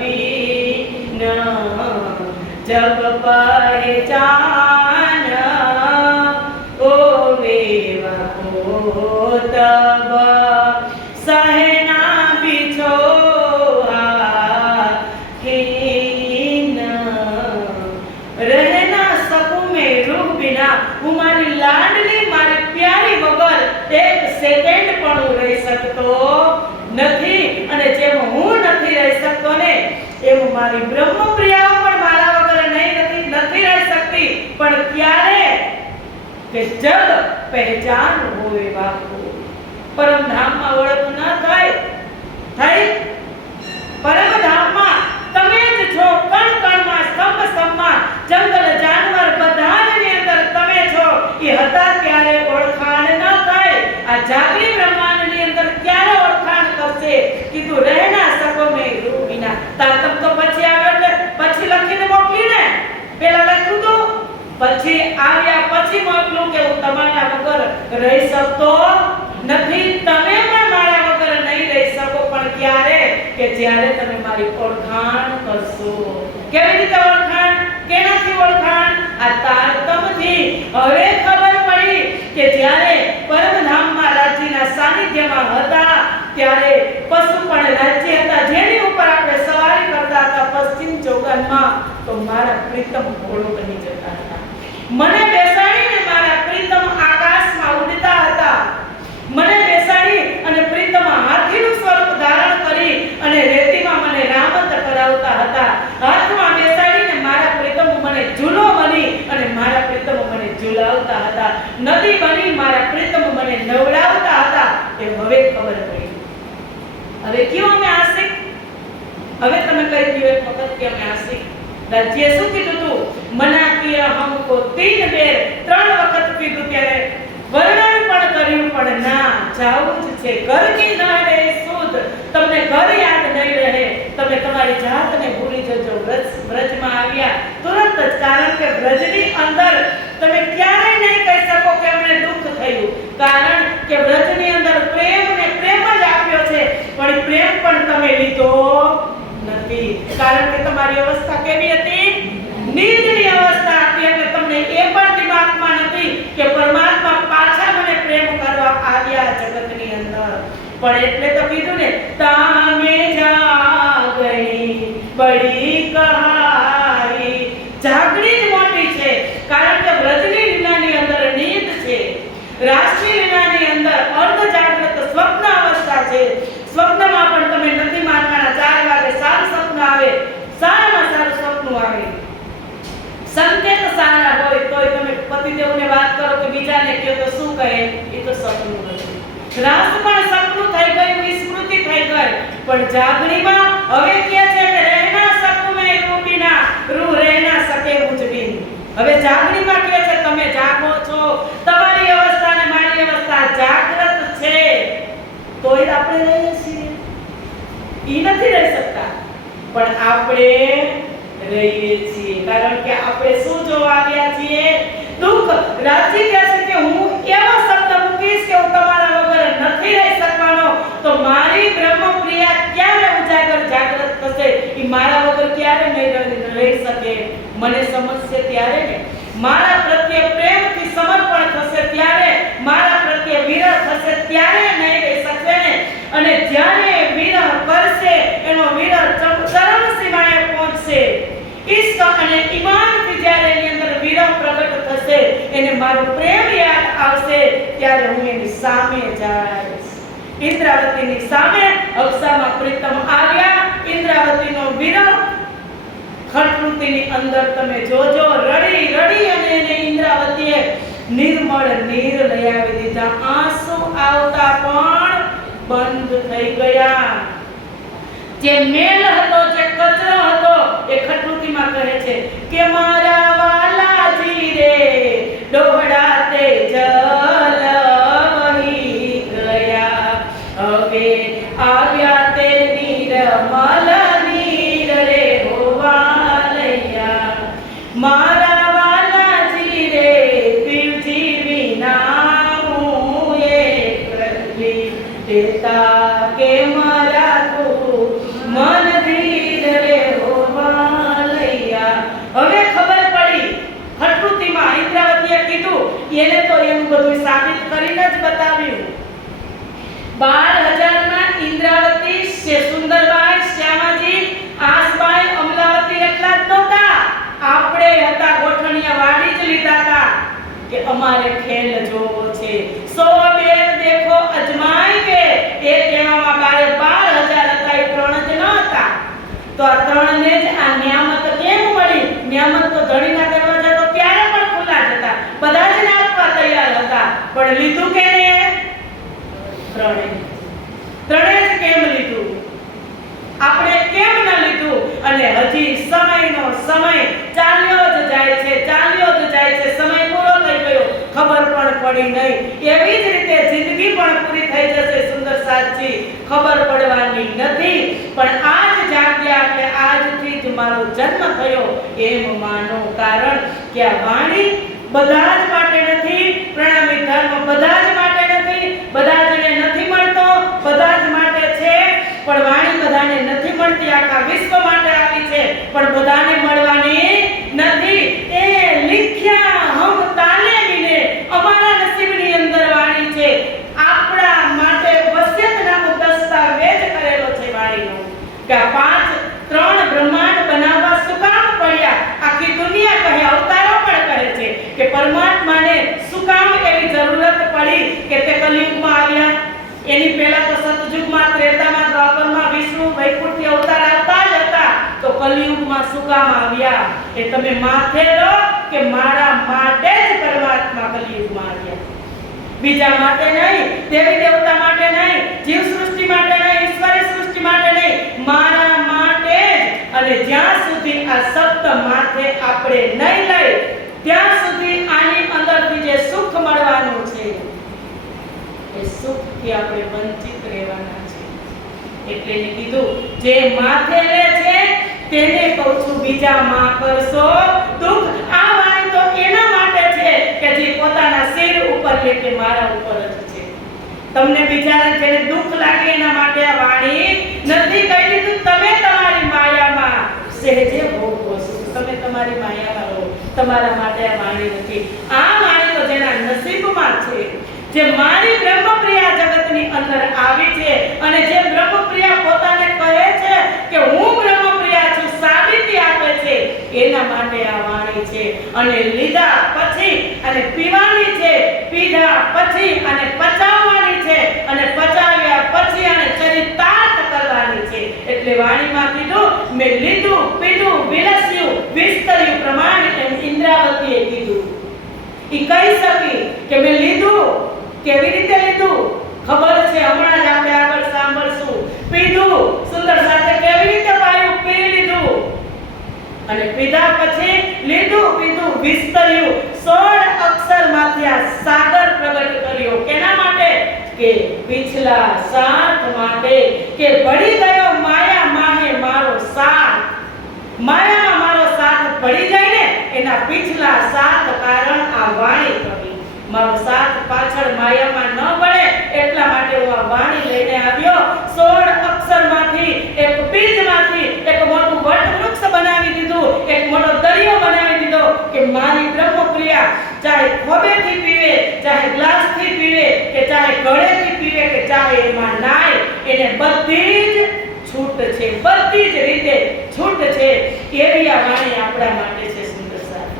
बिना, जब पहचान होवेवा हो तब सहना बिछो હું મારી લાડલી મારી પ્યારી વગર એક સેકન્ડ પણ હું રહી શકતો નથી. અને જેમ હું નથી રહી શકતો ને એમ મારી બ્રહ્મપ્રિયાઓ પણ મારા વગર નથી રહી શકતી. પણ ક્યારે? કે જબ પહેચાન હોવે બાપુ. પરમધામમાં ઓળખ ન થાય પરમધામમાં તમે જ છો. કણ કણમાં, સ્તંભ સ્તંભમાં, જંગલ જાનવર બધાની અંદર તમે છો. એ હતા ત્યારે ઓળખાણ ન થાય. આ જાગરી બ્રહ્માંડની અંદર ક્યારે ઓળખાણ કરશે? કીધું રહે ના શકો મેં રૂ વિના. તાતમ તો પછી આવ્યો એટલે પછી લખીને મોકલીને. પેલા લખ્યું તો પછી આવ્યા પછી મોકલું કે હું તમારા વગર રહી શકતો નથી. તમે પણ મારા વગર નહીં રહી શકો. પણ ક્યારે? કે જ્યારે તમે મારી ઓળખાણ કરશો. કેવી રીતે ઓળખાણ? કેનાથી ઓળખાણ? આ તારતમથી. હવે ખબર પડી કે જ્યારે પરમધામમાં રાજ્યના સાનિધ્યમાં હતા ત્યારે પશુ પણ રાજ્ય હતા જેની ઉપર આપણે સવારી કરતા હતા પશ્ચિમ ચોગાનમાં, તો મારા પ્રીતમ ઘોડો બની જતા હતા. મને બેસાડીને મારા પ્રીતમ આકાશમાં ઉડતા હતા. મને બેસાડી અને પ્રીતમ હાથીનું સ્વરૂપ ધારણ કરી અને રેતીમાં મને રામત કરાવતા હતા. હાથમાં બેસાડીને મારા પ્રીતમ મને ઝૂલો બની અને મારા પ્રીતમ મને ઝૂલાવતા હતા. નદી બની મારા પ્રીતમ મને નવડાવતા હતા. એ હવે ખબર પડી. હવે ક્यों અમે આશિક? હવે તમે કહી દો એક વખત કે અમે આશિક. રાજ્ય શું કીધું તું? મના કિયા હમકો 3 બેર, 3 વખત કીધું ત્યારે વર્ણન પણ કર્યું, પણ ના જાવું જ છે. ઘરની ન રહે સુધ, તમને ઘર યાદ નહીં રહે. તમે તમારી જાતને ભૂલી જજો. વ્રજમાં આવ્યા તુરંત જ, કારણ કે વ્રજની અંદર તમે ક્યારેય નહીં કહી શકો કે અમને દુઃખ થયું, કારણ કે વ્રજની અંદર પ્રેમ ને પ્રેમ જ આપ્યો છે. પણ પ્રેમ પણ તમે લીધો નથી, કારણ કે તમારી અવસ્થા કેવી હતી? નીંદની અવસ્થા હતી. એટલે તમને એ પણ દિમાગમાં નથી કે પરમાત્મા પાછા મને પ્રેમ કરવા આવ્યા જગતની અંદર. પણ એટલે તો કીધું ને, તામે જાગઈ બડી કહાઈ. જાગણી જ મોટી છે, કારણ કે વ્રજની લીલાની અંદર નીંદ છે. રાષ્ટ્રીય લીલાની અંદર અર્ધ જાગૃત સ્વપ્ન અવસ્થા છે. સ્વપ્નમાં પણ તમે નથી માનવાના, 4 વાગે સારું સ્વપ્ન આવે, સારામાં સારું સ્વપ્ન આવે. સંકેત સારા હોય તોય તમે પતિદેવને વાત કરો કે બીજાને કહો તો શું કહે? એ તો સપનું નથી. રાસ પણ સપનું થઈ ગયું, વિસ્મૃતિ થઈ ગઈ. પણ જાગણીમાં હવે કહે છે કે રહેના શકું મેં રૂ બિના, રૂ રહેના શકે મુझ બિન. હવે જાગણીમાં કહે છે તમે જાગો છો, તમારી અવસ્થા ને મારી અવસ્થા જાગૃત છે, તોય આપણે રહીએ છીએ. ઈ નથી રહી શકતા, પણ આપણે રહીએ છીએ. કારણ કે આપણે શું જોવા આવ્યા છીએ? દુઃખ. રાજ્ય કહે છે કે હું એવો શબ્દ મૂકીશ કે હું તમારા વગર નથી રહી શકવાનો. તો મારી બ્રહ્મપ્રિયા ક્યારે ઉજાગર જાગૃત થશે? એ મારા વગર ક્યારે નહીં રહી શકે? મને સમજશે ત્યારે ને. મારા પ્રત્યે પ્રેમથી સમર્પણ થશે ત્યારે, મારા પ્રત્યે વિરહ થશે ત્યારે નહીં રહી શકશે ને. અને જ્યારે વિરહ કરશે એનો વિરહ ચરમ સીમાએ પહોંચશે. ઈશ્ક અને ઈમાનથી જ્યારે એની અંદર વિરહ પ્રગટ થશે, એને મારો પ્રેમ યાદ આવશે ત્યારે હું એની સામે જઈશ. ઇન્દ્રાવતીની સામે અક્ષામાં પ્રીતમ આવ્યા. ઇન્દ્રાવતીનો વિરહ ખટૃતિની અંદર તમે જોજો, રડી રડી અને એને ઇન્દ્રાવતીએ નિર્મળ નીર લઈ આવી દીધા. આંસુ આવતા પણ બંધ થઈ ગયા. જે મેલ હતો, જે કચરો હતો, એ ખટૃતિમાં કહે છે કે મારા વાલાજી રે ડોહડા તે જલ વહી ગયા, હવે આવ્યા તે નિર્મલ નીર રે હોવાલૈયા. મારા વાલાજી રે પીવજી વિના હું એક રહી દેતા કે મારા મન ધીર રે હોવાલૈયા. હવે ખબર પડી ખટૃતિમાં. ઇન્દ્રાવતીએ કીધું, એને તો એનું બધું સાબિત કરીને જ બતાવ્યું. 12,000માં ઇન્દ્રાવતી, સુંદરબાઈ, શ્યામાજી, આસબાઈ, અમલાવતી એટલા જ નહોતા. આપણે હતા ગોઠણિયા વાડી જ લીધા હતા કે અમારે ખેલ જોવો છે. 100 બેર દેખો અજમાएंगे. એ કહેવામાં 12,000 હતા, એ 3 જ ન હતા. તો આ 3 ને જ આ નિયામત કેમ મળી? નિયામત તો ધણીના દરવાજા તો ત્યારે પણ ખુલ્લા જ હતા, બધા જ નાખવા તૈયાર હતા, પણ લીધું કે ને? 3 જ કેમ લીધું? આપણે કેમ ન લીધું? અને હજી સમયનો સમય ચાલ્યો જ જાય છે, ચાલ્યો જ જાય છે. સમય પૂરો થઈ ગયો, ખબર પણ પડી નહીં. એવી જ રીતે જિંદગી પણ પૂરી થઈ જશે સુંદર સાચી, ખબર પડવાની નથી. પણ આજ જાગ્યા એટલે આજથી જ મારો જન્મ થયો એમ માનો. કારણ કે આ વાણી બધા જ માટે નથી, પ્રણામી ધર્મ બધા જ માટે નથી, બધા જને નથી મળતો, બધા જ માટે છે. પણ વાણી બધાને નથી મળતી, આખા વિશ્વ માટે આવી છે, પણ બધાને મળવાની નથી. એ લિખ્યા હમ તાલે મિલે, અમારા નસીબની અંદર વાણી છે. આપણા માટે વસિયતનામું દસ્તાવેજ કરેલો છે વાણીનો કે આ 3 બ્રહ્માંડ બનાવવા શું કામ પડ્યા. આખી દુનિયા કહે, અવતારો પણ કહે છે કે પરમાત્માને શું કામ એવી જરૂરત પડી કે તે કલિયુગમાં આવ્યા. એની પહેલા તો સતયુગમાં, ત્રેતામાં, દ્વાપરમાં વિષ્ણુ વૈકુંઠથી અવતાર આવતા જ હતા. તો કલિયુગમાં શું કામ આવ્યા એ તમે માથે લો કે મારા માટે જ પરમાત્મા કલિયુગમાં આવ્યા, બીજા માટે નહીં, દેવી દેવતા માટે નહીં, જીવ સૃષ્ટિ માટે નહીં, ઈશ્વરી સૃષ્ટિ માટે નહીં, મારા માટે જ. અને જ્યાં સુધી આ સપ્ત માથે આપણે નહીં લઈ ત્યાં સુધી આની અંદરથી જે સુખ મળવાનું છે એ સુખથી આપણે વંચિત રહેવાના છે. એટલે એને કીધું જે માથે લે છે તેને કહું છું બીજા માં કરશો દુઃખ. આ વાણી તો એના માટે છે કે જે પોતાના શિર ઉપર લે કે મારા ઉપર જ છે. તમને બીજાને જેને દુઃખ લાગે એના માટે આ વાણી નથી કહી દીધું. તમે તમારી માયામાં સહેજે ભોગવો છો, તમે તમારી માયામાં રહો, તમારા માટે આ વાણી નથી. આ વાણી તો જેના નસીબમાં છે, જે મારી બ્રહ્મપ્રિયા જગતની અંદર આવી છે અને જે બ્રહ્મપ્રિયા પોતાને કહે છે કે હું બ્રહ્મપ્રિયા છું, સાબિતી આપે છે, એના માટે આ વાણી છે. અને લીધા પછી અને પીવાની છે, પીધા પછી અને પચાવવાની છે, અને પચાવ્યા પછી અને ચરિતાર્થ કરવાની છે. એટલે વાણીમાં કીધું મેં લીધું, પીધું, વિલસ્યું, વિસ્તર્યું પ્રમાણ એમ ઇન્દ્રાવતીએ કીધું. ઈ કહી શકી કે મેં લીધું. કેવી રીતે લીધું ખબર છે, હમણાં જ આપણે આગળ સાંભળશું. પીધું, સુંદર સાથે કેવી રીતે પાયું, પી લીધું. અને પીધા પછી લીધું, પીધું, વિસ્તર્યું. 16 અક્ષરમાંથી આ સાગર પ્રગટ કર્યો. કેના માટે? કે पिछला साथ માટે કે ભળી ગયો માયા માહે મારો સાથ. માયામાં મારો સાથ ભળી જાય ને એના पिछला સાથ કારણ આ વાણી કરી. મારો સાથ પાછળ માયામાં ન ભળે એટલા માટે હું આ વાણી લઈને આવ્યો. 16 અક્ષરમાંથી એક બીજમાંથી એક મોટું વટ વૃક્ષ બનાવી દીધું, એક મોટો દરિયો બનાવી દીધો કે મારી બ્રહ્મ ચાહે ખોબેથી પીવે, ચાહે ગ્લાસથી પીવે, કે ચાહે ગળેથી પીવે, કે ચાહે એમાં નાય, એને બધી જ છૂટ છે, બધી જ રીતે છૂટ છે. એવી આ વાણી આપણા માટે છે સુંદર સાહેબ.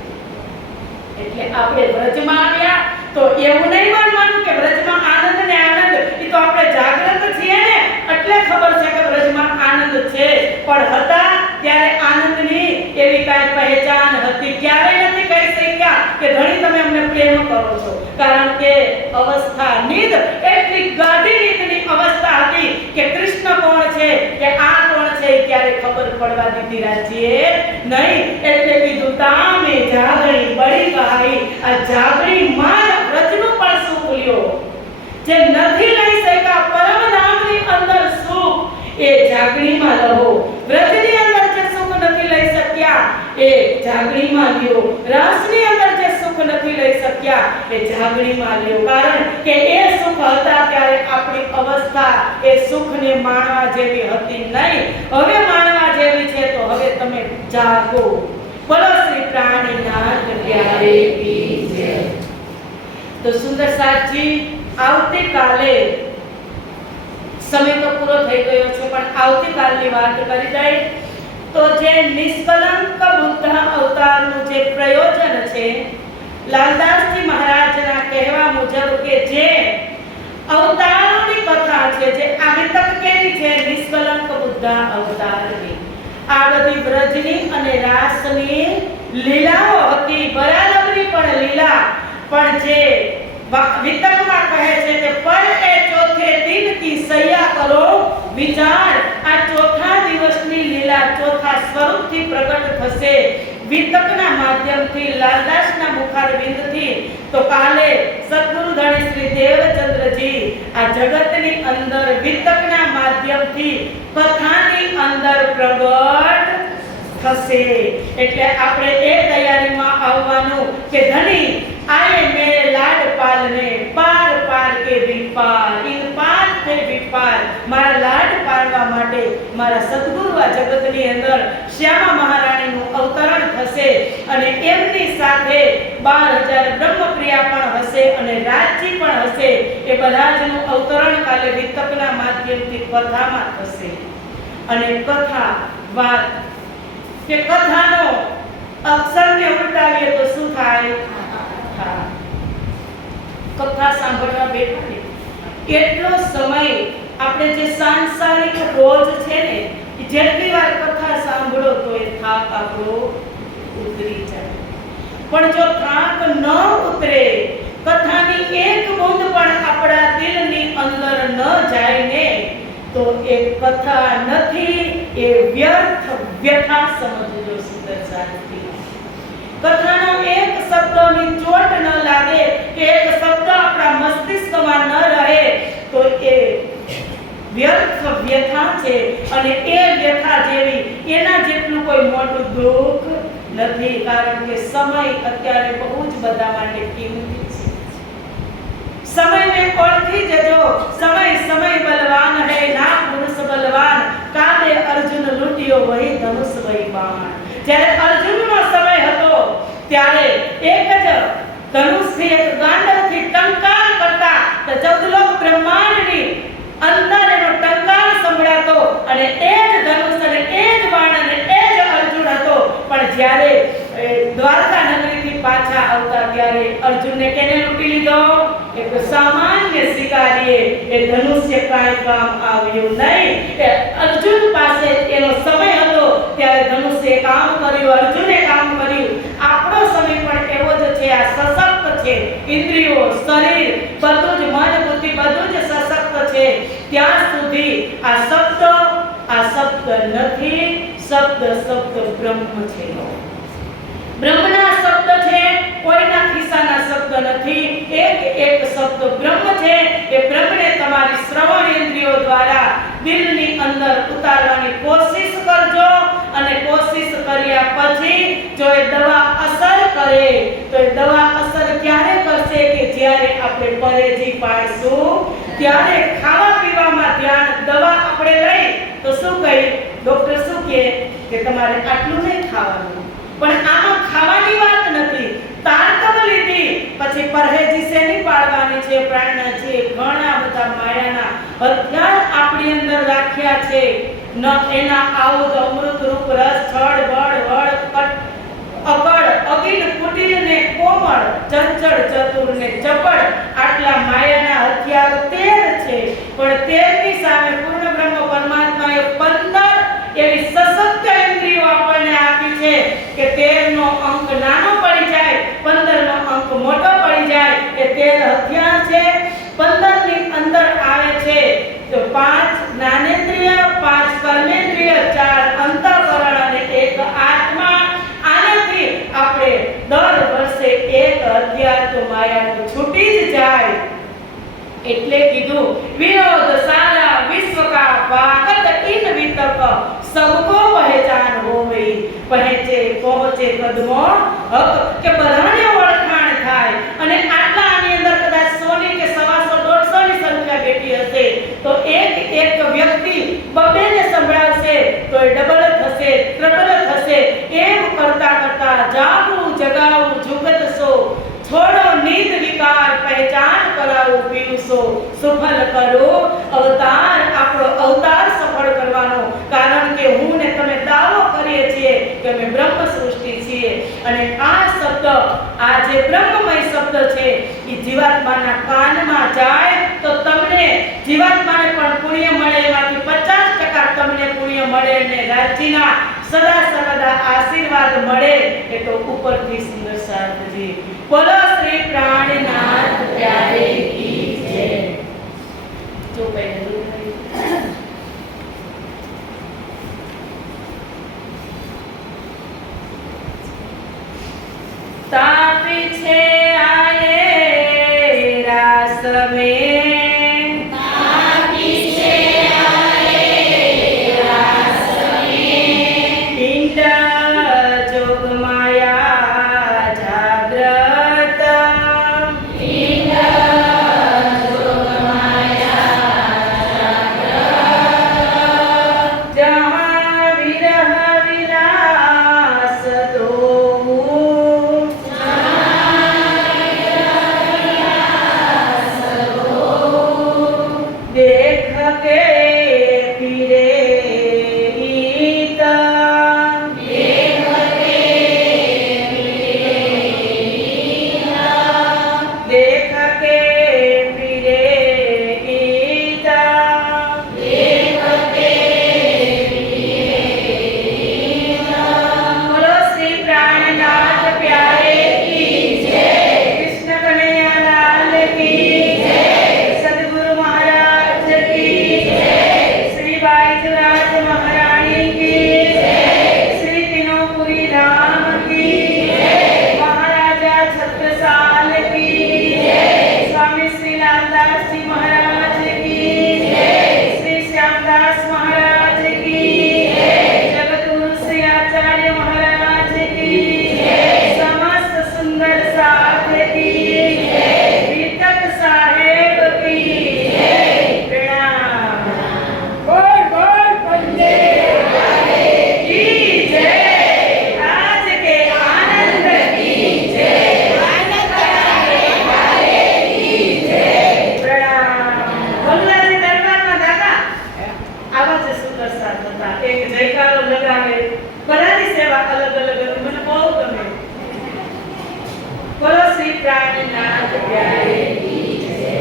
એટલે આપણે વ્રજમાં આવ્યા તો એવું નહીં માનવાનું કે વ્રજમાં આનંદ ને આનંદ, એ તો આપણે જાગૃત છીએ ને એટલે ખબર છે કે વ્રજમાં આનંદ છે, પણ હતા ત્યારે આનંદની એવી કાંઈ પહેચાન હતી, ક્યારેય નથી કહી શક્યા કે ધણી તમે અમને પ્રેમ કરો છો, કારણ કે અવસ્થા નિદ એટલી ગાઢી રીતની અવસ્થા હતી કે કૃષ્ણ કોણ છે કે આ કોણ છે એ ક્યારે ખબર પડવા દીધી રાજ્યે નહીં. એટલે કીધું તામે જાગણી બળી ગઈ, આ જાગણી માં વ્રજનું પણ સુખ લ્યો, જે નથી લઈ શક્યા પરમ ધામની અંદર સુખ, એ જાગણીમાં રહો. વ્રજની અંદર જે સુખ નથી લઈ શક્યા એ જાગણીમાં લ્યો, રાસની અંદર જે સુખ નથી લઈ શક્યા એ જાગણીમાં લ્યો, કારણ કે એ સુખ હતા ત્યારે આપણી અવસ્થા એ સુખને માણવા જેવી હતી નહીં, હવે માણવા જેવી છે. તો હવે તમે જાગો. બોલો શ્રી પ્રાણીનાથ પ્યારે કી જય. તો સુંદર સાહેબજી, આવતીકાલે સમય તો પૂરો થઈ ગયો છે, પણ આવતીકાલની વાત કરી દઈએ તો જે નિષ્કલંક બુદ્ધ અવતારનું જે પ્રયોજન છે, લાલદાસજી મહારાજના કહેવા મુજબ કે જે અવતારોની કથા છે, જે આ વિતક કેવી છે, નિષ્કલંક બુદ્ધ અવતારની, આ બધી વ્રજની અને રાસની લીલાઓ હતી, બરાબરની પણ લીલા. પણ જે વિતકમાં કહે છે કે પર એ ચોથે દિન કી સૈયા કરો વિચાર, આ ચોથા દિવસની લીલા ચોથા સ્વરૂપથી પ્રગટ થશે વિતકના માધ્યમથી, લાલદાસના મુખારવિંદથી. તો કાલે સદગુરુ ધણી શ્રી દેવચંદ્રજી આ જગતની અંદર વિતકના માધ્યમથી કથાની અંદર પ્રગટ થશે. એટલે આપણે એ તૈયારીમાં આવવાનું કે ધણી આए मेरे लाड पालने पार पार के विपार, इन पार के विपार, मारा लाड पालवा માટે મારા સદગુરુ આ જગતની અંદર શ્યામા મહારાણીનું અવતરણ થશે, અને એમની સાથે 12000 બ્રહ્મપ્રિયા પણ હશે અને રાજજી પણ હશે. એ બધા જનું અવતરણ કાલે વિતકના માધ્યમથી કથામાં થશે. અને કથા વાત કે કથાનો અક્ષરને ઉલટાવીએ તો શું થાય? કથા સાંભળવા બેઠા એટલો સમય આપણે જે સાંસારિક રોજ છે ને, જેટલી વાર કથા સાંભળો તો એ થાક આપણો ઉતરી જાય. પણ જો થાક ન ઉતરે, કથાની એક બૂંદ પણ આપણા દિલની અંદર ન જાય ને, તો એ કથા નથી, એ વ્યર્થ વ્યથા સમજજો. સુંદર સાથી, કથાનો એક શબ્દની ચોટ ન લાગે કે એક શબ્દ આપણા મસ્તિષ્કમાં ન રહે તો એ વ્યર્થ વ્યથા છે, અને એ વ્યથા જેવી એના જેટલું કોઈ મોટું દુઃખ નથી, કારણ કે સમય અત્યારે બહુ જ બધા માટે કિંમતી છે. સમયને ઓળખી જજો. સમય સમય બલવાન હે ના પુરુષ બલવાન, કાલે અર્જુન લૂટ્યો વહી ધનુષ વહી બાણ. જ્યારે અર્જુનનો સમય હતો ત્યારે એક જ ધનુષથી, એક ગાંડવથી ટંકાર કરતા તો 14 લોક બ્રહ્માંડની અંદર એનો ટંકાર સંભળાતો, અને એ જ ધનુષ અને એ જ બાણ અને એ જ અર્જુન હતો. પણ જ્યારે દ્વારકા નગરીથી પાછા આવતા ત્યારે અર્જુનને કેને લૂંટી લીધો? એક સામાન્ય શિકારીએ. એ ધનુષ્ય કાંઈ કામ આવ્યું નહીં. એ અર્જુન પાસે એનો સમય હતો ત્યારે ધનુષ્ય કામ કર્યું, અર્જુને કામ કર્યું. આપણો સમય પણ એવો જ છે. આ સશક્ત છે, ઇન્દ્રિયો, શરીર બધું જ, મન બુદ્ધિ બધું જ સશક્ત છે. ત્યાં સુધી આ શબ્દ નથી. શબ્દ બ્રહ્મ છે. બ્રહ્મના શબ્દ છે, કોઈના ખિસ્સાના શબ્દ નથી. એક શબ્દ બ્રહ્મ છે. એ બ્રહ્મને તમારી શ્રવણ ઇન્દ્રિયો દ્વારા દિલની અંદર ઉતારવાની કોશિશ કરજો, અને કોશિશ કર્યા પછી જો એ દવા અસર કરે તો એ દવા અસર ક્યારે કરશે? કે જ્યારે આપણે પરેજી પાડશું ત્યારે. ખાવા પીવામાં ધ્યાન, દવા આપણે લઈ તો શું કહી ડોક્ટર શું કહે કે તમારે આટલું નહીં ખાવાનું, પણ આમાં ખાવાની વાત નથી. તારતમ લીધી હથિયાર આપણી અંદર રાખ્યા છે ન એના આવુજ અમૃત રૂપ રસ છળ બળ વળ કટ અકડ અગિન કુટિલ ને કોમળ ચંચળ ચતુર ને ચપળ આટલા માયાના હથિયાર 13 છે, પણ 13 ની સામે પૂર્ણ બ્રહ્મ પરમાત્માએ 15 એવી સશક્ત ઇન્દ્રિયો આપણને આપી છે કે 13 નો અંક નાનો પડી જાય, 15 નો અંક મોટો પડી જાય. એ 13 હથિયાર છે. 15 ની અંદર આવે છે તો 5 જ્ઞાનેન્દ્રિય, 5 કર્મેન્દ્રિય, 4 અંતઃકરણ અને 1 આત્મા. આનાથી આપણે દર વર્ષે એક હથિયાર તો માયાનું છૂટી જ જાય. એટલે કીધું વિરોધ સારા વિશ્વ કા વાગત ઇન વિતક સબકો પહેચાન હોવી. પહેચે પહોંચે કદમો હક કે બધાને ઓળખાણ થાય. અને આટલાની અંદર કદાચ 100 કે 125 150 ની સંખ્યા બેઠી હશે તો એક વ્યક્તિ બબેને સંભળાવશે તો એ ડબલ થશે, ટ્રિપલ થશે. એમ કરતા કરતા જાગવું જગાવું જુગત સો છોડો નીંદ વિકાર પહેચાન કરાવું પીવસો સફળ કરો અવતાર. આપણો અવતાર સફળ કરવાનો, કારણ કે હું ને તમે દાવો કરીએ છીએ કે અમે બ્રહ્મ સૃષ્ટિ છીએ. અને આ શબ્દ, આ જે બ્રહ્મમય શબ્દ છે એ જીવાત્માના કાનમાં જાય તો તમને જીવાત્માને પણ પુણ્ય મળે, એમાંથી 50% તમને પુણ્ય મળે અને રાજ્યના સદા સર્વદા આશીર્વાદ મળે. એ તો ઉપરથી સુંદર સાધજી. બોલો શ્રી પ્રાણનાથ પ્યારે કી જય. જો પહેલું તાપી છે આયે રાસ में, तापी से आए रास में, पिंड जोग माया जागृत, पिंड जोग माया जागृत, जहाँ विरह विलास दो, देख के फिरे ईता, देख के मीरा, देख के फिरे ईता. देख के मीरा. बोलो श्री प्राणनाथ प्यारे की जय. कृष्ण कन्हैया लाल की जय. सद्गुरु महाराज की जय. श्री बाईजराज महारानी की जय. श्री तीनोपुरी धाम की जय. महाराजा छत्रसाल की जय. स्वामी श्री लालदास जी महाराज की जय. श्री श्यामदास महाराज की जय. जगतगुरु श्री आचार्य महाराज की जय. समस्त सुंदर साथ की जय. बीतक साहेब की जय. प्रणाम. बोल बोल बंदे मातरम की जय. आज के आनंद की जय. आनंद आए वाले की जय. प्रणाम. बंगलाजी दरबाરમાં દાદા આવા જે સુંદર સાથ હતા. એક જયકારો લગાવે, બધાની સેવા અલગ અલગ મને બહુ ગમે. બોલો શ્રી પ્રાણનાથ પ્યારે કી જય.